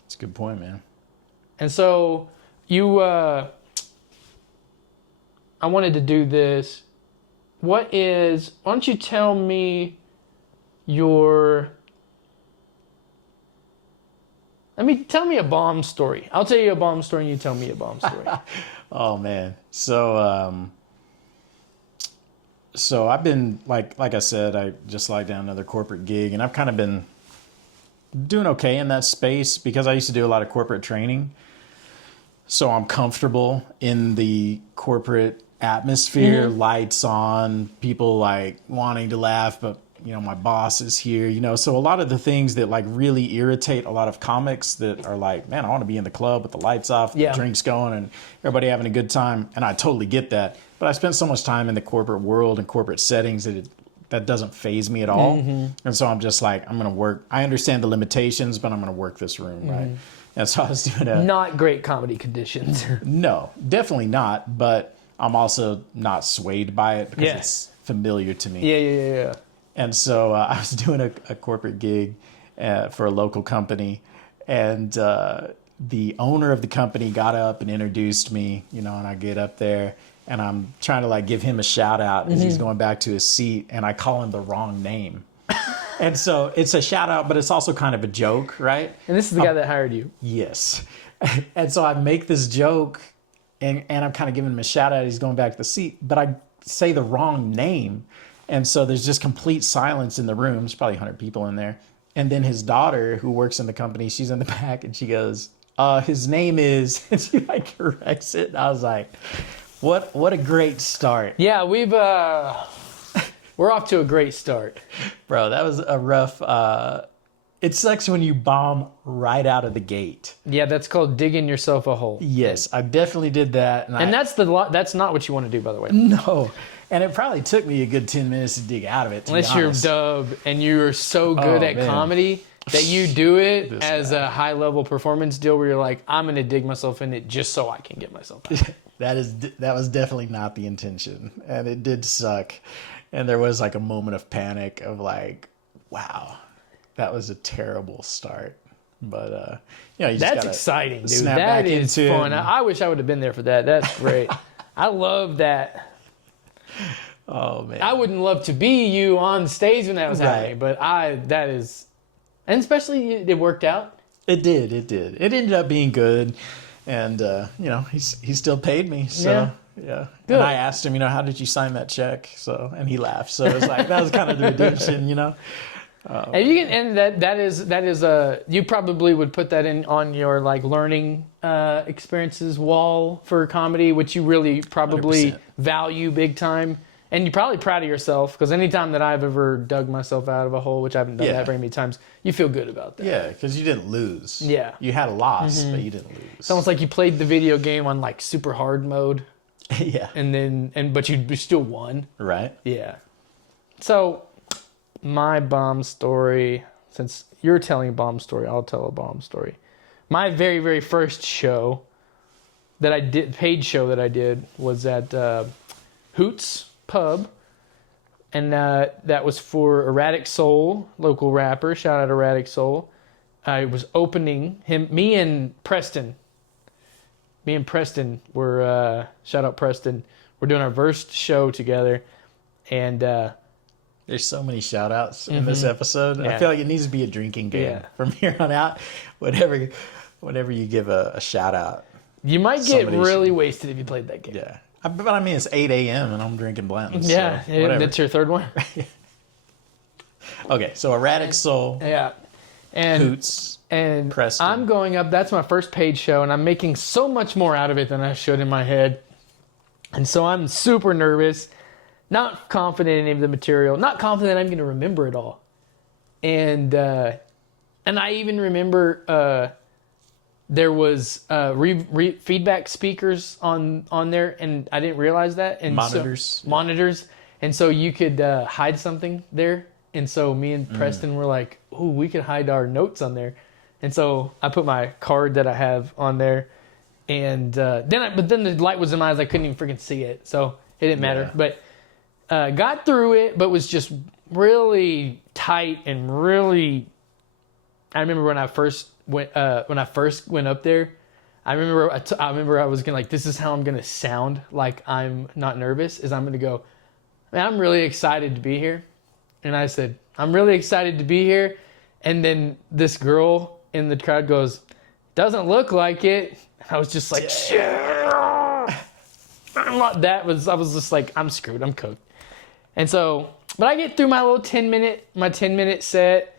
That's a good point, man. And so I wanted to do this. Why don't you tell me tell me a bomb story. I'll tell you a bomb story and you tell me a bomb story. Oh man. So I've been like I said, I just locked down another corporate gig, and I've kind of been doing okay in that space because I used to do a lot of corporate training. So I'm comfortable in the corporate atmosphere, lights on, people like wanting to laugh, but my boss is here, so a lot of the things that like really irritate a lot of comics that are like, man, I want to be in the club with the lights off, the drinks going, and everybody having a good time. And I totally get that. But I spent so much time in the corporate world and corporate settings that doesn't faze me at all. And so I'm just like, I'm going to work. I understand the limitations, but I'm going to work this room, right? And so I was doing not great comedy conditions. No, definitely not. But I'm also not swayed by it because it's familiar to me. Yeah. And so I was doing a corporate gig for a local company, and the owner of the company got up and introduced me, and I get up there and I'm trying to like give him a shout out as he's going back to his seat, and I call him the wrong name. And so it's a shout out, but it's also kind of a joke, right? And this is the guy that hired you. Yes. And so I make this joke, and I'm kind of giving him a shout out. He's going back to the seat, but I say the wrong name. And so there's just complete silence in the room. There's probably 100 people in there. And then his daughter, who works in the company, she's in the back, and she goes, his name is, and she like corrects it. And I was like, what a great start. Yeah, we're off to a great start. Bro, that was a rough, it sucks when you bomb right out of the gate. Yeah, that's called digging yourself a hole. Yes, I definitely did that. And that's not what you want to do, by the way. No. And it probably took me a good 10 minutes to dig out of it, Unless you're Dubb and you're so good at comedy that you do it as a high-level performance deal where you're like, I'm going to dig myself in it just so I can get myself out. That was definitely not the intention. And it did suck. And there was like a moment of panic of like, wow, that was a terrible start. But, you just that's exciting, dude. Snap that back is into fun. I wish I would have been there for that. That's great. I love that. Oh man, I wouldn't love to be you on stage when that was happening, but that is, and especially it worked out. It did. It ended up being good, and he still paid me. So yeah. Good. And I asked him, how did you sign that check? So, and he laughed. So it was like that was kind of the redemption, And you can, and that is you probably would put that in on your like learning experiences wall for comedy, which you really probably 100%. value big time. And you're probably proud of yourself because anytime that I've ever dug myself out of a hole, which I haven't done that very many times, you feel good about that. Yeah, because you didn't lose. Yeah. You had a loss, but you didn't lose. It's almost like you played the video game on like super hard mode. Yeah. But you still won. Right. Yeah. So my bomb story, since you're telling a bomb story, I'll tell a bomb story. My very, very first show that I did, paid show that I did, was at Hoots Pub. And that was for Erratic Soul, local rapper. Shout out Erratic Soul. I was opening him, me and Preston were, shout out Preston, we're doing our first show together. And there's so many shout outs in this episode. Yeah. I feel like it needs to be a drinking game from here on out. Whenever you give a shout out. You might get really wasted if you played that game. Yeah. But I mean, it's 8 a.m. and I'm drinking Blanton's. Yeah, so whatever. That's your third one? Okay, so Erratic Soul. Yeah. And Hoots. And Preston. I'm going up. That's my first paid show, and I'm making so much more out of it than I should in my head. And so I'm super nervous, not confident in any of the material, not confident I'm going to remember it all. And I even remember there was feedback speakers on there, and I didn't realize that. And monitors. Monitors. And so you could hide something there. And so me and Preston were like, "Oh, we could hide our notes on there." And so I put my card that I have on there, and then the light was in my eyes. I couldn't even freaking see it, so it didn't matter. But got through it, but was just really tight and really. I remember when I first went up there. I remember I was gonna like, this is how I'm gonna sound like I'm not nervous. Is I'm gonna go, man, I'm really excited to be here. And I said, I'm really excited to be here. And then this girl in the crowd goes, doesn't look like it. And I was just like, I was just like, I'm screwed. I'm cooked. And so, but I get through my little 10 minute set,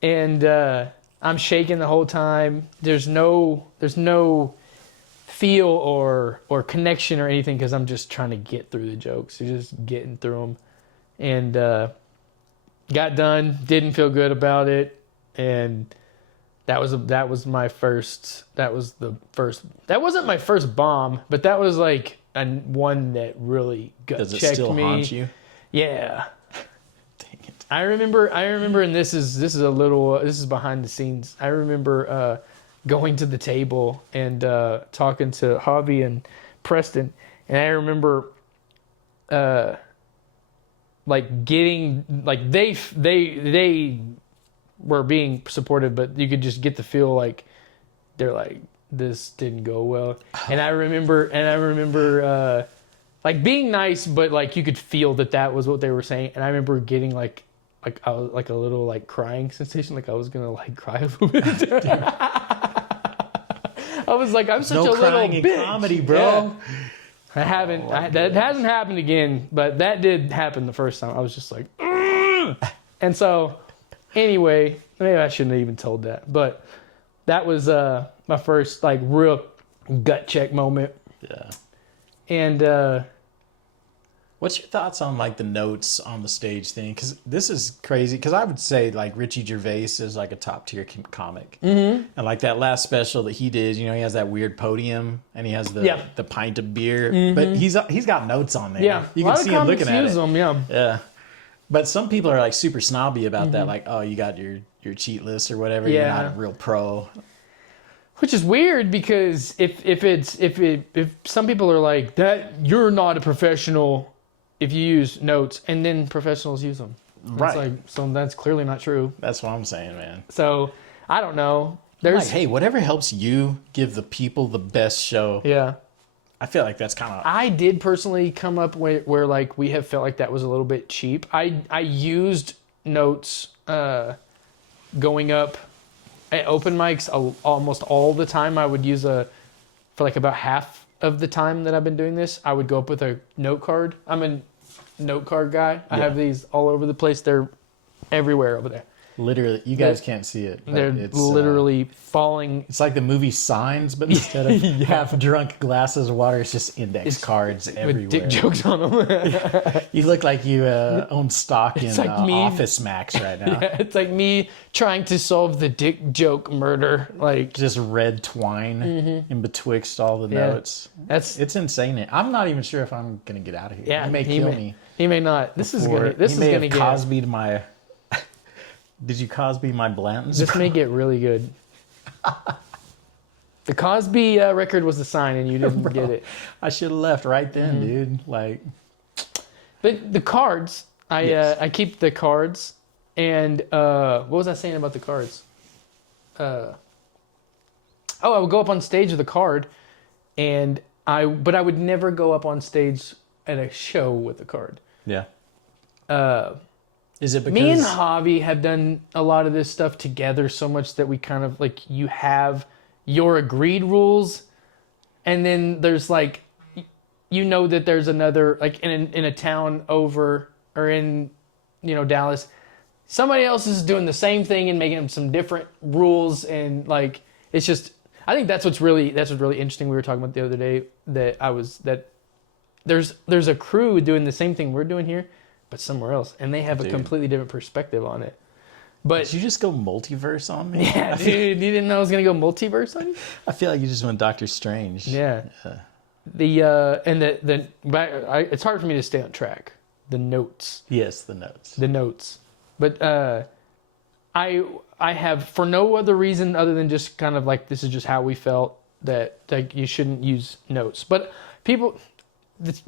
and I'm shaking the whole time. There's no feel or connection or anything, because I'm just trying to get through the jokes. You're just getting through them. And got done, didn't feel good about it, and that wasn't my first bomb, but that was like one that really gut checked me. Does it still haunt you? Yeah. Dang it. I remember, and this is behind the scenes. I remember going to the table and talking to Javi and Preston, and I remember they were being supportive, but you could just get the feel like they're like, this didn't go well. And I remember like being nice, but like you could feel that was what they were saying. And I remember getting like I was like a little like crying sensation, like I was gonna like cry a little bit. I was like, I'm such a little bitch. In comedy, bro. Yeah. That hasn't happened again, but that did happen the first time. I was just like, ugh! And so anyway, maybe I shouldn't have even told that, but that was my first like real gut check moment. Yeah. And what's your thoughts on like the notes on the stage thing? Because this is crazy. Because I would say like Richie Gervais is like a top tier comic, and like that last special that he did, he has that weird podium and he has the pint of beer, but he's got notes on there. Yeah, you can see him looking at it. them, Yeah, but some people are like super snobby about that. Like, oh, you got your cheat list or whatever. Yeah. You're not a real pro. Which is weird, because if some people are like that, you're not a professional if you use notes, and then professionals use them. Right. It's like, so that's clearly not true. That's what I'm saying, man. So I don't know. Like, hey, whatever helps you give the people the best show. Yeah. I feel like that's kind of. I did personally come up where like we have felt like that was a little bit cheap. I used notes going up at open mics almost all the time. I would use for like about half of the time that I've been doing this, I would go up with a note card. I'm a note card guy. I have these all over the place. They're everywhere over there. Literally, you guys can't see it. But They're it's literally falling. It's like the movie Signs, but instead of half drunk glasses of water, it's just index cards everywhere. With dick jokes on them. You look like you own stock in like me. Office Max right now. Yeah, it's like me trying to solve the dick joke murder. Like, Just red twine in betwixt all the notes. It's insane. I'm not even sure if I'm gonna get out of here. yeah, He may kill me. He may not. This is gonna Have get. Cosby'd my. Did you Cosby my Blantons? This may get really good. The Cosby record was the sign, and you didn't get it. I should have left right then, dude. Like, But the cards, I keep the cards, and what was I saying about the cards? I would go up on stage with a card, but I would never go up on stage at a show with a card. yeah. Is it because Me and Javi have done a lot of this stuff together so much that we kind of like, you have your agreed rules, and then there's like, that there's another, like in a town over or in, Dallas, somebody else is doing the same thing and making some different rules, and like, it's just, I think that's what's really interesting. We were talking about the other day that there's a crew doing the same thing we're doing here, but somewhere else, and they have a completely different perspective on it. But did you just go multiverse on me? yeah, dude, you didn't know I was gonna go multiverse on you? I feel like you just went Doctor Strange. Yeah. It's hard for me to stay on track. The notes. Yes, the notes. The notes. But I have, for no other reason other than just kind of like, this is just how we felt, that like you shouldn't use notes. But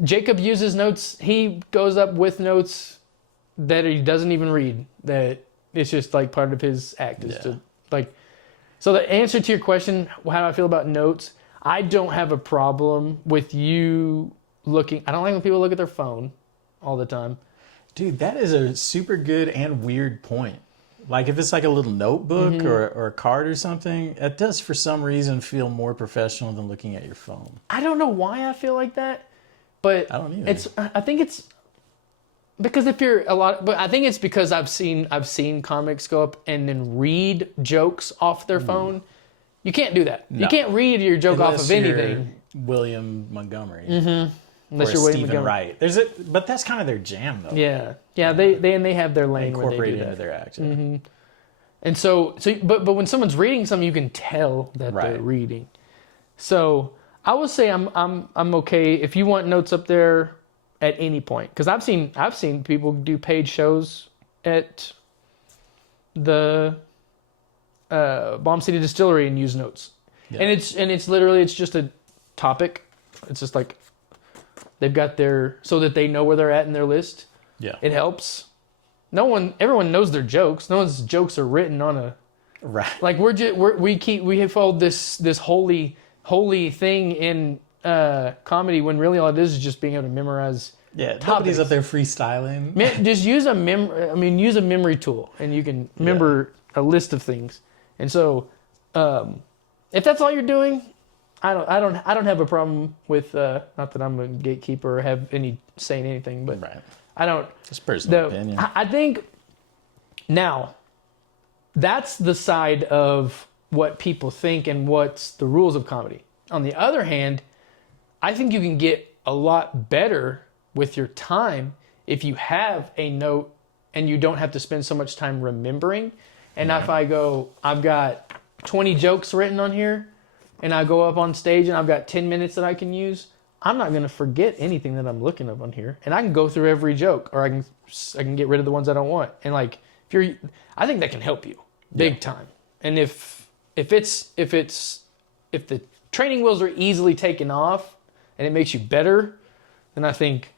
Jacob uses notes. He goes up with notes that he doesn't even read. That it's just like part of his act is to like. So the answer to your question, how do I feel about notes? I don't have a problem with you looking. I don't like when people look at their phone all the time. Dude, that is a super good and weird point. Like if it's like a little notebook or a card or something, it does for some reason feel more professional than looking at your phone. I don't know why I feel like that. But I don't either. I think it's because but I think it's because I've seen comics go up and then read jokes off their phone. You can't do that. No. You can't read your joke off of anything. William Montgomery. Unless or you're William Stephen Montgomery. Wright. But that's kind of their jam though. Yeah. They have their lane where they Incorporate do into that. their act. Yeah. And so but when someone's reading something, you can tell that they're reading. So I would say I'm okay if you want notes up there at any point, because I've seen people do paid shows at the Bomb City Distillery and use notes, and it's literally just a topic. It's just like they've got so that they know where they're at in their list. Yeah, it helps. Everyone knows their jokes. No one's jokes are written on a like we have followed this holy thing in comedy when really all it is just being able to memorize. Yeah, nobody's up there freestyling. Just use a memory tool, and you can remember a list of things. And so, if that's all you're doing, I don't have a problem with. Not that I'm a gatekeeper or have any say in anything, but I don't. Just personal opinion. I think now that's the side of what people think and what's the rules of comedy. On the other hand, I think you can get a lot better with your time if you have a note and you don't have to spend so much time remembering. And if I've got 20 jokes written on here and I go up on stage and I've got 10 minutes that I can use, I'm not going to forget anything that I'm looking up on here. And I can go through every joke, or I can get rid of the ones I don't want. And like, I think that can help you big time. And if the training wheels are easily taken off and it makes you better, then I think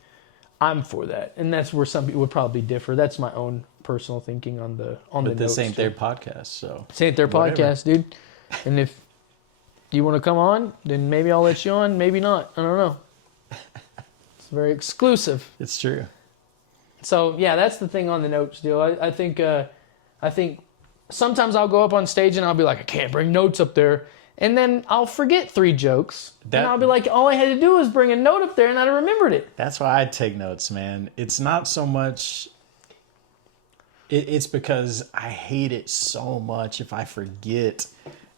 I'm for that. And that's where some people would probably differ. That's my own personal thinking on the But this notes ain't their podcast, so. This ain't their podcast, dude. And if you want to come on, then maybe I'll let you on. Maybe not. I don't know. It's very exclusive. It's true. So yeah, that's the thing on the notes deal. I think sometimes I'll go up on stage and I'll be like, I can't bring notes up there. And then I'll forget 3 jokes. And I'll be like, all I had to do was bring a note up there and I'd have remembered it. That's why I take notes, man. It's not so much... It's because I hate it so much if I forget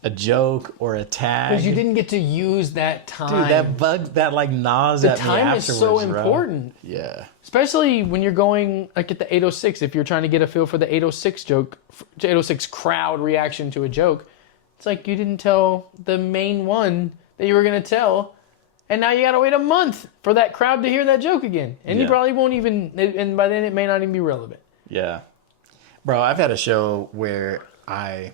a joke or a tag. Because you didn't get to use that time. Dude, that bug that like gnaws the at me time afterwards. is so bro. important. Yeah. Especially when you're going like at the 806, if you're trying to get a feel for the 806 joke, 806 crowd reaction to a joke. It's like you didn't tell the main one that you were going to tell. And now you got to wait a month for that crowd to hear that joke again. And you probably won't even, and by then it may not even be relevant. Yeah. Bro, I've had a show where I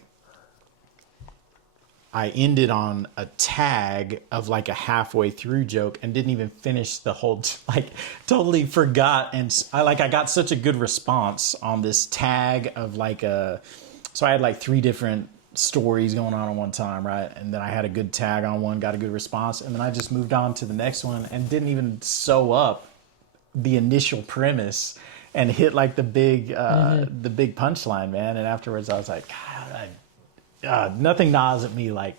ended on a tag of like a halfway through joke and didn't even finish the whole, like totally forgot. And I got such a good response on this tag of like so I had like 3 different stories going on at one time, right? And then I had a good tag on one, got a good response. And then I just moved on to the next one and didn't even sew up the initial premise and hit like the big punchline, man. And afterwards I was like, God, nothing gnaws at me like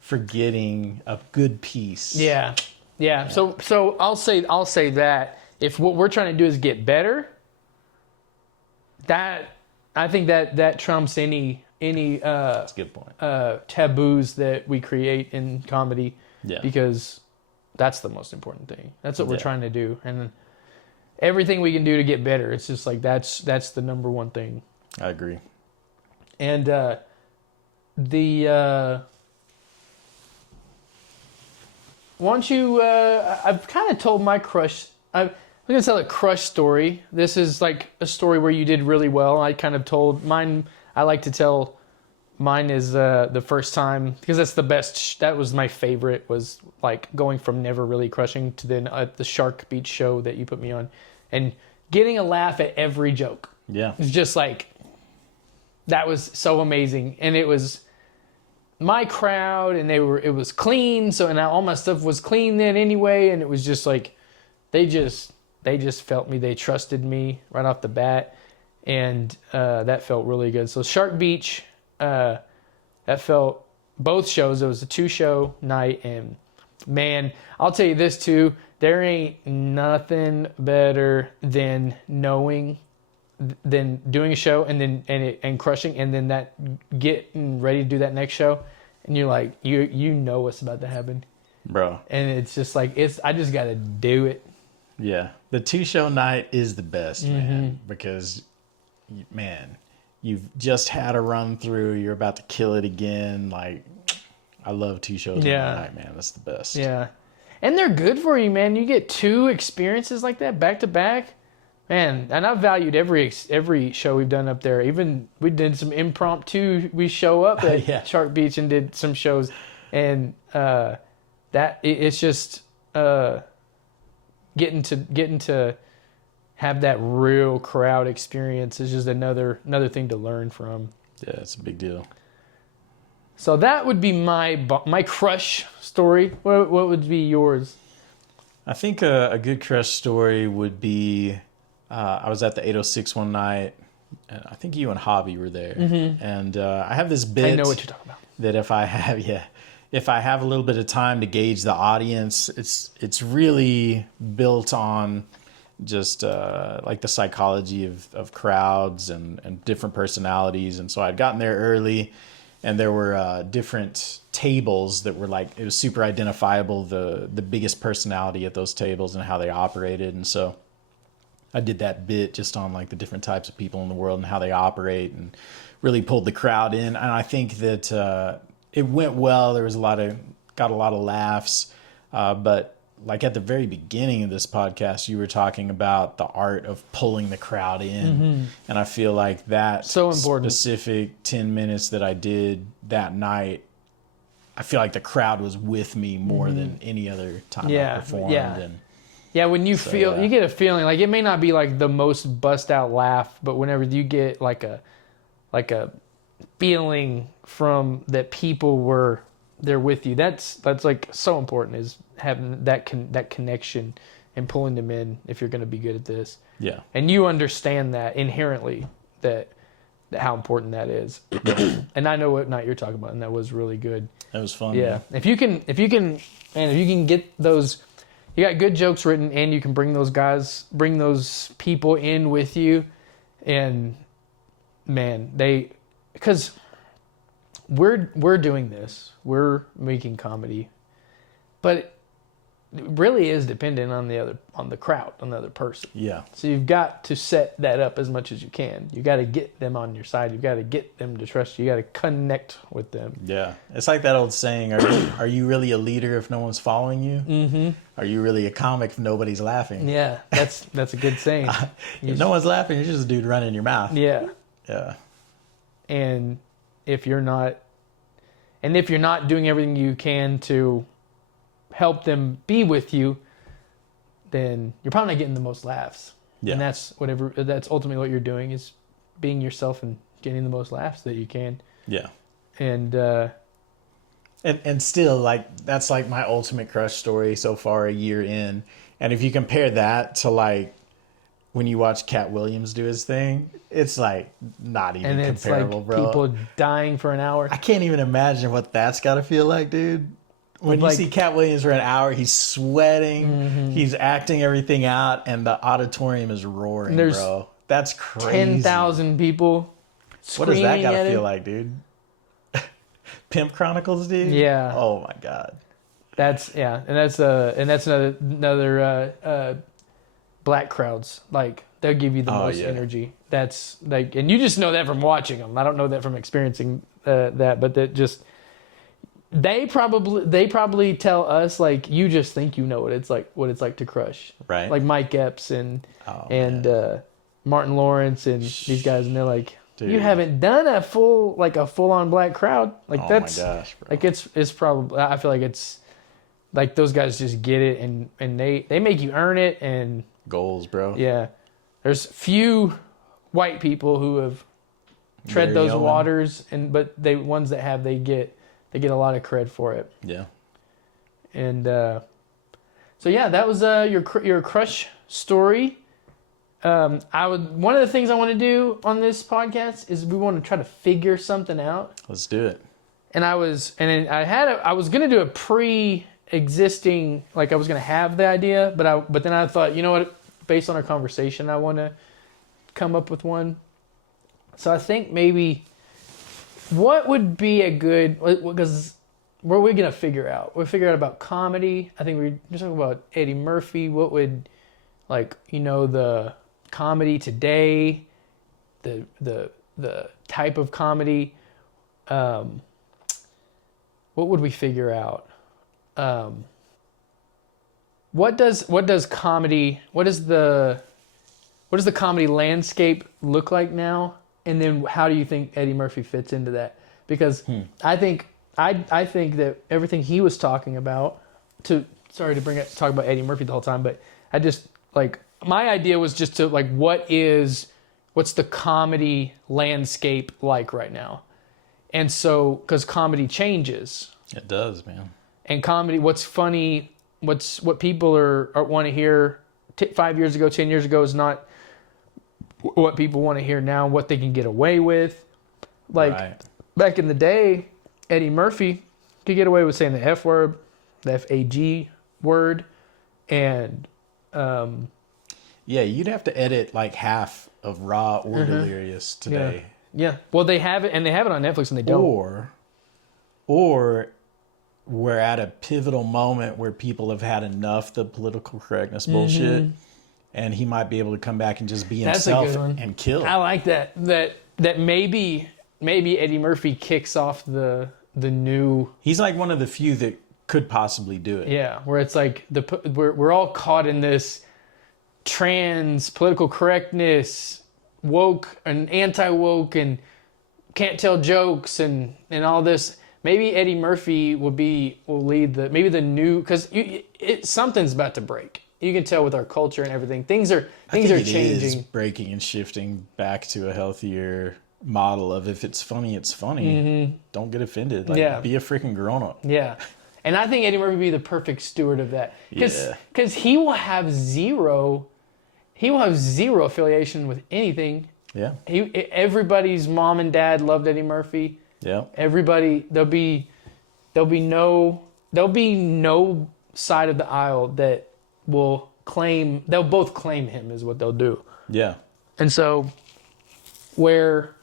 forgetting a good piece. Yeah. So I'll say that if what we're trying to do is get better, I think that trumps any That's a good point. taboos that we create in comedy. Yeah. Because that's the most important thing. That's what we're trying to do. And everything we can do to get better, it's just like that's the number one thing. I agree. And once you I've kind of told my crush, I'm gonna tell a crush story. This is like a story where you did really well. I kind of told mine. I like to tell mine is the first time, because that's the best. That was my favorite, was like going from never really crushing to then at the Shark Beach show that you put me on and getting a laugh at every joke. Yeah. It's just like, that was so amazing. And it was my crowd, and it was clean. So, and all my stuff was clean then anyway. And it was just like, they just felt me. They trusted me right off the bat. And that felt really good. So Shark Beach, that felt, both shows, it was a 2-show night. And man, I'll tell you this too, there ain't nothing better than doing a show and crushing, and then that getting ready to do that next show, and you're like, you know what's about to happen, bro. And it's just like, I just gotta do it. Yeah, the 2-show night is the best, man, because man, you've just had a run through, you're about to kill it again. Like, I love 2 shows in one night, man. That's the best. Yeah, and they're good for you, man. You get 2 experiences like that back to back. Man, and I've valued every show we've done up there. Even we did some impromptu. We show up at Shark Beach and did some shows, and it's just getting to have that real crowd experience is just another thing to learn from. Yeah, it's a big deal. So that would be my crush story. What would be yours? I think a good crush story would be, I was at the 806 one night, and I think you and Hobby were there. Mm-hmm. And I have this bit. I know what you're talking about. That if I have a little bit of time to gauge the audience, it's really built on just like the psychology of crowds and different personalities. And so I'd gotten there early, and there were different tables that were like, it was super identifiable, the biggest personality at those tables and how they operated. And so I did that bit just on like the different types of people in the world and how they operate, and really pulled the crowd in. And I think that it went well. There was got a lot of laughs. But like at the very beginning of this podcast, you were talking about the art of pulling the crowd in. Mm-hmm. And I feel like that so important. Specific 10 minutes that I did that night, I feel like the crowd was with me more than any other time I performed. Yeah, when you you get a feeling, like it may not be like the most bust out laugh, but whenever you get like a feeling from that people were there with you, that's like so important, is having that connection and pulling them in if you're going to be good at this. Yeah. And you understand that inherently, that how important that is. And I know what night you're talking about, and that was really good. That was fun. Yeah. Man. If you can get those, you got good jokes written, and you can bring those people in with you, and man, because we're doing this, we're making comedy, but it really is dependent on the crowd, on the other person. Yeah. So you've got to set that up as much as you can. You got to get them on your side. You've got to get them to trust you. You got to connect with them. Yeah. It's like that old saying, are you really a leader if no one's following you? Mm-hmm. Are you really a comic if nobody's laughing? Yeah, that's a good saying. If no one's laughing, you're just a dude running your mouth. Yeah. Yeah. And if you're not doing everything you can to help them be with you, then you're probably not getting the most laughs. Yeah. And that's ultimately what you're doing, is being yourself and getting the most laughs that you can. Yeah. And still, like, that's like my ultimate crush story so far, a year in. And if you compare that to like when you watch Cat Williams do his thing, it's like not even it's comparable, like bro. people dying for an hour. I can't even imagine what that's got to feel like, dude. When you see Cat Williams for an hour, he's sweating, he's acting everything out, and the auditorium is roaring, bro. That's crazy. 10,000 people. What does that gotta at feel him. like, dude? Pimp Chronicles, dude. Yeah. Oh my god. That's another black crowds. Like, they'll give you the most energy. That's like, and you just know that from watching them. I don't know that from experiencing that, but that just. They probably tell us, like, you just think you know what it's like to crush, right? Like Mike Epps and Martin Lawrence and these guys, and they're like, dude, you haven't done a full on black crowd, like that's, my gosh, bro. Like it's probably, I feel like it's like those guys just get it, and they make you earn it, and goals, bro. Yeah, there's few white people who have tread those waters, but ones that have, they get a lot of cred for it. Yeah. And so yeah, that was your crush story. One of the things I want to do on this podcast is we want to try to figure something out. Let's do it. And I was going to do a pre-existing, like, I was going to have the idea, but then I thought, you know what, based on our conversation, I want to come up with one. So I think maybe, what would be a good, because what are we going to figure out? We'll figure out about comedy. I think we're just talking about Eddie Murphy. What would, like, the comedy today, the type of comedy, what would we figure out? What does the comedy landscape look like now? And then how do you think Eddie Murphy fits into that? Because I think that everything he was talking about, talk about Eddie Murphy the whole time, but I just, like, my idea was just to, like, what's the comedy landscape like right now? And so, because comedy changes. It does, man. And comedy, what's funny, what people are want to hear 5 years ago, 10 years ago is not what people want to hear now, what they can get away with. Like, back in the day, Eddie Murphy could get away with saying the F word, the F-A-G word, and yeah, you'd have to edit like half of Raw or Delirious today. Yeah. Well, they have it, and they have it on Netflix, and they don't. Or we're at a pivotal moment where people have had enough the political correctness bullshit, and he might be able to come back and just be himself and kill. I like that. That maybe Eddie Murphy kicks off the new. He's like one of the few that could possibly do it. Yeah, where it's like we're all caught in this trans political correctness, woke and anti-woke, and can't tell jokes and all this. Maybe Eddie Murphy will lead the new, because something's about to break. You can tell with our culture and everything. Things are changing. It is breaking and shifting back to a healthier model of, if it's funny, it's funny. Don't get offended. Like, be a freaking grown up. Yeah. And I think Eddie Murphy would be the perfect steward of that. Because he will have zero affiliation with anything. Yeah. Everybody's mom and dad loved Eddie Murphy. Yeah. Everybody, there'll be no side of the aisle that they'll both claim him, is what they'll do. Yeah. And so where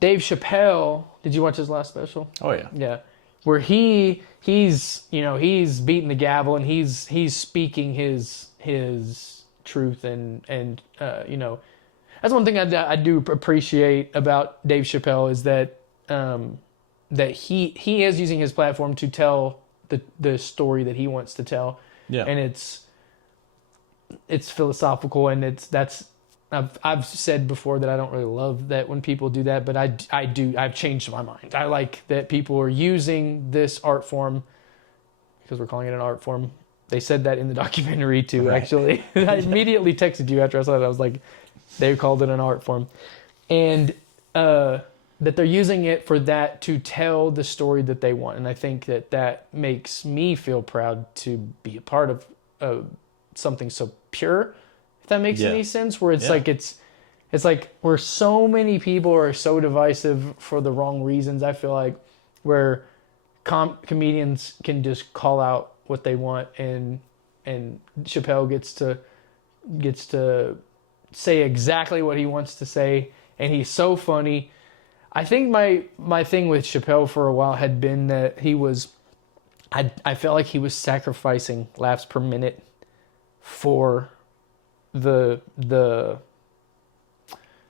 Dave Chappelle. Did you watch his last special? Oh yeah. Yeah, where he's beating the gavel and he's speaking his truth and that's one thing I do appreciate about Dave Chappelle is that that he is using his platform to tell the story that he wants to tell. Yeah. And it's philosophical and I've said before that I don't really love that when people do that, but I've changed my mind. I like that people are using this art form because we're calling it an art form. They said that in the documentary too, right. Actually. I immediately texted you after I saw it. I was like, they called it an art form. And that they're using it for that to tell the story that they want. And I think that makes me feel proud to be a part of something so pure, if that makes any sense, where it's like it's like where so many people are so divisive for the wrong reasons. I feel like where comedians can just call out what they want and Chappelle gets to say exactly what he wants to say, and he's so funny. I think my thing with Chappelle for a while had been that I felt like he was sacrificing laughs per minute for the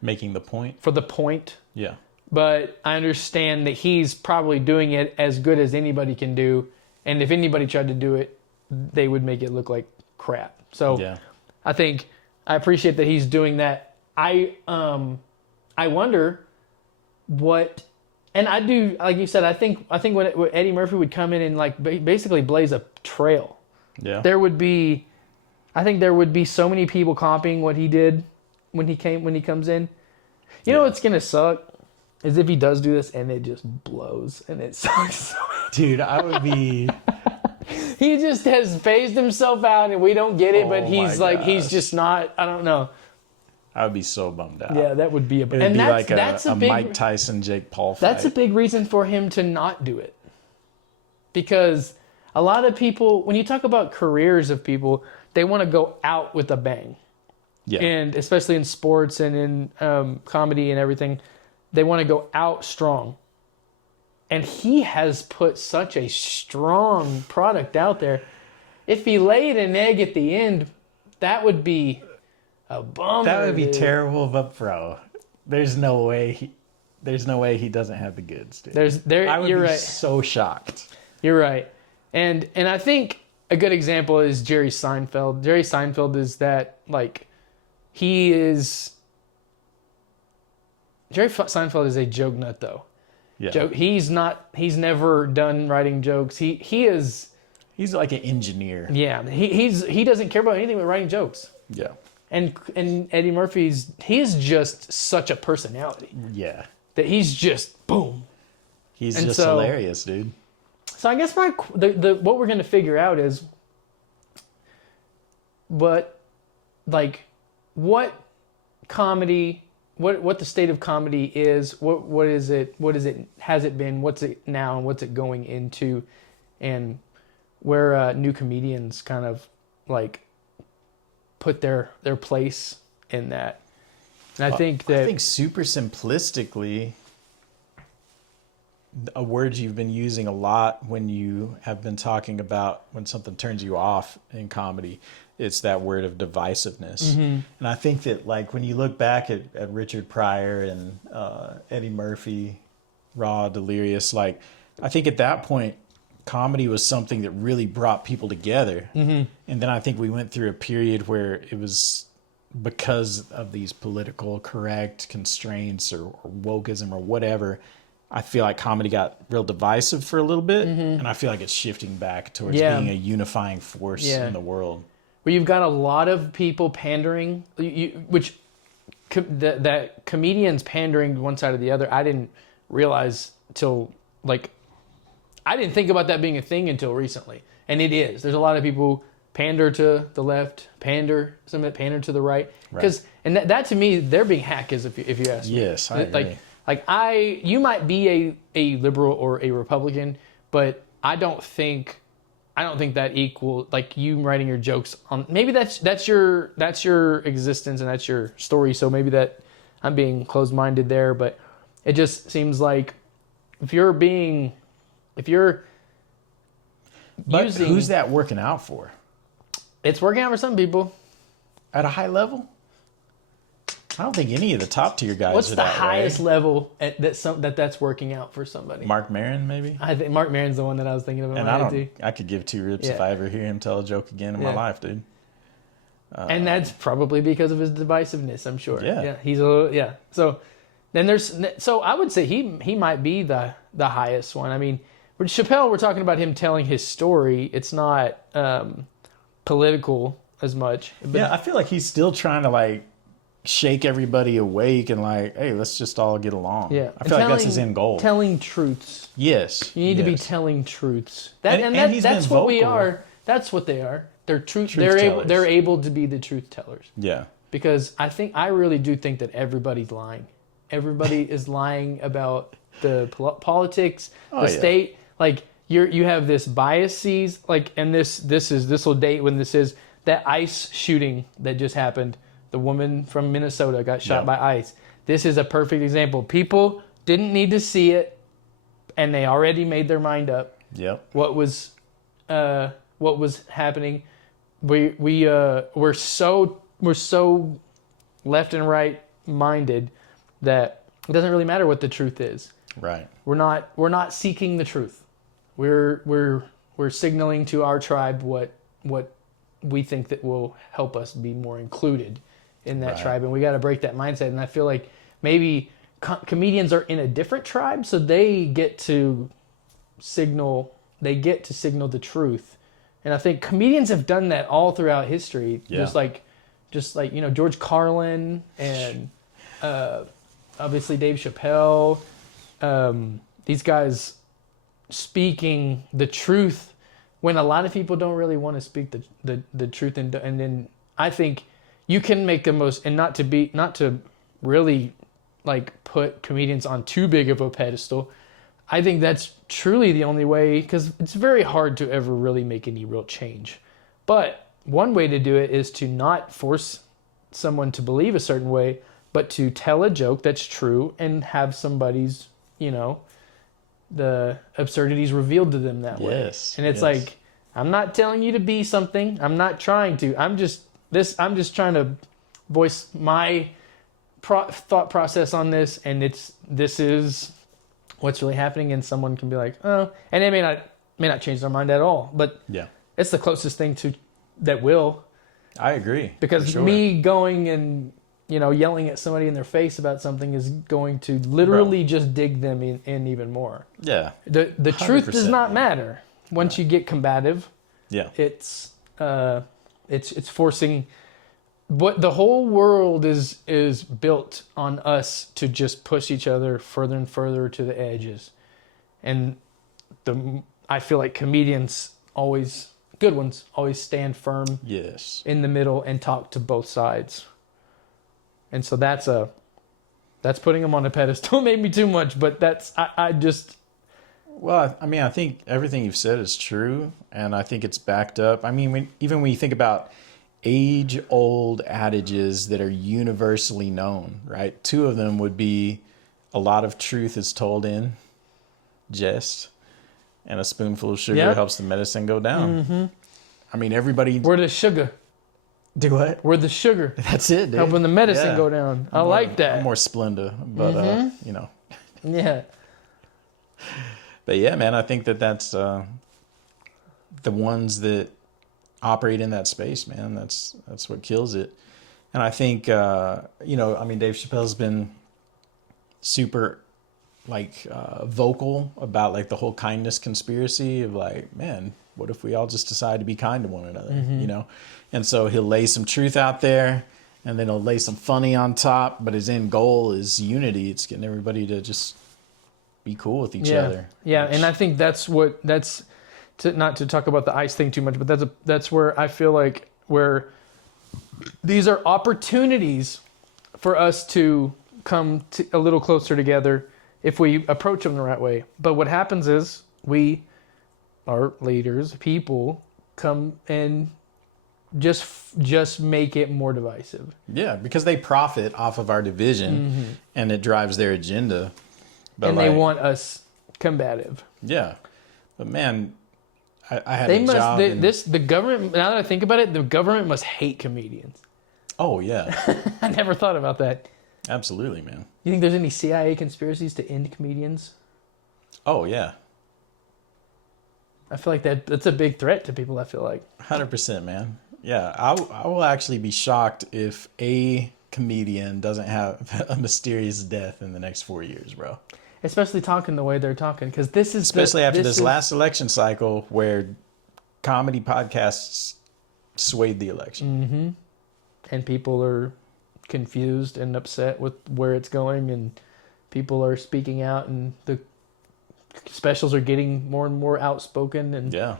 making the point. For the point. Yeah. But I understand that he's probably doing it as good as anybody can do, and if anybody tried to do it, they would make it look like crap. So yeah. I appreciate that he's doing that. I wonder what, and I do, like you said, I think when Eddie Murphy would come in and like basically blaze a trail. Yeah. I think there would be so many people copying what he did when he comes in. You know what's gonna suck is if he does do this and it just blows and it sucks. Dude, I would be. He just has phased himself out and we don't get it, but he's like, he's just not, I don't know. I would be so bummed out. Yeah, that would be It would be like a Mike Tyson, Jake Paul fight. That's a big reason for him to not do it. Because a lot of people, when you talk about careers of people, they want to go out with a bang. Yeah. And especially in sports and in comedy and everything, they want to go out strong. And he has put such a strong product out there. If he laid an egg at the end, that would be a bummer. That would be terrible, but bro, there's no way he doesn't have the goods, dude. I would be so shocked. You're right. And I think a good example is Jerry Seinfeld. Jerry Seinfeld is that, like, Jerry Seinfeld is a joke nut, though. Yeah. He's never done writing jokes. He's like an engineer. Yeah. He doesn't care about anything but writing jokes. Yeah. And Eddie Murphy's, he's just such a personality. Yeah. That he's just boom. He's just hilarious, dude. So I guess what we're going to figure out is what comedy, what the state of comedy is, what is it, has it been, what's it now, and what's it going into, and where new comedians kind of like put their place in that. And I think super simplistically, a word you've been using a lot when you have been talking about when something turns you off in comedy, it's that word of divisiveness. Mm-hmm. And I think that, like, when you look back at Richard Pryor and Eddie Murphy, Raw, Delirious, like, I think at that point, comedy was something that really brought people together. Mm-hmm. And then I think we went through a period where it was because of these political correct constraints or wokeism or whatever. I feel like comedy got real divisive for a little bit, and I feel like it's shifting back towards being a unifying force in the world. Where you've got a lot of people pandering, that comedians pandering one side or the other. I didn't realize till, like, I didn't think about that being a thing until recently, and it is. There's a lot of people who pander to the left, pander to the right, and that to me, they're being hackers. If you ask me. Yes, I agree. You might be a liberal or a Republican, but I don't think I don't think that equal like you writing your jokes on. Maybe that's your existence and that's your story. So maybe that I'm being closed-minded there, but it just seems like if you're But using, who's that working out for? it's working out for some people. At a high level? I don't think any of the top tier guys What's are the that highest way. level that's working out for somebody? Mark Maron, maybe? I think Mark Maron's the one that I was thinking of. And I could give two rips if Yeah. I ever hear him tell a joke again in my Yeah. life, dude. And that's probably because of his divisiveness, I'm sure. Yeah. He's So then I would say he might be the highest one. I mean, with Chappelle, we're talking about him telling his story. It's not political as much. But Yeah, I feel like he's still trying to like shake everybody awake and like, hey, let's just all get along. yeah, I feel like that's his end goal. Telling truths. Yes. You need to be yes. telling truths. And he's That's been what we vocal. are. That's what they are. They're truth. Truth They're tellers. able to be the truth tellers. Yeah. Because I really do think that everybody's lying. Everybody is lying about the politics, Oh, the yeah. state. Like you have this biases. Like, and this will date when this is that ICE shooting that just happened. The woman from Minnesota got shot Yeah. by ICE. This is a perfect example. People didn't need to see it, and they already made their mind up. Yep. What was happening? We're so left and right minded that it doesn't really matter what the truth is. Right. We're not seeking the truth. We're signaling to our tribe what we think that will help us be more included in that Right. tribe, and we got to break that mindset. And I feel like maybe comedians are in a different tribe, so they get to signal the truth. And I think comedians have done that all throughout history. Yeah. Just like George Carlin and obviously Dave Chappelle. These guys speaking the truth when a lot of people don't really want to speak the truth, and then I think you can make the most, and not to really like put comedians on too big of a pedestal. I think that's truly the only way, because it's very hard to ever really make any real change. But one way to do it is to not force someone to believe a certain way, but to tell a joke that's true and have somebody's, the absurdities revealed to them that way. Yes. And it's yes. like, I'm not telling you to be something. I'm not trying to. I'm just trying to voice my thought process on this, and this is what's really happening, and someone can be like, oh, and they may not change their mind at all, but Yeah. it's the closest thing to that will, I agree. because for sure. me going and yelling at somebody in their face about something is going to literally just dig them in even more. Yeah. The truth does 100%, not man. matter once you get combative. Yeah. It's forcing. What the whole world is built on us to just push each other further and further to the edges, and I feel like comedians always, good ones, always stand firm Yes. in the middle and talk to both sides. And so that's putting them on a pedestal. Maybe too much, but I just. Well, I mean, I think everything you've said is true, and I think it's backed up. I mean, even when you think about age-old adages that are universally known, right? Two of them would be a lot of truth is told in jest, and a spoonful of sugar Yep. helps the medicine go down. Mm-hmm. I mean, everybody... We're the sugar. Do what? We're the sugar. That's it, dude. Helping the medicine Yeah. go down. I like that. I'm more Splenda, but, Yeah. But yeah, man, I think that's the ones that operate in that space, man. That's what kills it. And I think, Dave Chappelle's been super vocal about like the whole kindness conspiracy of like, man, what if we all just decide to be kind to one another, And so he'll lay some truth out there, and then he'll lay some funny on top, but his end goal is unity. It's getting everybody to just be cool with each other. Yeah, and I think not to talk about the ICE thing too much, but that's where I feel like where these are opportunities for us to come a little closer together if we approach them the right way. But what happens is we our leaders, people, come and just make it more divisive. Yeah, because they profit off of our division, and it drives their agenda. But And they want us combative. Yeah, but man, I had They a must. job. The government. Now that I think about it, the government must hate comedians. Oh yeah, I never thought about that. absolutely, man. You think there's any CIA conspiracies to end comedians? Oh yeah, I feel like that's a big threat to people. I feel like 100%, man. Yeah, I will actually be shocked if a comedian doesn't have a mysterious death in the next 4 years, bro. especially talking the way they're talking, because this is Especially after this last election cycle where comedy podcasts swayed the election. and people are confused and upset with where it's going, and people are speaking out, and the specials are getting more and more outspoken, and Yeah.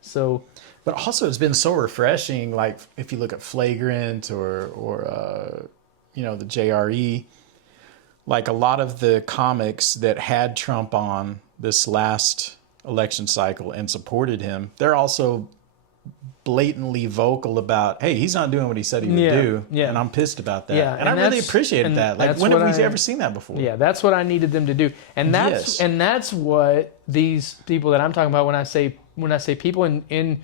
so But also, it's been so refreshing. Like if you look at Flagrant or the JRE, like a lot of the comics that had Trump on this last election cycle and supported him, they're also blatantly vocal about, hey, he's not doing what he said he would do, and I'm pissed about that. Yeah, and I really appreciated that. Like, when have we ever seen that before? Yeah, that's what I needed them to do, and that's what these people that I'm talking about when I say people in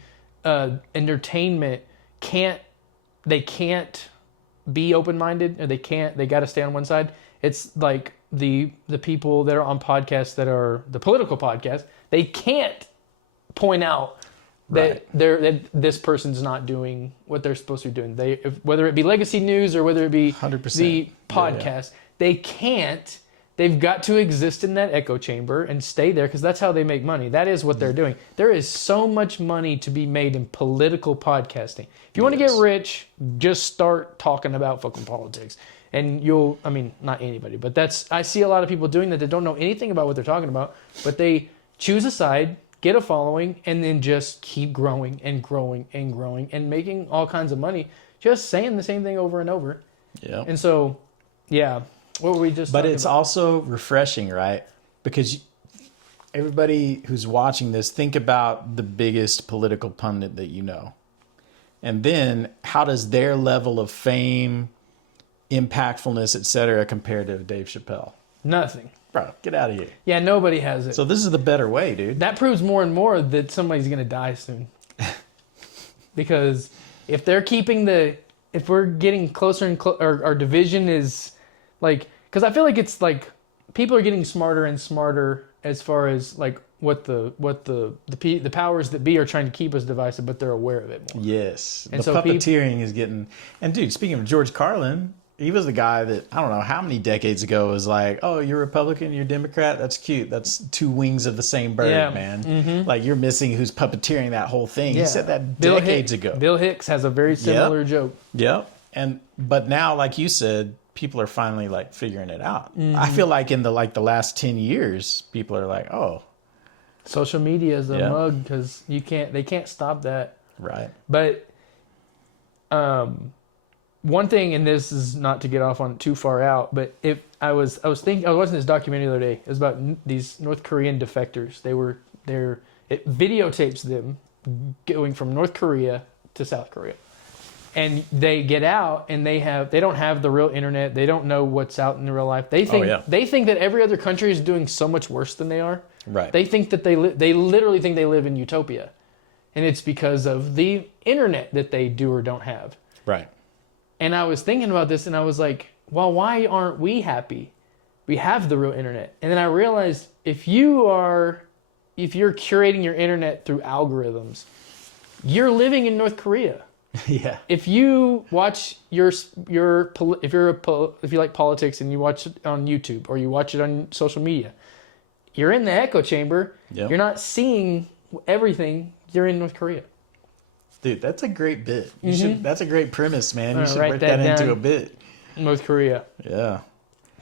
entertainment can't be open-minded, or they got to stay on one side. It's like the people that are on podcasts that are the political podcasts, they can't point out that that this person's not doing what they're supposed to be doing. Whether it be legacy news or whether it be 100%. the podcast, they can't. They've got to exist in that echo chamber and stay there, because that's how they make money. That is what they're doing. There is so much money to be made in political podcasting. If you want to get rich, just start talking about fucking politics. And not anybody, but I see a lot of people doing that don't know anything about what they're talking about, but they choose a side, get a following, and then just keep growing and growing and growing and making all kinds of money, just saying the same thing over and over. Yeah. And so, yeah. What were we just But it's about? also refreshing, right? Because everybody who's watching this, think about the biggest political pundit that you know. And then how does their level of fame, impactfulness, etc., compare to Dave Chappelle? Nothing. Bro, get out of here. Yeah, nobody has it. So this is the better way, dude. That proves more and more that somebody's going to die soon. Because if they're if we're getting closer and our division is like, because I feel like it's like people are getting smarter and smarter as far as like what the powers that be are trying to keep us divisive, but they're aware of it more. Yes. And the so puppeteering is getting... And dude, speaking of George Carlin, he was the guy that, I don't know how many decades ago, was like, oh, you're Republican, you're Democrat? That's cute. That's two wings of the same bird, man. Like, you're missing who's puppeteering that whole thing. He said that decades ago. Bill Hicks has a very similar joke. Yep. But now, like you said, people are finally like figuring it out. I feel like in the last 10 years, people are like, oh. Social media is a mug, because they can't stop that. Right. But one thing, and this is not to get off on too far out, but if I was watching this documentary the other day. It was about these North Korean defectors. It videotapes them going from North Korea to South Korea. And they get out, and they don't have the real internet. They don't know what's out in the real life. They think that every other country is doing so much worse than they are. Right. They think that they literally think they live in utopia, and it's because of the internet that they do or don't have. Right. And I was thinking about this, and I was like, well, why aren't we happy? We have the real internet. And then I realized if you're curating your internet through algorithms, you're living in North Korea. Yeah. If you watch if you like politics and you watch it on YouTube or you watch it on social media, you're in the echo chamber. Yep. You're not seeing everything. You're in North Korea. Dude, that's a great bit. That's a great premise, man. You should write break that that into down. a bit. North Korea. Yeah.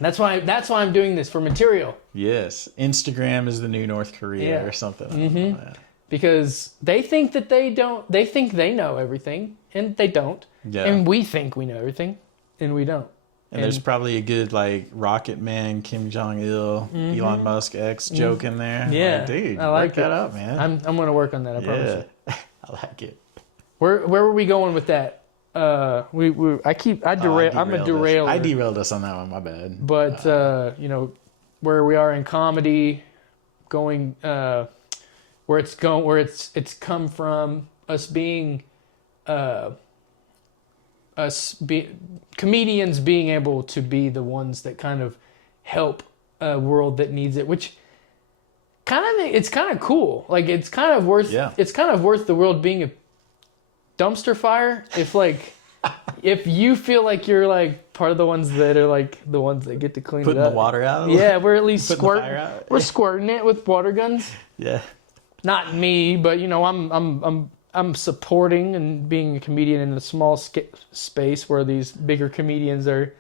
That's why I'm doing this, for material. Yes. Instagram is the new North Korea or something. I don't know that. Because they think that they think they know everything, and they don't. Yeah. And we think we know everything, and we don't. And there's probably a good like Rocket Man, Kim Jong-il, Elon Musk X joke in there. Yeah, like, dude, I like work that it. up, man. I'm gonna work on that. I promise. Yeah, I like it. Where were we going with that? I'm a derailer. I derailed us on that one. My bad. But you know, where we are in comedy, going where it's come from us being comedians being able to be the ones that kind of help a world that needs it, which it's kind of cool. Like it's kind of worth the world being a dumpster fire if you feel like you're like part of the ones that are like the ones that get to clean Putting it up. the water out. Yeah, we're at least squirting. We're squirting it with water guns. Yeah. Not me, but you know, I'm supporting and being a comedian in a small space where these bigger comedians are.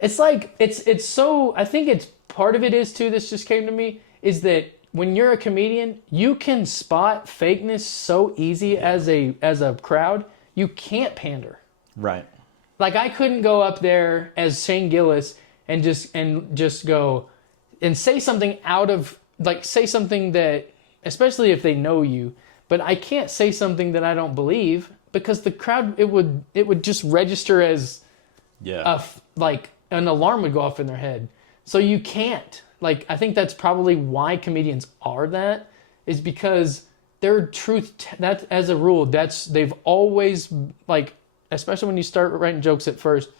It's like it's so. I think it's part of it is too. This just came to me is that when you're a comedian, you can spot fakeness so easy as a crowd. You can't pander. Right. Like I couldn't go up there as Shane Gillis and just go and say something say something that, especially if they know you, but I can't say something that I don't believe because the crowd it would just register as an alarm would go off in their head. So you can't. Like I think that's probably why comedians are that is because their truth that as a rule they've always like, especially when you start writing jokes at first,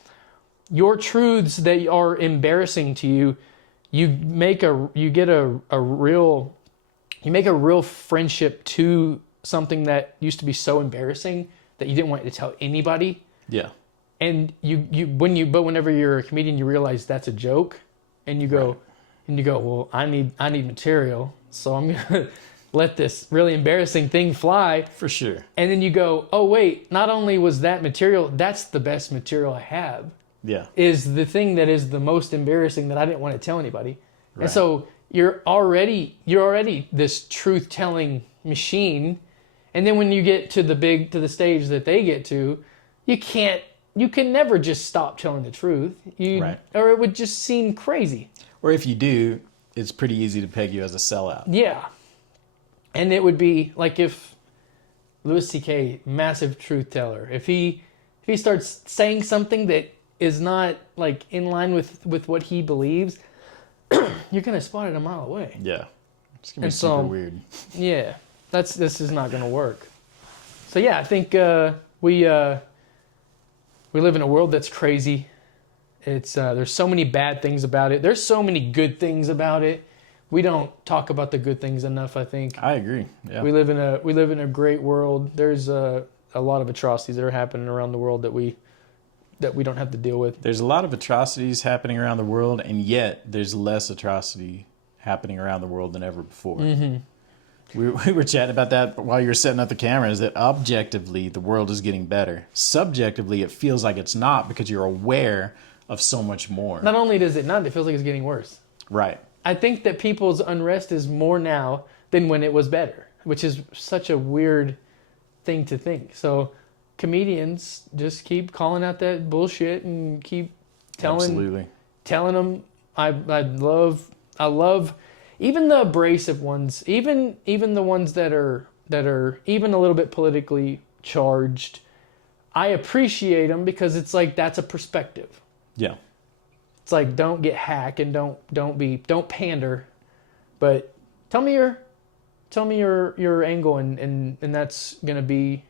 your truths that are embarrassing to you, you make a real friendship to something that used to be so embarrassing that you didn't want to tell anybody. Yeah. And whenever you're a comedian, you realize that's a joke, and you go, well, I need material, so I'm gonna let this really embarrassing thing fly. For sure. And then you go, oh wait, not only was that material, that's the best material I have. Yeah. Is the thing that is the most embarrassing that I didn't want to tell anybody. Right. And so you're already this truth telling machine. And then when you get to the stage that they get to, you can never just stop telling the truth. Right. Or it would just seem crazy. Or if you do, it's pretty easy to peg you as a sellout. Yeah. And it would be like if Louis C.K., massive truth teller, if he starts saying something that is not like in line with what he believes, you're gonna spot it a mile away. Yeah, it's gonna be super weird. Yeah, this is not gonna work. So yeah, I think we live in a world that's crazy. It's there's so many bad things about it. There's so many good things about it. We don't talk about the good things enough, I think. I agree. Yeah. We live in a great world. There's a lot of atrocities that are happening around the world that we don't have to deal with. There's a lot of atrocities happening around the world, and yet there's less atrocity happening around the world than ever before. Mm-hmm. We were chatting about that while you were setting up the cameras, that objectively the world is getting better. Subjectively, it feels like it's not because you're aware of so much more. Not only does it not, it feels like it's getting worse. Right. I think that people's unrest is more now than when it was better, which is such a weird thing to think. So comedians just keep calling out that bullshit and keep telling them I love even the abrasive ones, even the ones that are even a little bit politically charged. I appreciate them because it's like that's a perspective. Yeah. It's like don't get hacked and don't pander, but tell me your angle and that's gonna be.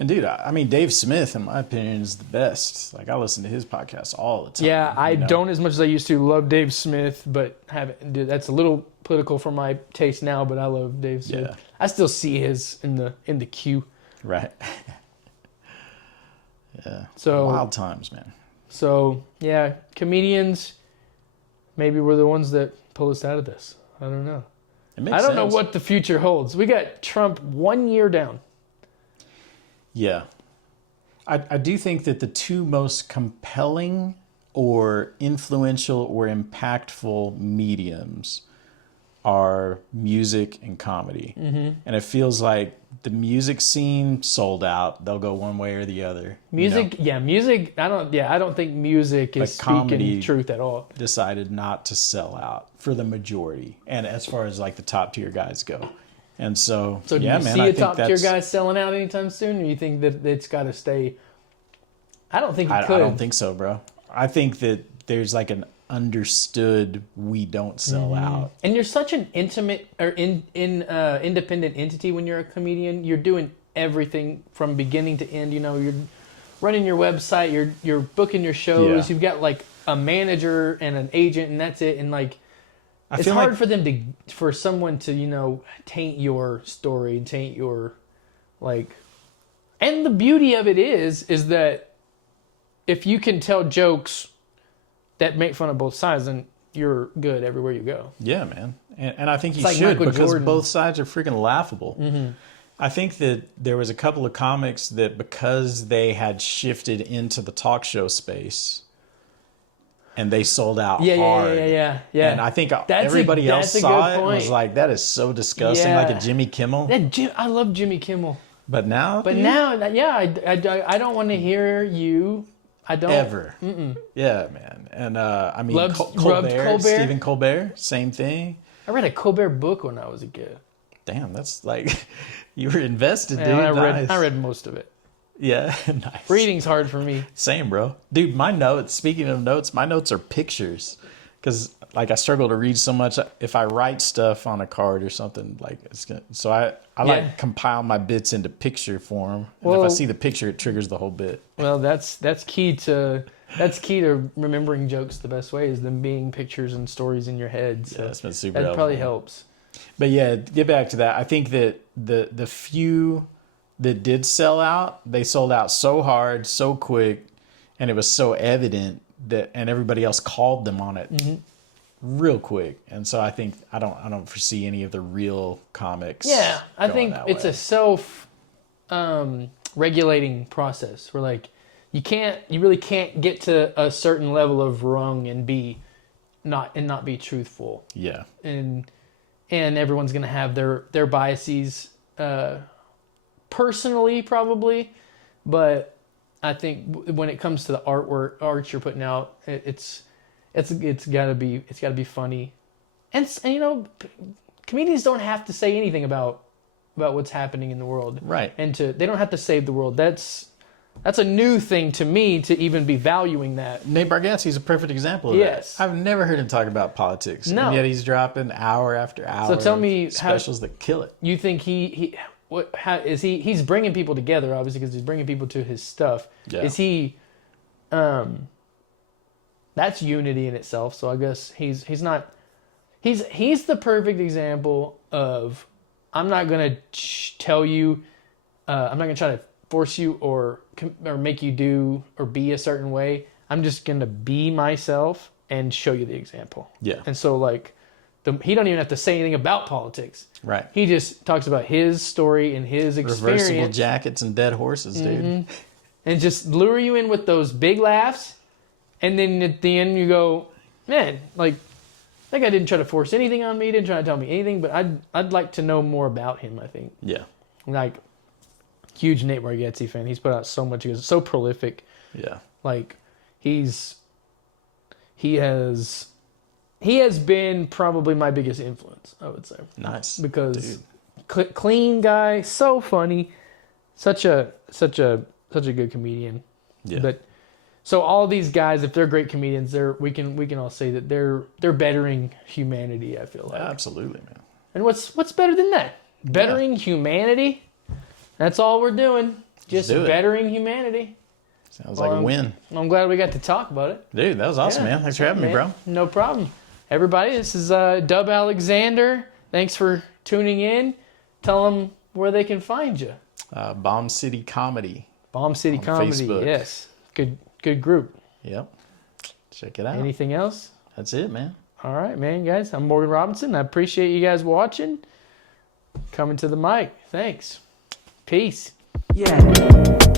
And dude, I mean, Dave Smith, in my opinion, is the best. Like I listen to his podcast all the time. Yeah, I don't as much as I used to love Dave Smith, but that's a little political for my taste now. But I love Dave Smith. Yeah. I still see his in the queue. Right. Yeah. So wild times, man. So, yeah, comedians, maybe we're the ones that pull us out of this. I don't know. I don't know what the future holds. We got Trump 1 year down. Yeah. I do think that the two most compelling or influential or impactful mediums are music and comedy. Mm-hmm. And it feels like the music scene sold out. They'll go one way or the other. Music, music. I don't think music is comedy speaking truth at all. Decided not to sell out for the majority, and as far as like the top tier guys go, and so do you see a top tier guy selling out anytime soon, or you think that it's got to stay? I don't think it could. I don't think so, bro. I think that there's like an understood we don't sell out. And you're such an intimate or independent entity when you're a comedian. You're doing everything from beginning to end. You know, you're running your website, you're booking your shows. Yeah. You've got like a manager and an agent, and that's it. And like, it's hard for someone to, you know, taint your story, taint your like. And the beauty of it is that if you can tell jokes that make fun of both sides, then you're good everywhere you go. Yeah, man. And I think you should, because both sides are freaking laughable. Mm-hmm. I think that there was a couple of comics that, because they had shifted into the talk show space and they sold out hard. Yeah. And I think everybody else saw it and was like, that is so disgusting, like a Jimmy Kimmel. I love Jimmy Kimmel. But now, I don't want to hear you. I don't ever. Mm-mm. Yeah, man. And I mean, Colbert, Stephen Colbert, same thing. I read a Colbert book when I was a kid. Damn, that's like you were invested, dude. I read most of it. Yeah, nice. Reading's hard for me. Same, bro. Dude, my notes. Speaking of notes, my notes are pictures, because like I struggle to read so much. If I write stuff on a card or something, like I like compile my bits into picture form. And if I see the picture, it triggers the whole bit. Well, that's key to remembering jokes. The best way is them being pictures and stories in your head. So that's been super. That probably helps. But yeah, get back to that. I think that the few that did sell out, they sold out so hard, so quick, and it was so evident and everybody else called them on it. Mm-hmm. Real quick. And so I think I don't foresee any of the real comics. Yeah, I think it's a self regulating process where like you really can't get to a certain level of rung and not be truthful. Yeah. And everyone's going to have their biases personally probably, but I think when it comes to the art you're putting out, it's got to be funny, and you know, comedians don't have to say anything about what's happening in the world, right? And they don't have to save the world. That's a new thing to me to even be valuing that. Nate Bargatze's a perfect example of that. I've never heard him talk about politics, and yet he's dropping hour after hour. So tell me, specials that kill it. You think he's bringing people together, obviously, because he's bringing people to his stuff. Yeah. Is he? That's unity in itself. So I guess he's the perfect example of, I'm not gonna tell you, I'm not gonna try to force you or make you do or be a certain way. I'm just gonna be myself and show you the example. Yeah. And so like, he don't even have to say anything about politics. Right. He just talks about his story and his experience. Reversible jackets and dead horses, dude. Mm-hmm. And just lure you in with those big laughs. And then at the end you go, man, like, that guy didn't try to force anything on me, didn't try to tell me anything, but I'd like to know more about him, I think. Yeah. Like, huge Nate Bargatze fan. He's put out so much. He's so prolific. Yeah. Like, he has been probably my biggest influence, I would say. Nice. Because clean guy, so funny, such a good comedian. Yeah. But so all these guys, if they're great comedians, we can all say that they're bettering humanity, I feel like. Absolutely, man. And what's better than that? Bettering humanity? That's all we're doing. Just bettering humanity. Sounds like a win. I'm glad we got to talk about it. Dude, that was awesome, man. Thanks for having me, bro. No problem. Everybody, this is Dubb Alexander. Thanks for tuning in. Tell them where they can find you. Bomb City Comedy. Bomb City Comedy, Facebook. Yes. Good group. Yep. Check it out. Anything else? That's it, man. All right, man, guys. I'm Morgan Robinson. I appreciate you guys watching. Coming to the mic. Thanks. Peace. Yeah.